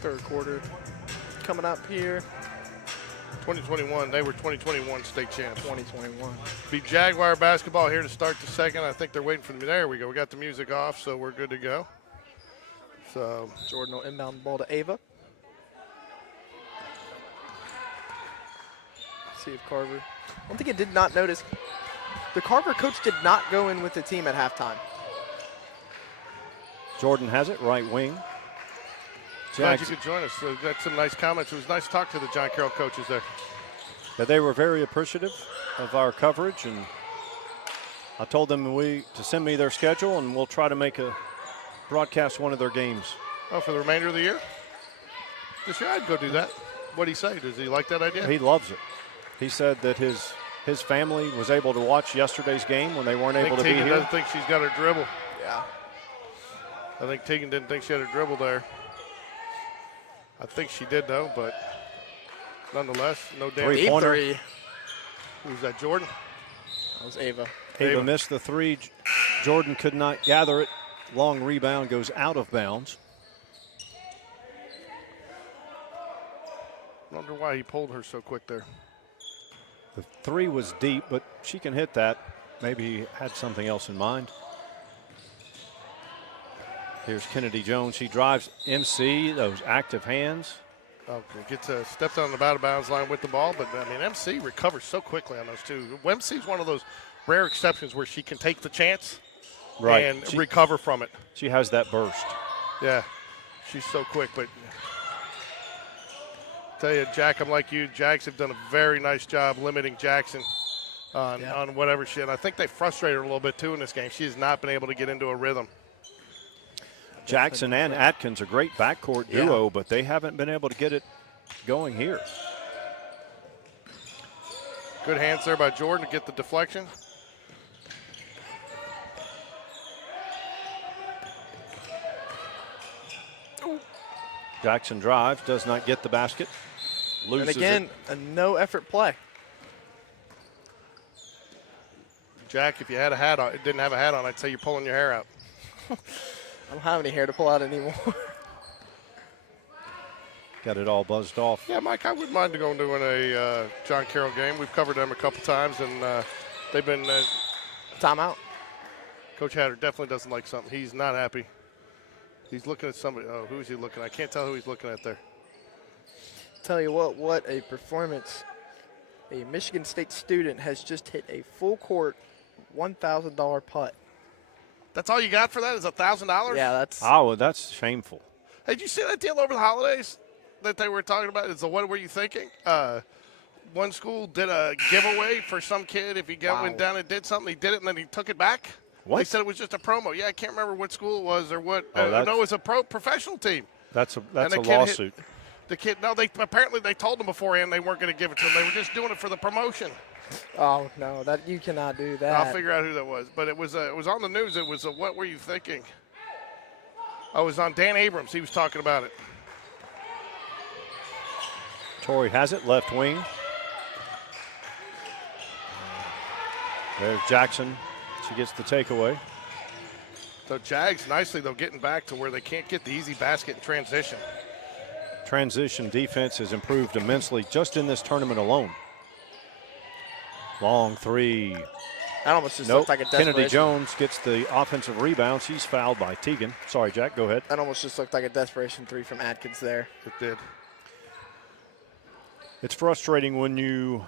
Third quarter coming up here. 2021, they were 2021 state champs. 2021. Be Jaguar basketball here to start the second. I think they're waiting for me. There we go. We got the music off, so we're good to go. So Jordan will inbound the ball to Ava. See if Carver. One thing I did not notice, the Carver coach did not go in with the team at halftime. Jordan has it, right wing. glad you could join us. So got some nice comments. It was nice to talk to the John Carroll coaches there. Yeah, they were very appreciative of our coverage, and I told them to send me their schedule, and we'll try to make a broadcast one of their games. Oh, for the remainder of the year? This year I'd go do that. What'd he say? Does he like that idea? He loves it. He said that his family was able to watch yesterday's game when they weren't able to be Tegan here. doesn't think she's got her dribble. Yeah. I think Tegan didn't think she had her dribble there. I think she did, though, but nonetheless, no damage. Deep three. Who's that, Jordan? That was Ava. Ava missed the three. Jordan could not gather it. Long rebound goes out of bounds. Wonder why he pulled her so quick there. The three was deep, but she can hit that. Maybe he had something else in mind. Here's Kennedy Jones. She drives MC, those active hands. Okay, steps on the out of bounds line with the ball, but I mean, MC recovers so quickly on those two. MC's one of those rare exceptions where she can take the chance and recover from it. She has that burst. Yeah, she's so quick, but tell you, Jack, I'm like you. Jags have done a very nice job limiting Jackson on whatever she. And I think they frustrated her a little bit too in this game. She has not been able to get into a rhythm. Jackson and Atkins, a great backcourt duo, but they haven't been able to get it going here. Good hands there by Jordan to get the deflection. Jackson drives, does not get the basket. Loses and again, a no-effort play. Jack, if you had a hat on, didn't have a hat on, I'd say you're pulling your hair out. I don't have any hair to pull out anymore. Got it all buzzed off. Yeah, Mike, I wouldn't mind going to a John Carroll game. We've covered them a couple times, and they've been timeout. Coach Hatter definitely doesn't like something. He's not happy. He's looking at somebody. Oh, who is he looking at? I can't tell who he's looking at there. Tell you what a performance. A Michigan State student has just hit a full court $1,000 putt. That's all you got for that is $1,000? Yeah, that's. Oh, well, that's shameful. Hey, did you see that deal over the holidays that they were talking about? It's what were you thinking? One school did a giveaway for some kid. If he went down and did something, he did it, and then he took it back. What? They said it was just a promo. Yeah, I can't remember what school it was or what. Oh, no, it was a professional team. That's a lawsuit. The kid, no, apparently they told him beforehand they weren't going to give it to him. They were just doing it for the promotion. Oh no, that you cannot do that. I'll figure out who that was, but it was on the news. It was what were you thinking? I was on Dan Abrams. He was talking about it. Torrey has it, left wing. There's Jackson. She gets the takeaway. So Jags nicely though getting back to where they can't get the easy basket in transition. Transition defense has improved immensely just in this tournament alone. Long three. That almost just looked like a desperation. Kennedy Jones gets the offensive rebound. She's fouled by Tegan. Sorry, Jack, go ahead. That almost just looked like a desperation three from Atkins there. It did. It's frustrating when you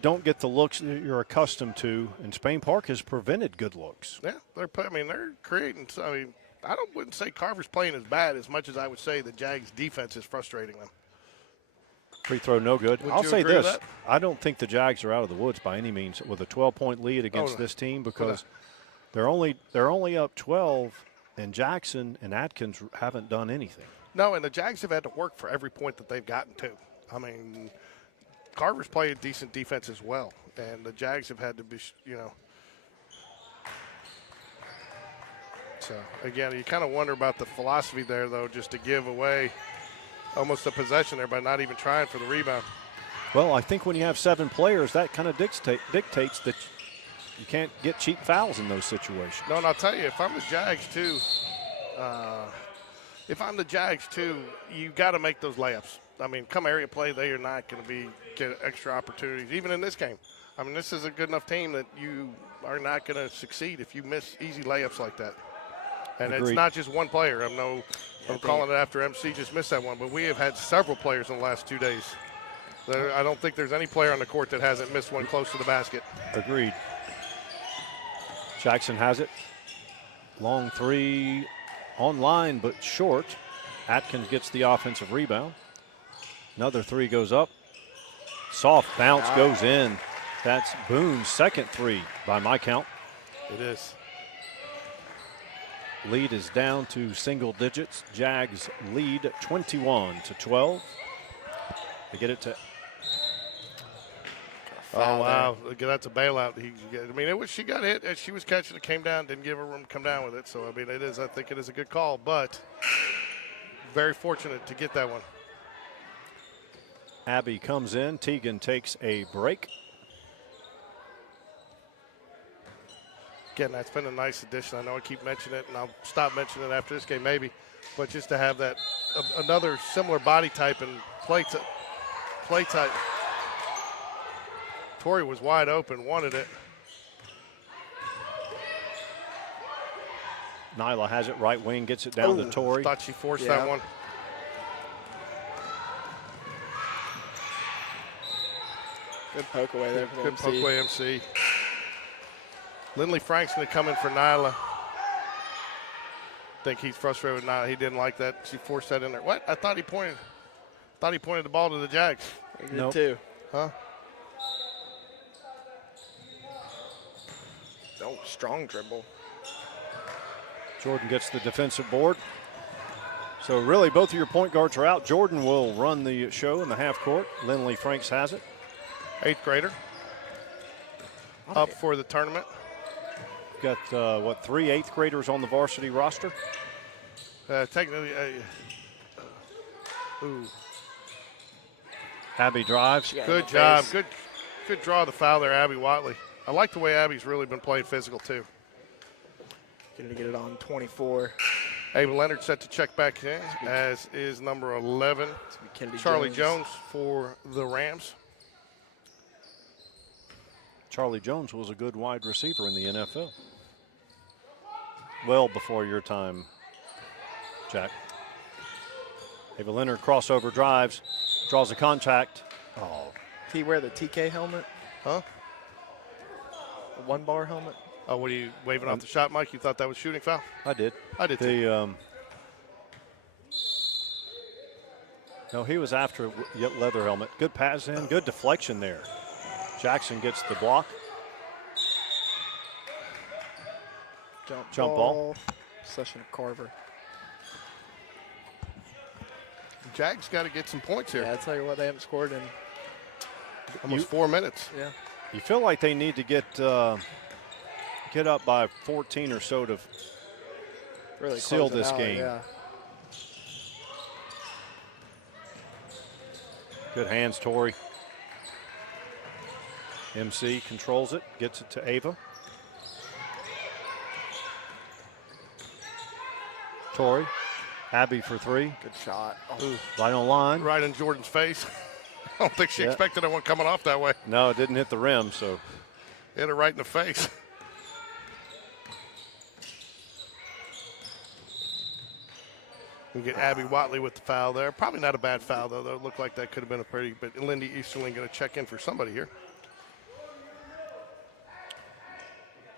don't get the looks that you're accustomed to, and Spain Park has prevented good looks. Yeah, they're creating. I wouldn't say Carver's playing as bad as much as I would say the Jags defense is frustrating them. Free throw no good. Would I'll you say agree with this. that? I don't think the Jags are out of the woods by any means with a 12-point lead against no. this team because they're only up 12, and Jackson and Atkins haven't done anything. No, and the Jags have had to work for every point that they've gotten to. I mean, Carver's played decent defense as well, and the Jags have had to be, you know. So, again, you kind of wonder about the philosophy there, though, just to give away almost a possession there by not even trying for the rebound. Well, I think when you have 7 players, that kind of dictates that you can't get cheap fouls in those situations. No, and I'll tell you, if I'm the Jags, too, you got to make those layups. I mean, come area play, they are not going to get extra opportunities, even in this game. I mean, this is a good enough team that you are not going to succeed if you miss easy layups like that. And Agreed. It's not just one player. I'm calling it after MC just missed that one, but we have had several players in the last 2 days. I don't think there's any player on the court that hasn't missed one close to the basket. Agreed. Jackson has it. Long three online, but short. Atkins gets the offensive rebound. Another three goes up. Soft bounce goes in. That's Boone's second three by my count. It is. Lead is down to single digits. Jags lead 21-12. They get it to. Oh, wow. That's a bailout. She got hit as she was catching it, came down, didn't give her room to come down with it. So, I mean, I think it is a good call, but very fortunate to get that one. Abby comes in. Teagan takes a break. Again, that's been a nice addition. I know I keep mentioning it, and I'll stop mentioning it after this game maybe. But just to have that, another similar body type and play type. Tori was wide open, wanted it. Nyla has it right wing, gets it down to Tori. Thought she forced that one. Good poke away there. Good poke away, MC. Lindley Frank's going to come in for Nyla. Think he's frustrated with Nyla. He didn't like that. She forced that in there. What? I thought he pointed the ball to the Jags. He did too. Huh? Oh, strong dribble. Jordan gets the defensive board. So really both of your point guards are out. Jordan will run the show in the half court. Lindley Franks has it. 8th grader. Up for the tournament. Got, 3 8th graders on the varsity roster? Technically, Abby drives. good job. Good draw of the foul there, Abby Watley. I like the way Abby's really been playing physical, too. Going to get it on 24. Ava Leonard set to check back in, as is number 11, Charlie Jones for the Rams. Charlie Jones was a good wide receiver in the NFL. Well before your time, Jack. Ava Leonard crossover drives, draws a contact. Oh. Did he wear the TK helmet? Huh? A 1-bar helmet? Oh, what are you waving off the shot, Mike? You thought that was shooting foul? I did. I did too. No, he was after leather helmet. Good pass in, good deflection there. Jackson gets the block. Jump ball. Possession of Carver. Jags got to get some points here. Yeah, I'll tell you what, they haven't scored in almost 4 minutes. Yeah. You feel like they need to get up by 14 or so to really seal close it this out, game. Yeah. Good hands, Tori. MC controls it, gets it to Ava. Tori, Abby for 3. Good shot. Ooh. Right on line. Right in Jordan's face. I don't think she expected that one coming off that way. No, it didn't hit the rim, so. Hit her right in the face. We get Abby Watley with the foul there. Probably not a bad foul, though. It looked like that could have been a pretty, but Lindy Easterling going to check in for somebody here.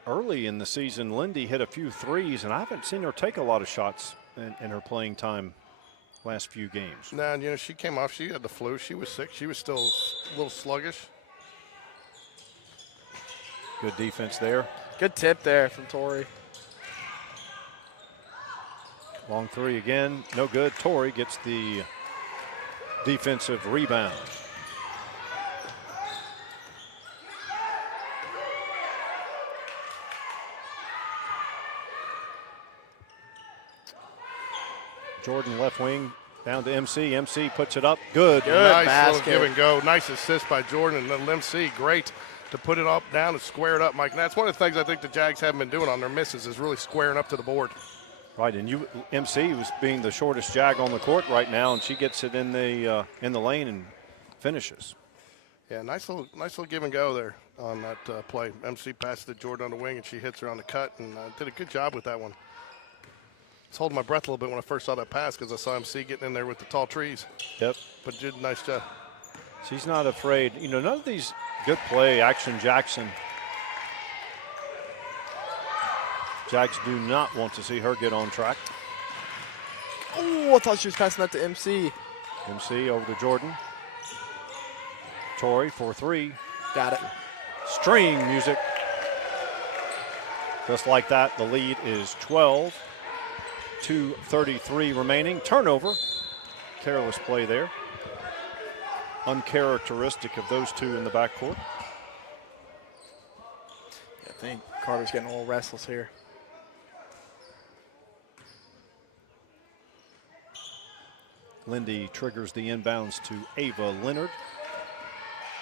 Early in the season, Lindy hit a few threes, and I haven't seen her take a lot of shots in her playing time last few games. Now, you know, she came off. She had the flu. She was sick. She was still a little sluggish. Good defense there. Good tip there from Tori. Long three again. No good. Tori gets the defensive rebound. Jordan left wing down to MC. MC puts it up. Good. Nice basket. little give and go. Nice assist by Jordan and little MC. Great to put it up, down, and square it up, Mike. And that's one of the things I think the Jags haven't been doing on their misses is really squaring up to the board. Right, and MC was being the shortest Jag on the court right now, and she gets it in the lane and finishes. Yeah, nice little give and go there on that play. MC passed to Jordan on the wing, and she hits her on the cut, and did a good job with that one. I was holding my breath a little bit when I first saw that pass because I saw MC getting in there with the tall trees. Yep. But did a nice job. She's not afraid. You know, none of these good play, Action Jackson. Jags do not want to see her get on track. Oh, I thought she was passing that to MC. MC over to Jordan. Tori for three. Got it. String music. Just like that, the lead is 12. 2:33 remaining. Turnover. Careless play there. Uncharacteristic of those two in the backcourt. I think Carter's getting a little restless here. Lindy triggers the inbounds to Ava Leonard.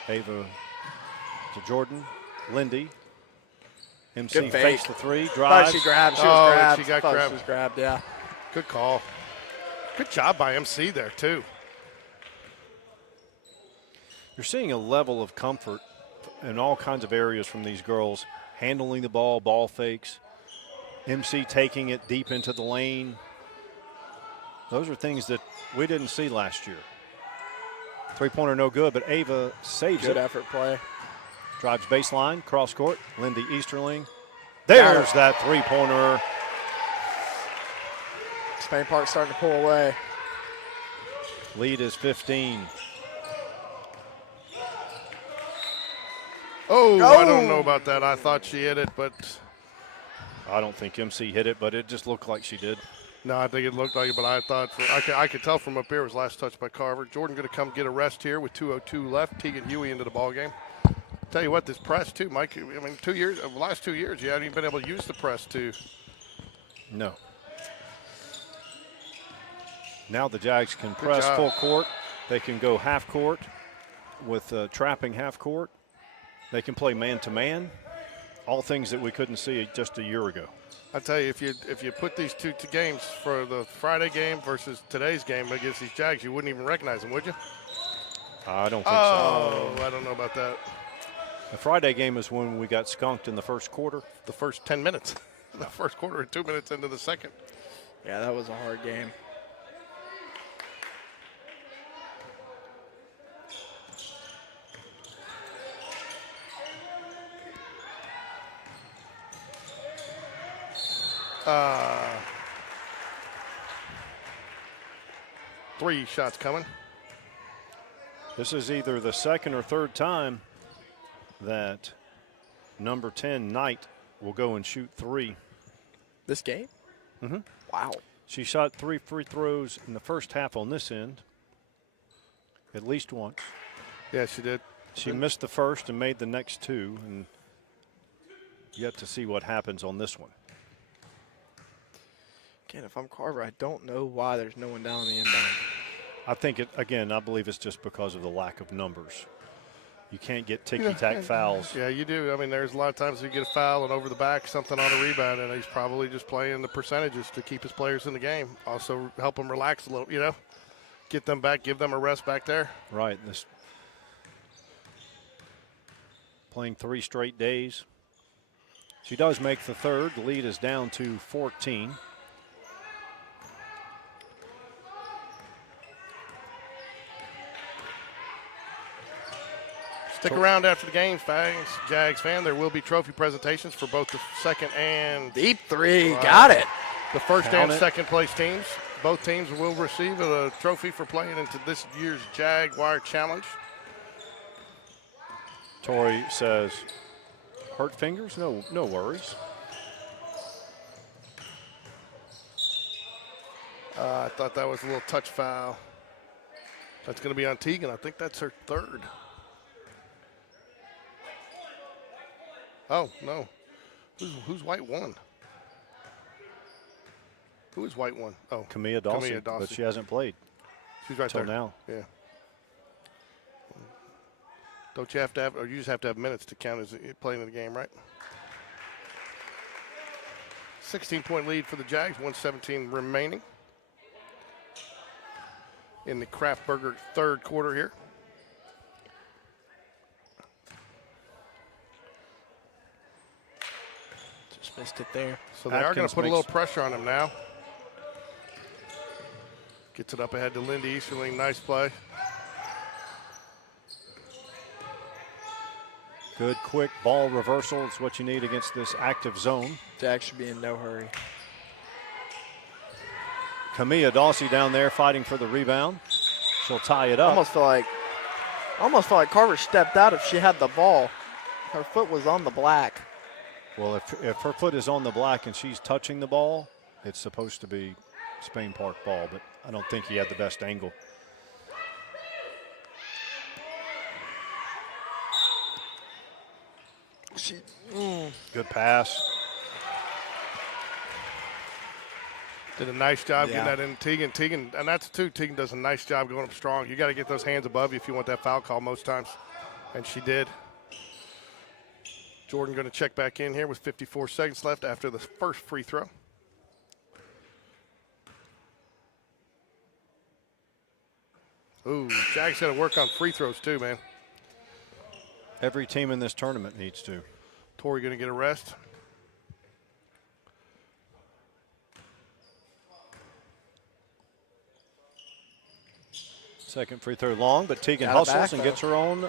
Ava to Jordan. Lindy. MC Good fake. fakes the three, Thought drives. she grabbed. She Oh, was grabbed. she got Thought grabbed. She was grabbed, yeah. Good call. Good job by MC there, too. You're seeing a level of comfort in all kinds of areas from these girls. Handling the ball fakes. MC taking it deep into the lane. Those are things that we didn't see last year. Three-pointer no good, but Ava saves Good it. effort play. Drives baseline, cross court. Lindy Easterling. There's that three-pointer. Spain Park starting to pull away. Lead is 15. Oh, Go! I don't know about that. I thought she hit it, but I don't think MC hit it, but it just looked like she did. no, I think it looked like it. But I thought I could tell from up here it was last touch by Carver. Jordan going to come get a rest here with 2:02 left. Tegan Huey into the ball game. Tell you what, this press too, Mike. I mean, last 2 years, you haven't even been able to use the press too. No. Now the Jags can press job. full court. They can go half court with trapping half court. They can play man-to-man. All things that we couldn't see just a year ago. I tell you, if you put these two games for the Friday game versus today's game against these Jags, you wouldn't even recognize them, would you? I don't think Oh, I don't know about that. so. The Friday game is when we got skunked in the first quarter. The first 10 minutes, the first quarter, and 2 minutes into the second. Yeah, that was a hard game. Three shots coming. This is either the second or third time that number 10, Knight, will go and shoot three. This game? Mm-hmm. Wow. She shot 3 free throws in the first half on this end, at least once. Yeah, she did. She missed the first and made the next two, and yet to see what happens on this one. Again, if I'm Carver, I don't know why there's no one down the inbound. I think I believe it's just because of the lack of numbers. You can't get ticky-tack fouls. Yeah, you do. I mean, there's a lot of times you get a foul and over the back, something on a rebound, and he's probably just playing the percentages to keep his players in the game. Also help them relax a little, get them back, give them a rest back there. Right. Playing 3 straight days. She does make the third. The lead is down to 14. Stick around after the game, Jags fan. There will be trophy presentations for both the second and Deep three. Wow. Got it. the first Count and it. second place teams. both teams will receive a trophy for playing into this year's Jaguar Challenge. Tori says, hurt fingers? No worries. I thought that was a little touch foul. That's going to be on Tegan. I think that's her third. Oh, no. Who's white one? Who is white one? Oh, Camilla Dawson, but she hasn't played. She's right till there. now. Yeah. Don't you have to have, or you just have to have minutes to count as playing in the game, right? 16-point lead for the Jags, 1:17 remaining in the Kraft Burger third quarter here. Just missed it there. So they are going Atkins to put a makes- little pressure on him now. Gets it up ahead to Lindy Easterling. Nice play. Good, quick ball reversal is what you need against this active zone. Jack should be in no hurry. Camilla Dawson down there fighting for the rebound. She'll tie it up. Almost feel like Carver stepped out if she had the ball. Her foot was on the black. Well, if her foot is on the black and she's touching the ball, it's supposed to be Spain Park ball, but I don't think he had the best angle. Good pass. Did a nice job Yeah. getting that in. Tegan, and that's too. Tegan does a nice job going up strong. You got to get those hands above you if you want that foul call most times, and she did. Jordan going to check back in here with 54 seconds left after the first free throw. Ooh, Jack's got to work on free throws too, man. Every team in this tournament needs to. Tori going to get a rest. Second free throw long, but Tegan Got it hustles back, and though. gets her own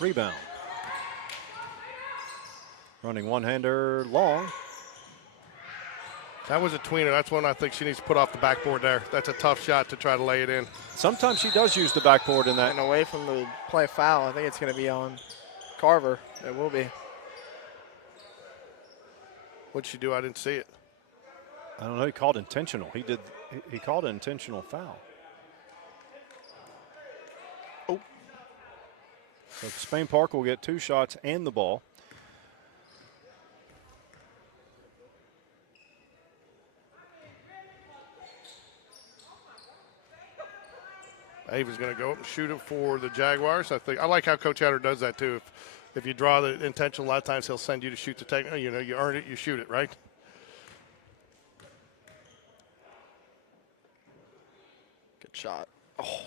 rebound. Running one-hander long. That was a tweener. That's one I think she needs to put off the backboard there. That's a tough shot to try to lay it in. Sometimes she does use the backboard in that. And away from the play foul, I think it's going to be on Carver. It will be. What'd she do? I didn't see it. I don't know. He called intentional. He called an intentional foul. Oh. So Spain Park will get 2 shots and the ball. Ava's going to go up and shoot it for the Jaguars. I like how Coach Hatter does that too. If you draw the intentional, a lot of times he'll send you to shoot the technical. You know, you earn it, you shoot it, right? Good shot. Oh.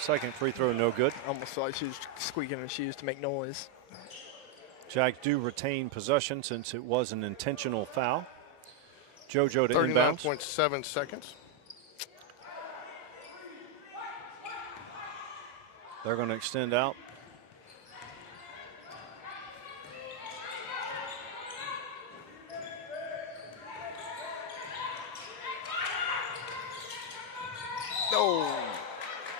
Second free throw, no good. Almost felt like she was squeaking her shoes to make noise. Jags do retain possession since it was an intentional foul. JoJo to inbound. 39.7 seconds. They're going to extend out. No.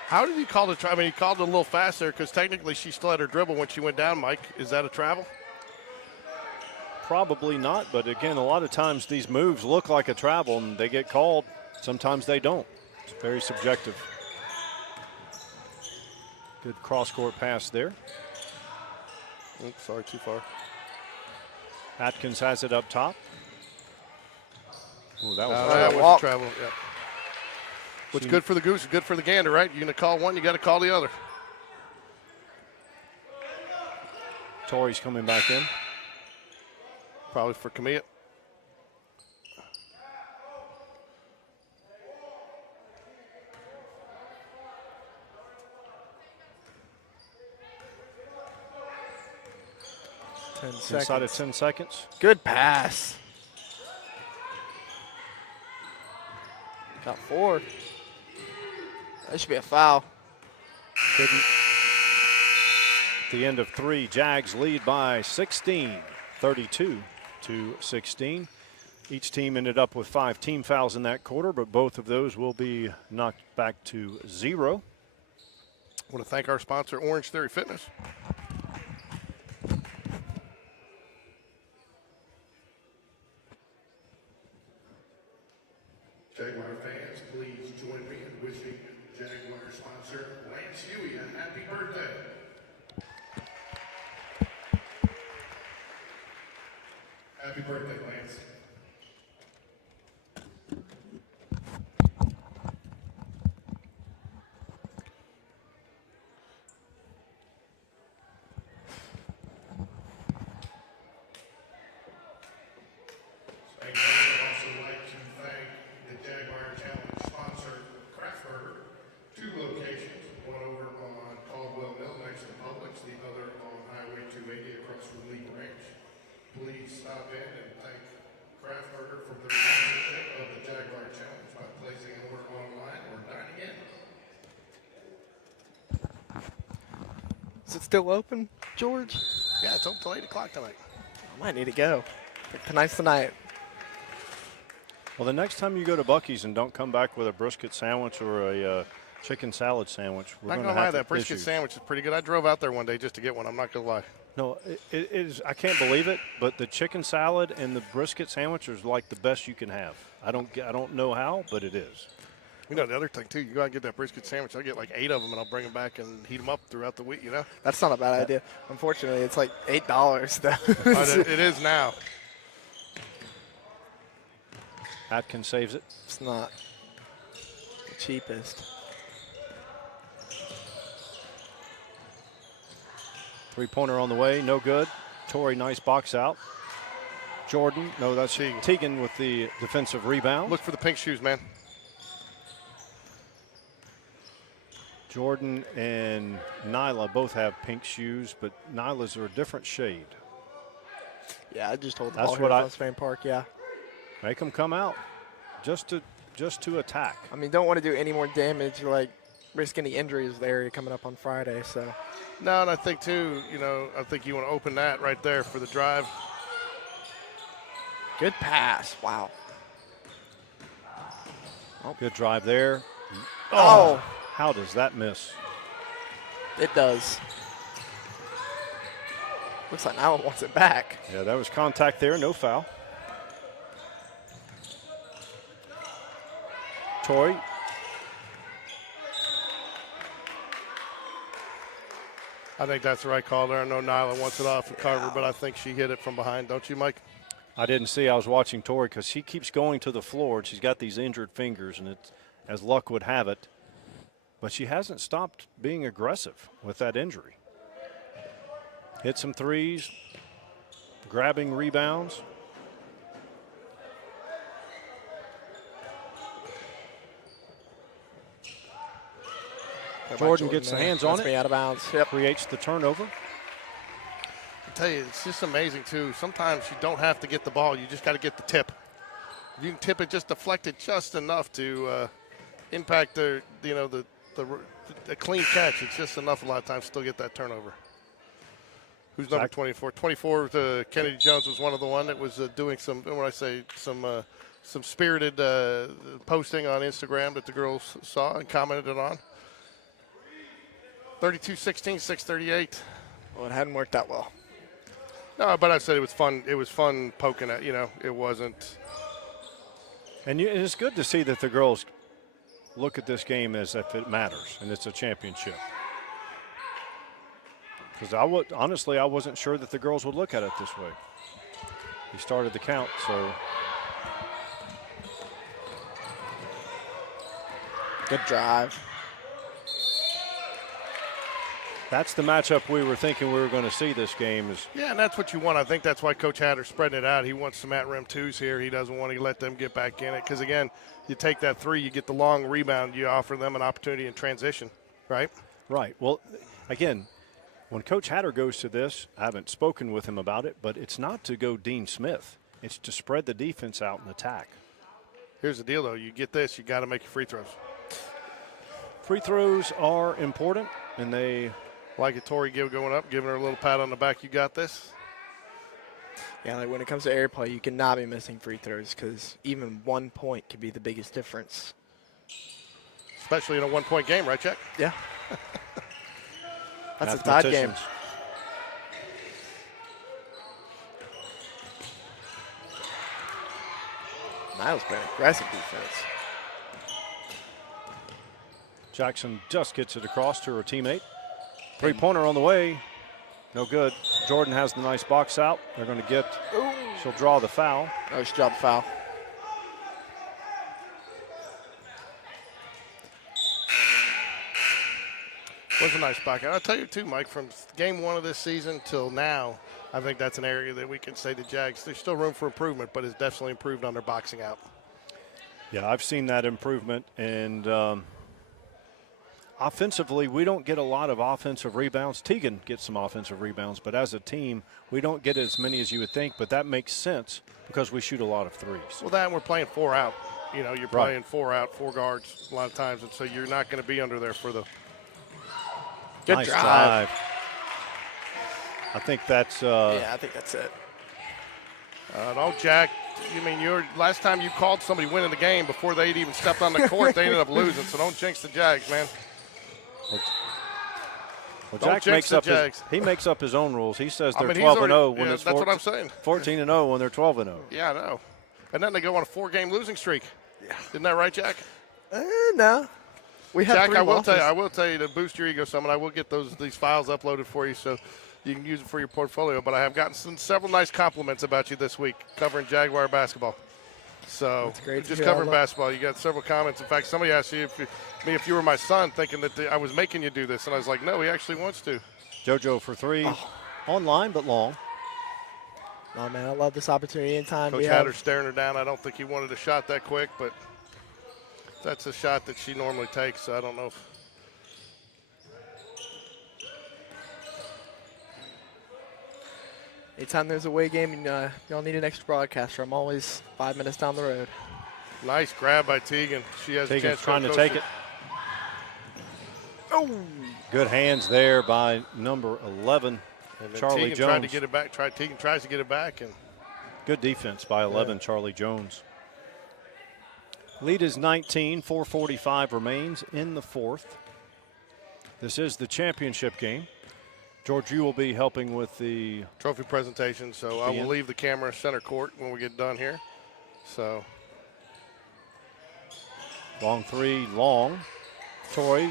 How did he call the travel? I mean, he called it a little faster because technically she still had her dribble when she went down, Mike. Is that a travel? Probably not, but again, a lot of times these moves look like a travel and they get called. Sometimes they don't. It's very subjective. Good cross-court pass there. Oops, sorry, too far. Atkins has it up top. Ooh, that was a That travel. was a travel, yeah. What's good for the goose is good for the gander, right? You're going to call one, you got to call the other. Tori's coming back in. Probably for Camilla. Inside of 10 seconds. Good pass. Got 4. That should be a foul. Didn't. At the end of 3, Jags lead by 16, 32-16. Each team ended up with 5 team fouls in that quarter, but both of those will be knocked back to 0. I want to thank our sponsor, Orange Theory Fitness. Jaguar fans, please join me in wishing Jaguar sponsor Lance Huey a happy birthday. Happy birthday, Lance. I'd also like to thank the Jaguar Challenge sponsor, CARROLL. 2 locations, one over on CALDWELL Mill next to PUBLIX, the other on Highway 280 across from Lee Ranch. Please stop in and thank CARROLL for the sponsorship of the Jaguar Challenge by placing an order online or dining in. Is it still open, George? Yeah, it's open till 8 o'clock tonight. I might need to go. Tonight's the night. Well, the next time you go to Buc-ee's and don't come back with a brisket sandwich or a chicken salad sandwich, we're Not going gonna to lie, have that brisket issues. sandwich is pretty good. I drove out there one day just to get one. I'm not gonna lie. No, it is. I can't believe it, but the chicken salad and the brisket sandwich is like the best you can have. I don't know how, but it is. You know, the other thing too, you gotta get that brisket sandwich. I'll get like 8 of them and I'll bring them back and heat them up throughout the week. You know, That's not a bad idea. Unfortunately, it's like $8 though. But it is now. Atkins saves it. It's not the cheapest. 3-pointer on the way, no good. Torrey, nice box out. Jordan, no, that's Teagan with the defensive rebound. Look for the pink shoes, man. Jordan and Nyla both have pink shoes, but Nyla's are a different shade. Yeah, I just told the That's ball what here I- at Fame Park. Yeah. Make them come out just to attack. I mean, don't want to do any more damage, like risk any injuries there coming up on Friday. So No, and I think too, you know, I think you want to open that right there for the drive. good pass. Wow. Good drive there. Oh, How does that miss? it does. Looks like Allen wants it back. Yeah, that was contact there, no foul. Torrey. I think that's the right call there. I know Nyla wants it off of Carver, but I think she hit it from behind. Don't you, Mike? I didn't see. I was watching Torrey because she keeps going to the floor, and she's got these injured fingers, and it's, as luck would have it, but she hasn't stopped being aggressive with that injury. Hit some threes, grabbing rebounds. Jordan gets the hands on That's it. me out of bounds. Yep. Creates the turnover. I tell you, it's just amazing too. Sometimes you don't have to get the ball; you just got to get the tip. If you can tip it, just deflect it just enough to impact the clean catch. It's just enough a lot of times to still get that turnover. Who's number 24? 24. Kennedy Jones was one of the one that was doing some. When I say some spirited posting on Instagram that the girls saw and commented on. 32-16, 6:38. Well, it hadn't worked that well. No, but I said it was fun. It was fun poking at. It wasn't. And it's good to see that the girls look at this game as if it matters and it's a championship. Because honestly, I wasn't sure that the girls would look at it this way. He started the count, so. Good drive. That's the matchup we were thinking we were going to see this game. Yeah, and that's what you want. I think that's why Coach Hatter's spreading it out. He wants some at-rim twos here. He doesn't want to let them get back in it because, again, you take that three, you get the long rebound, you offer them an opportunity in transition, right? Right. Well, again, when Coach Hatter goes to this, I haven't spoken with him about it, but it's not to go Dean Smith. It's to spread the defense out and attack. here's the deal, though. You get this, you got to make your free throws. Free throws are important, and they like it. Tori Gill going up, giving her a little pat on the back. You got this. Yeah, like when it comes to air play, you cannot be missing free throws because even 1 point can be the biggest difference. Especially in a 1 point game, right, Jack? Yeah. That's a tied game. mathematicians. Niles playing aggressive defense. Jackson just gets it across to her teammate. Three-pointer on the way. No good. Jordan has the nice box out. They're going to get, she'll draw the foul. Oh, she dropped the foul. Was a nice block. And I'll tell you, too, Mike, from game 1 of this season till now, I think that's an area that we can say to Jags, there's still room for improvement, but it's definitely improved on their boxing out. Yeah, I've seen that improvement. And offensively, we don't get a lot of offensive rebounds. Tegan gets some offensive rebounds, but as a team, we don't get as many as you would think. But that makes sense because we shoot a lot of threes. Well, that and we're playing 4 out. You know, you're Right. playing 4 out, 4 guards a lot of times, and so you're not going to be under there for the Good nice drive. I think that's Yeah, I think that's it. no, Jack. You mean last time you called somebody winning the game before they'd even stepped on the court, they ended up losing. So don't jinx the Jags, man. well, Don't Jack jinx makes the up Jags. he makes up his own rules. He says they're I mean, 12 and 0 yeah, when it's that's what I'm saying. 14 and 0 when they're 12 and 0. Yeah, I know. And then they go on a 4-game losing streak. Yeah. Isn't that right, Jack? No. We have Jack, 3 losses. I will tell you to boost your ego some, and I will get these files uploaded for you so you can use it for your portfolio. But I have gotten several nice compliments about you this week covering Jaguar basketball. So That's great to just hear. covering basketball. You got several comments. In fact, somebody asked you if you were my son, thinking that I was making you do this, and I was like, no, he actually wants to. JoJo for 3, online but long. Oh, man, I love this opportunity anytime. Coach Hatter staring her down. I don't think he wanted a shot that quick, but that's a shot that she normally takes, so I don't know if. Anytime there's a away game and y'all need an extra broadcaster, I'm always 5 minutes down the road. Nice grab by Tegan. She has a Tegan's chance trying to go take through. it. Oh! Good hands there by number 11, And then Charlie Tegan tried to Jones. get it back. Tegan tries to get it back, and Good defense by 11, Charlie Jones. Lead is 19, 4:45 remains in the fourth. This is the championship game. George, you will be helping with the trophy presentation. So I will leave the camera center court when we get done here. So long three, long. Tori.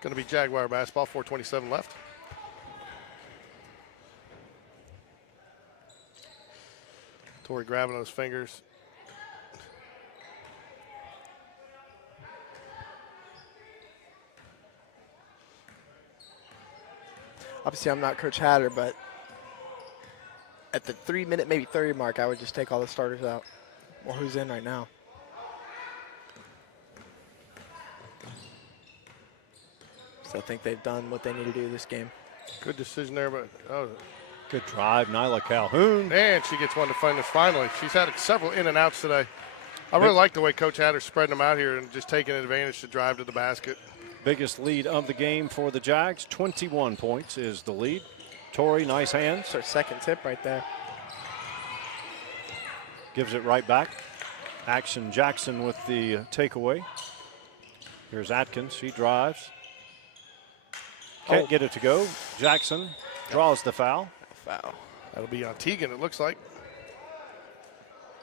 Going to be Jaguar basketball, 4:27 left. Tori grabbing those fingers. Obviously, I'm not Coach Hatter, but at the 3-minute, maybe 30 mark, I would just take all the starters out. Or who's in right now. So I think they've done what they need to do this game. Good decision there, but good drive, Nyla Calhoun. And she gets one to finish finally. She's had several in and outs today. I really like the way Coach Hatter's spreading them out here and just taking advantage to drive to the basket. Biggest lead of the game for the Jags. 21 points is the lead. Tori, nice hands. That's our second tip right there. Gives it right back. Action Jackson with the takeaway. Here's Atkins. She drives. Can't get it to go. Jackson draws the foul. Foul. That'll be on Tegan, it looks like.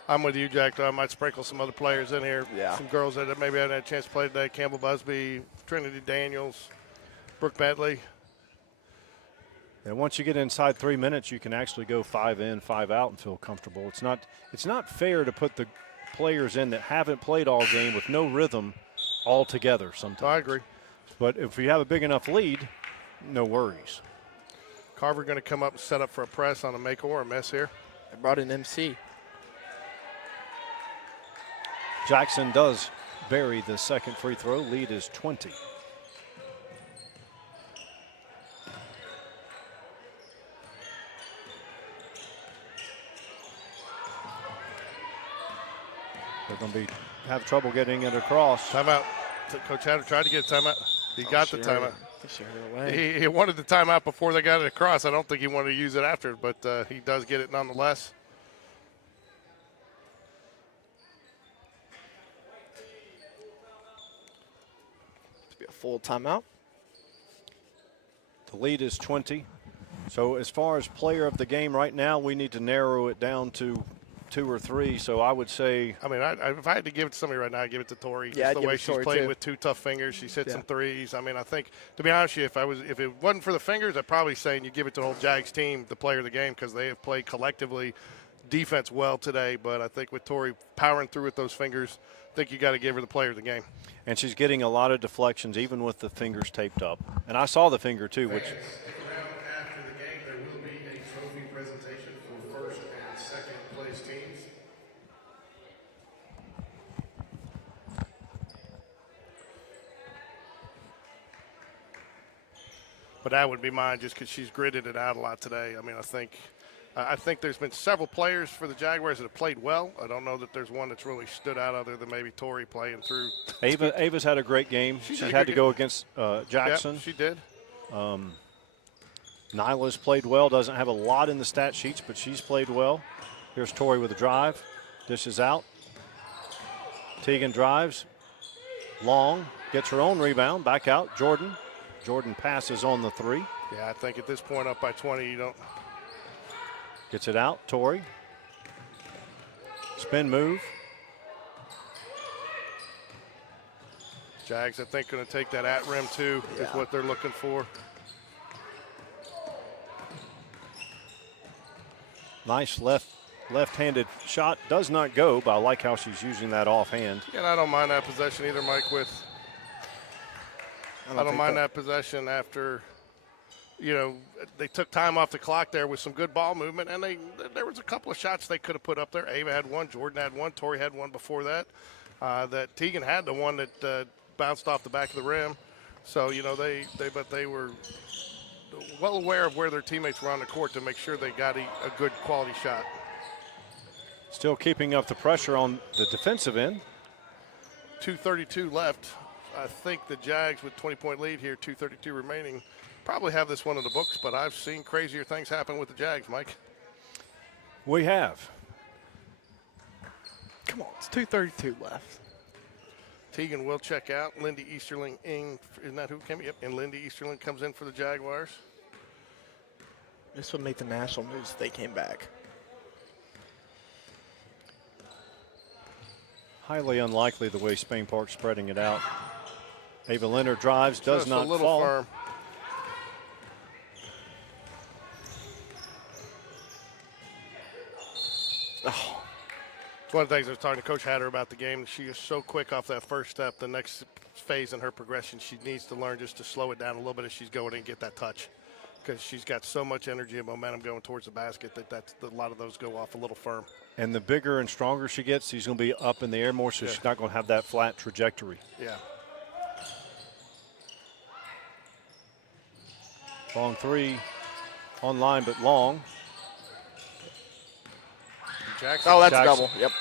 I'm with you, Jack, though. I might sprinkle some other players in here. Yeah. Some girls that maybe haven't had a chance to play today. Campbell Busby, Trinity Daniels, Brooke Bentley. And once you get inside 3 minutes, you can actually go 5 in, 5 out and feel comfortable. It's not fair to put the players in that haven't played all game with no rhythm all together sometimes. I agree. But if you have a big enough lead, no worries. Carver going to come up and set up for a press on a make or a miss here. I brought in MC. Jackson does bury the second free throw. Lead is 20. They're going to have trouble getting it across. Timeout. Coach Hatter tried to get a timeout. He got the timeout. Away. He wanted the timeout before they got it across. I don't think he wanted to use it after, but he does get it nonetheless. To be a full timeout. The lead is 20. So as far as player of the game right now, we need to narrow it down to 2 or 3. So I would say, I mean, if I had to give it to somebody right now, I'd give it to Tori. Yeah, Just I'd the way give it to she's Tori, playing too. with 2 tough fingers. She's hit Yeah. some threes. I mean, I think, to be honest with you, if it wasn't for the fingers, I'd probably say you give it to the whole JAGS team, the player of the game, because they have played collectively defense well today. But I think with Tori powering through with those fingers, I think you got to give her the player of the game. and she's getting a lot of deflections, even with the fingers taped up. And I saw the finger too, which After the game, there will be a trophy presentation for first and second place teams. But that would be mine just because she's gritted it out a lot today. I mean, I think there's been several players for the Jaguars that have played well. I don't know that there's one that's really stood out other than maybe Tori playing through. Ava's had a great game. She's She had a had good to go against Jackson. Yep, she did. Nyla's played well. Doesn't have a lot in the stat sheets, but she's played well. Here's Tori with a drive. Dishes out. Teagan drives. Long. Gets her own rebound. Back out. Jordan passes on the 3. Yeah, I think at this point up by 20, you don't. Gets it out. Tori. Spin move. Jags, I think, going to take that at rim too, is what they're looking for. Nice left-handed shot. Does not go, but I like how she's using that offhand. And I don't mind that possession either, Mike, I don't mind that possession after, they took time off the clock there with some good ball movement, and there was a couple of shots they could have put up there. Ava had one, Jordan had one, Tori had one before that. That Teagan had the one that bounced off the back of the rim. So, they were well aware of where their teammates were on the court to make sure they got a good quality shot. Still keeping up the pressure on the defensive end. 2:32 left. I think the Jags with 20-point lead here, 2:32 remaining, probably have this one in the books, but I've seen crazier things happen with the Jags, Mike. We have. Come on, it's 2:32 left. Teagan will check out. Lindy Easterling isn't that who came? Yep, and Lindy Easterling comes in for the Jaguars. This would make the national news if they came back. Highly unlikely the way Spain Park's spreading it out. Ava Leonard drives, does Just not a little fall. firm. Oh, It's one of the things I was talking to Coach Hatter about the game. She is so quick off that first step. The next phase in her progression, she needs to learn just to slow it down a little bit as she's going and get that touch, because she's got so much energy and momentum going towards the basket that a lot of those go off a little firm. And the bigger and stronger she gets, she's going to be up in the air more, so she's not going to have that flat trajectory. Yeah. Long 3 online, but long. Jackson. oh, that's Jackson. double. Yep.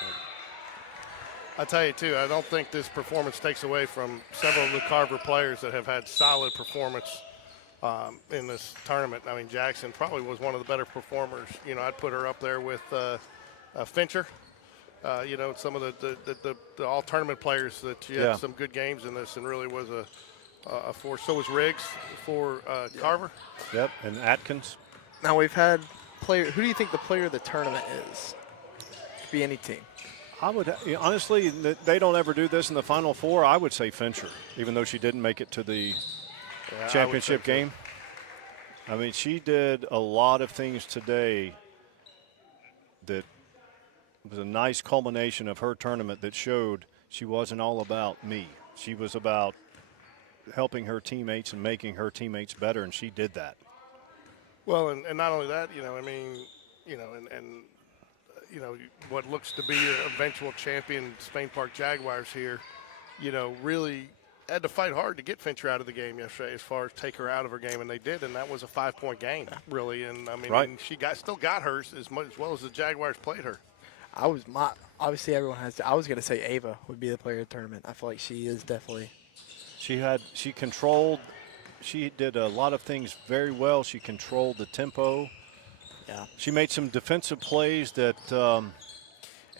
I tell you, too, I don't think this performance takes away from several of the Carver players that have had solid performance in this tournament. I mean, Jackson probably was one of the better performers. I'd put her up there with Fincher. Some of the all-tournament players that she had some good games in this and really was a force. So was Riggs for Carver. Yep, and Atkins. Now we've had player. Who do you think the player of the tournament is? Could be any team. I would honestly, they don't ever do this in the Final Four. I would say Fincher, even though she didn't make it to the championship game. I mean, she did a lot of things today that was a nice culmination of her tournament that showed she wasn't all about me. She was about helping her teammates and making her teammates better, and she did that. Well, and not only that, what looks to be an eventual champion Spain Park Jaguars here, really had to fight hard to get Fincher out of the game yesterday as far as take her out of her game, and they did, and that was a 5-point game, really. And, I mean, Right. and she still got hers as well as the Jaguars played her. Obviously everyone has. I was gonna say Ava would be the player of the tournament. I feel like she is definitely. She controlled. She did a lot of things very well. She controlled the tempo. Yeah. She made some defensive plays that.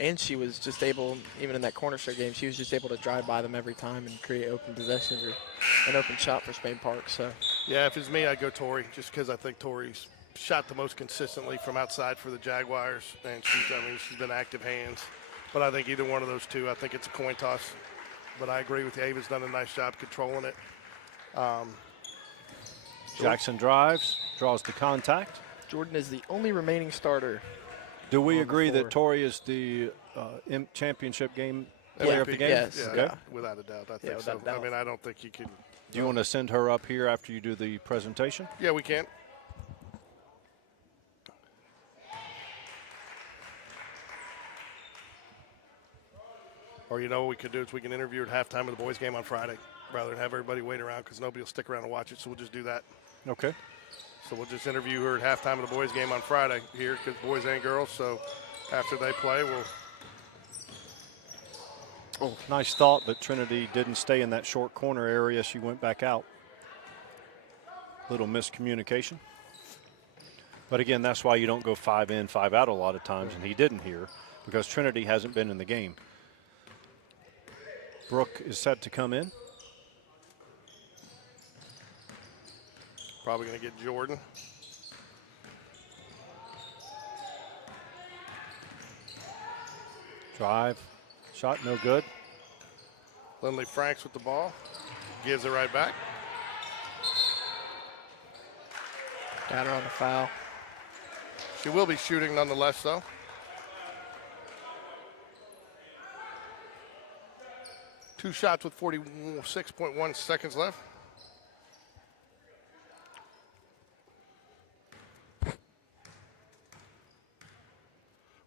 And she was just able, even in that Cornerstone game, she was just able to drive by them every time and create open possession or an open shot for Spain Park. So. Yeah, if it's me, I'd go Tori, just because I think Tori's shot the most consistently from outside for the Jaguars, and she's been active hands. But I think either one of those two, I think it's a coin toss. But I agree with you. Ava's done a nice job controlling it. Jackson drives, draws the contact. Jordan is the only remaining starter. Do we agree that Tori is the championship game player of the game? Yes. Yeah, Okay. without a doubt. I think without so. a doubt. I mean, I don't think you can. Do you want to send her up here after you do the presentation? Yeah, we can. Or you know what we could do is we can interview her at halftime of the boys' game on Friday rather than have everybody wait around because nobody will stick around and watch it, so we'll just do that. Okay. So we'll just interview her at halftime of the boys' game on Friday here because boys and girls. So after they play, we'll. Oh, nice thought, but Trinity didn't stay in that short corner area. She went back out. Little miscommunication. But again, that's why you don't go 5 in, 5 out a lot of times, and he didn't here because Trinity hasn't been in the game. Brooke is set to come in. Probably going to get Jordan. Drive. Shot no good. Lindley Franks with the ball. Gives it right back. Got her on the foul. She will be shooting nonetheless, though. Two shots with 46.1 seconds left.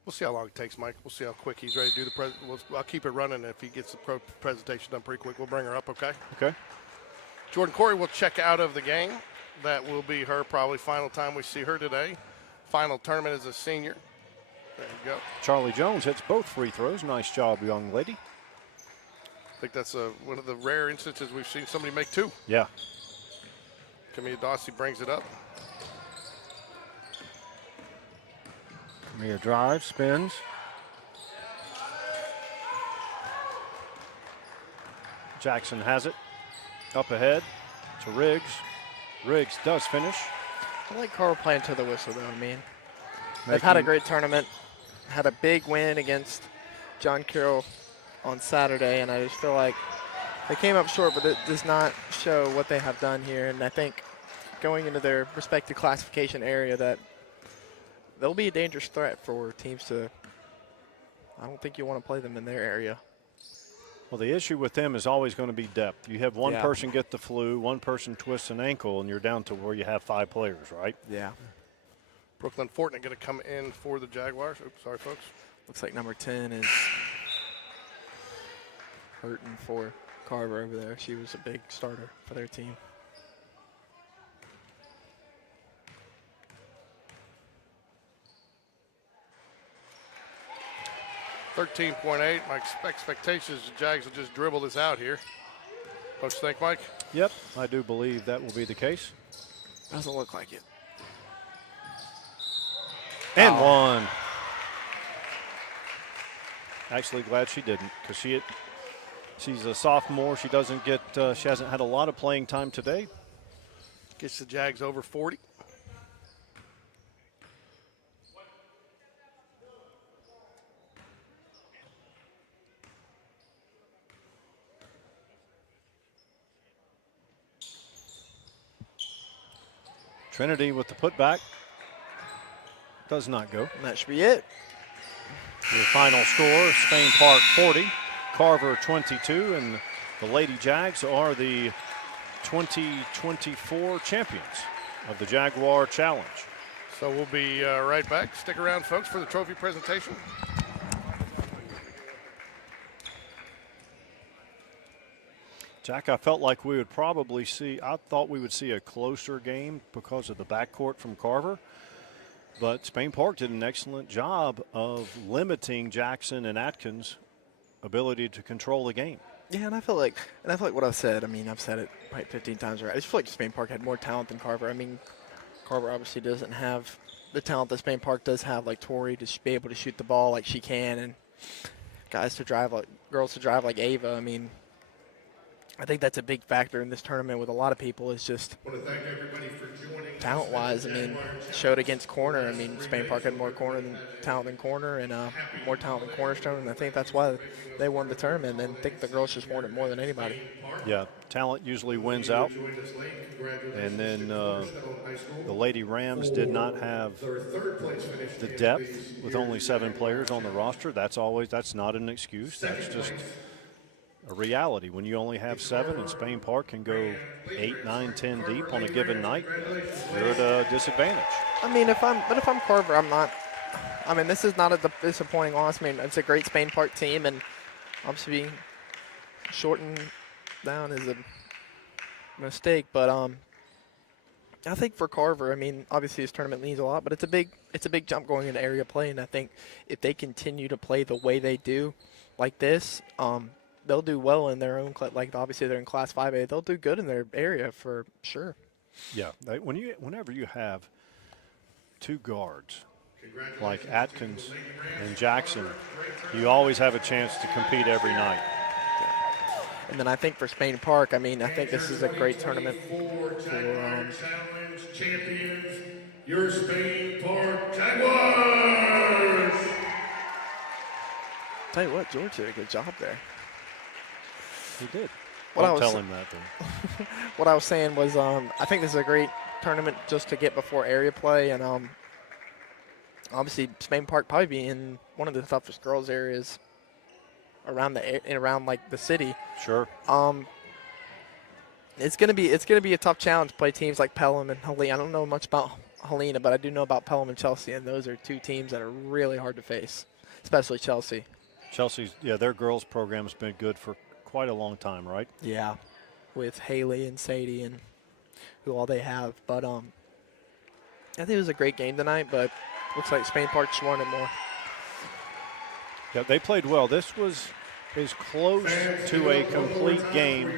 We'll see how long it takes, Mike. We'll see how quick he's ready to do the I'll keep it running. If he gets the presentation done pretty quick, we'll bring her up, okay? Okay. Jordan Corey will check out of the game. That will be her probably final time we see her today. Final tournament as a senior. There you go. Charlie Jones hits both free throws. Nice job, young lady. I think that's one of the rare instances we've seen somebody make two. Yeah. Camilla Dawsey brings it up. Mia drives, spins. Jackson has it. Up ahead to Riggs. Riggs does finish. I like Carl playing to the whistle, though. I mean, they've had a great tournament. Had a big win against John Carroll on Saturday, and I just feel like they came up short, but it does not show what they have done here. And I think going into their respective classification area that they'll be a dangerous threat for teams to – I don't think you want to play them in their area. Well, the issue with them is always going to be depth. You have one person get the flu, one person twists an ankle, and you're down to where you have 5 players, right? Yeah. Brooklyn Fortnite going to come in for the Jaguars. Oops, sorry, folks. Looks like number 10 is hurting for Carver over there. She was a big starter for their team. $13.8. My expectations is the Jags will just dribble this out here. Don't you think, Mike? Yep, I do believe that will be the case. Doesn't look like it. And one. Actually, glad she didn't, because she's a sophomore. She doesn't get. She hasn't had a lot of playing time today. Gets the Jags over 40. Trinity with the putback. Does not go. And that should be it. Your final score, Spain Park 40, Carver 22, and the Lady Jags are the 2024 champions of the Jaguar Challenge. So we'll be right back. Stick around, folks, for the trophy presentation. Jack, I felt like we would probably see, I thought we would see a closer game because of the backcourt from Carver. But Spain Park did an excellent job of limiting Jackson and Atkins' ability to control the game. Yeah, and I feel like what I've said, I mean, I've said it probably 15 times already. I just feel like Spain Park had more talent than Carver. I mean, Carver obviously doesn't have the talent that Spain Park does have, like Tori to be able to shoot the ball like she can, and girls to drive like Ava. I mean, I think that's a big factor in this tournament with a lot of people. Is just talent-wise. I mean, showed against Corner. I mean, Spain Park had more talent than Corner, and more talent than Cornerstone, and I think that's why they won the tournament. And I think the girls just won it more than anybody. Yeah, talent usually wins out. And then the Lady Rams did not have the depth with only 7 players on the roster. That's not an excuse. That's just a reality. When you only have 7 and Spain Park can go 8, 9, 10 deep on a given night, you're at a disadvantage. I mean, if I'm Carver, I'm not. I mean, this is not a disappointing loss. I mean, it's a great Spain Park team, and obviously being shortened down is a mistake. But I think for Carver, I mean, obviously this tournament means a lot, but it's a big jump going into area play, and I think if they continue to play the way they do, like this, they'll do well in their own. Like obviously they're in Class 5A, they'll do good in their area for sure. Yeah, whenever you have 2 guards like Atkins and Jackson, you always have a chance to compete every night. And then I think for Spain Park, I mean, I think this is a great tournament for Challenge champions, your Spain Park Jaguars. Tell you what, George did a good job there. He did. Don't tell him that, though. What I was saying was I think this is a great tournament just to get before area play, and obviously Spain Park probably be in one of the toughest girls areas around like the city. Sure. It's gonna be a tough challenge to play teams like Pelham and Helena. I don't know much about Helena, but I do know about Pelham and Chelsea, and those are 2 teams that are really hard to face, especially Chelsea. Chelsea's, their girls program's been good for quite a long time, right? Yeah, with Haley and Sadie and who all they have. But I think it was a great game tonight, but looks like Spain Park just won it more. Yeah, they played well. This was as close to a complete game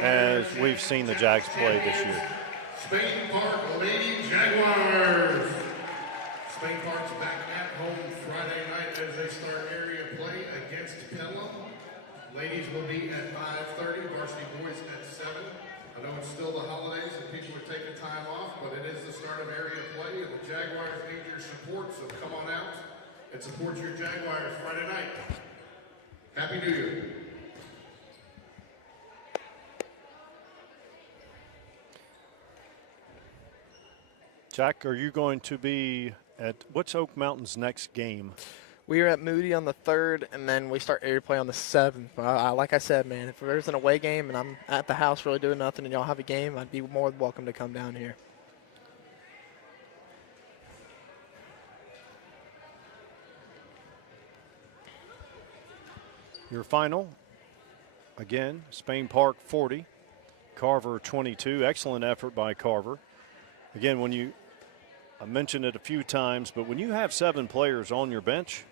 as we've seen the Jags play this year. Spain Park Lady Jaguars. Spain Park's back at home Friday night as they start area play against Pelham. Ladies will be at 5:30, varsity boys at 7. I know it's still the holidays and people are taking time off, but it is the start of area play, and the Jaguars need your support, so come on out and support your Jaguars Friday night. Happy New Year. Jack, are you going to be at, what's Oak Mountain's next game? We are at Moody on the 3rd, and then we start area play on the 7th. Like I said, man, if there's an away game and I'm at the house really doing nothing and y'all have a game, I'd be more than welcome to come down here. Your final, again, Spain Park 40, Carver 22. Excellent effort by Carver. Again, I mentioned it a few times, but when you have 7 players on your bench,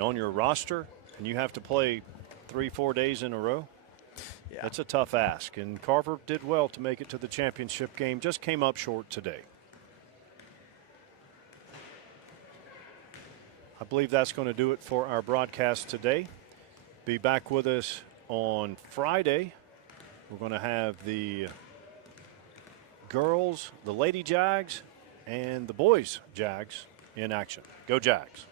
on your roster, and you have to play 3-4 days in a row, that's a tough ask. And Carver did well to make it to the championship game, just came up short today. I believe that's going to do it for our broadcast today. Be back with us on Friday. We're going to have the girls, the Lady Jags, and the boys Jags in action. Go Jags.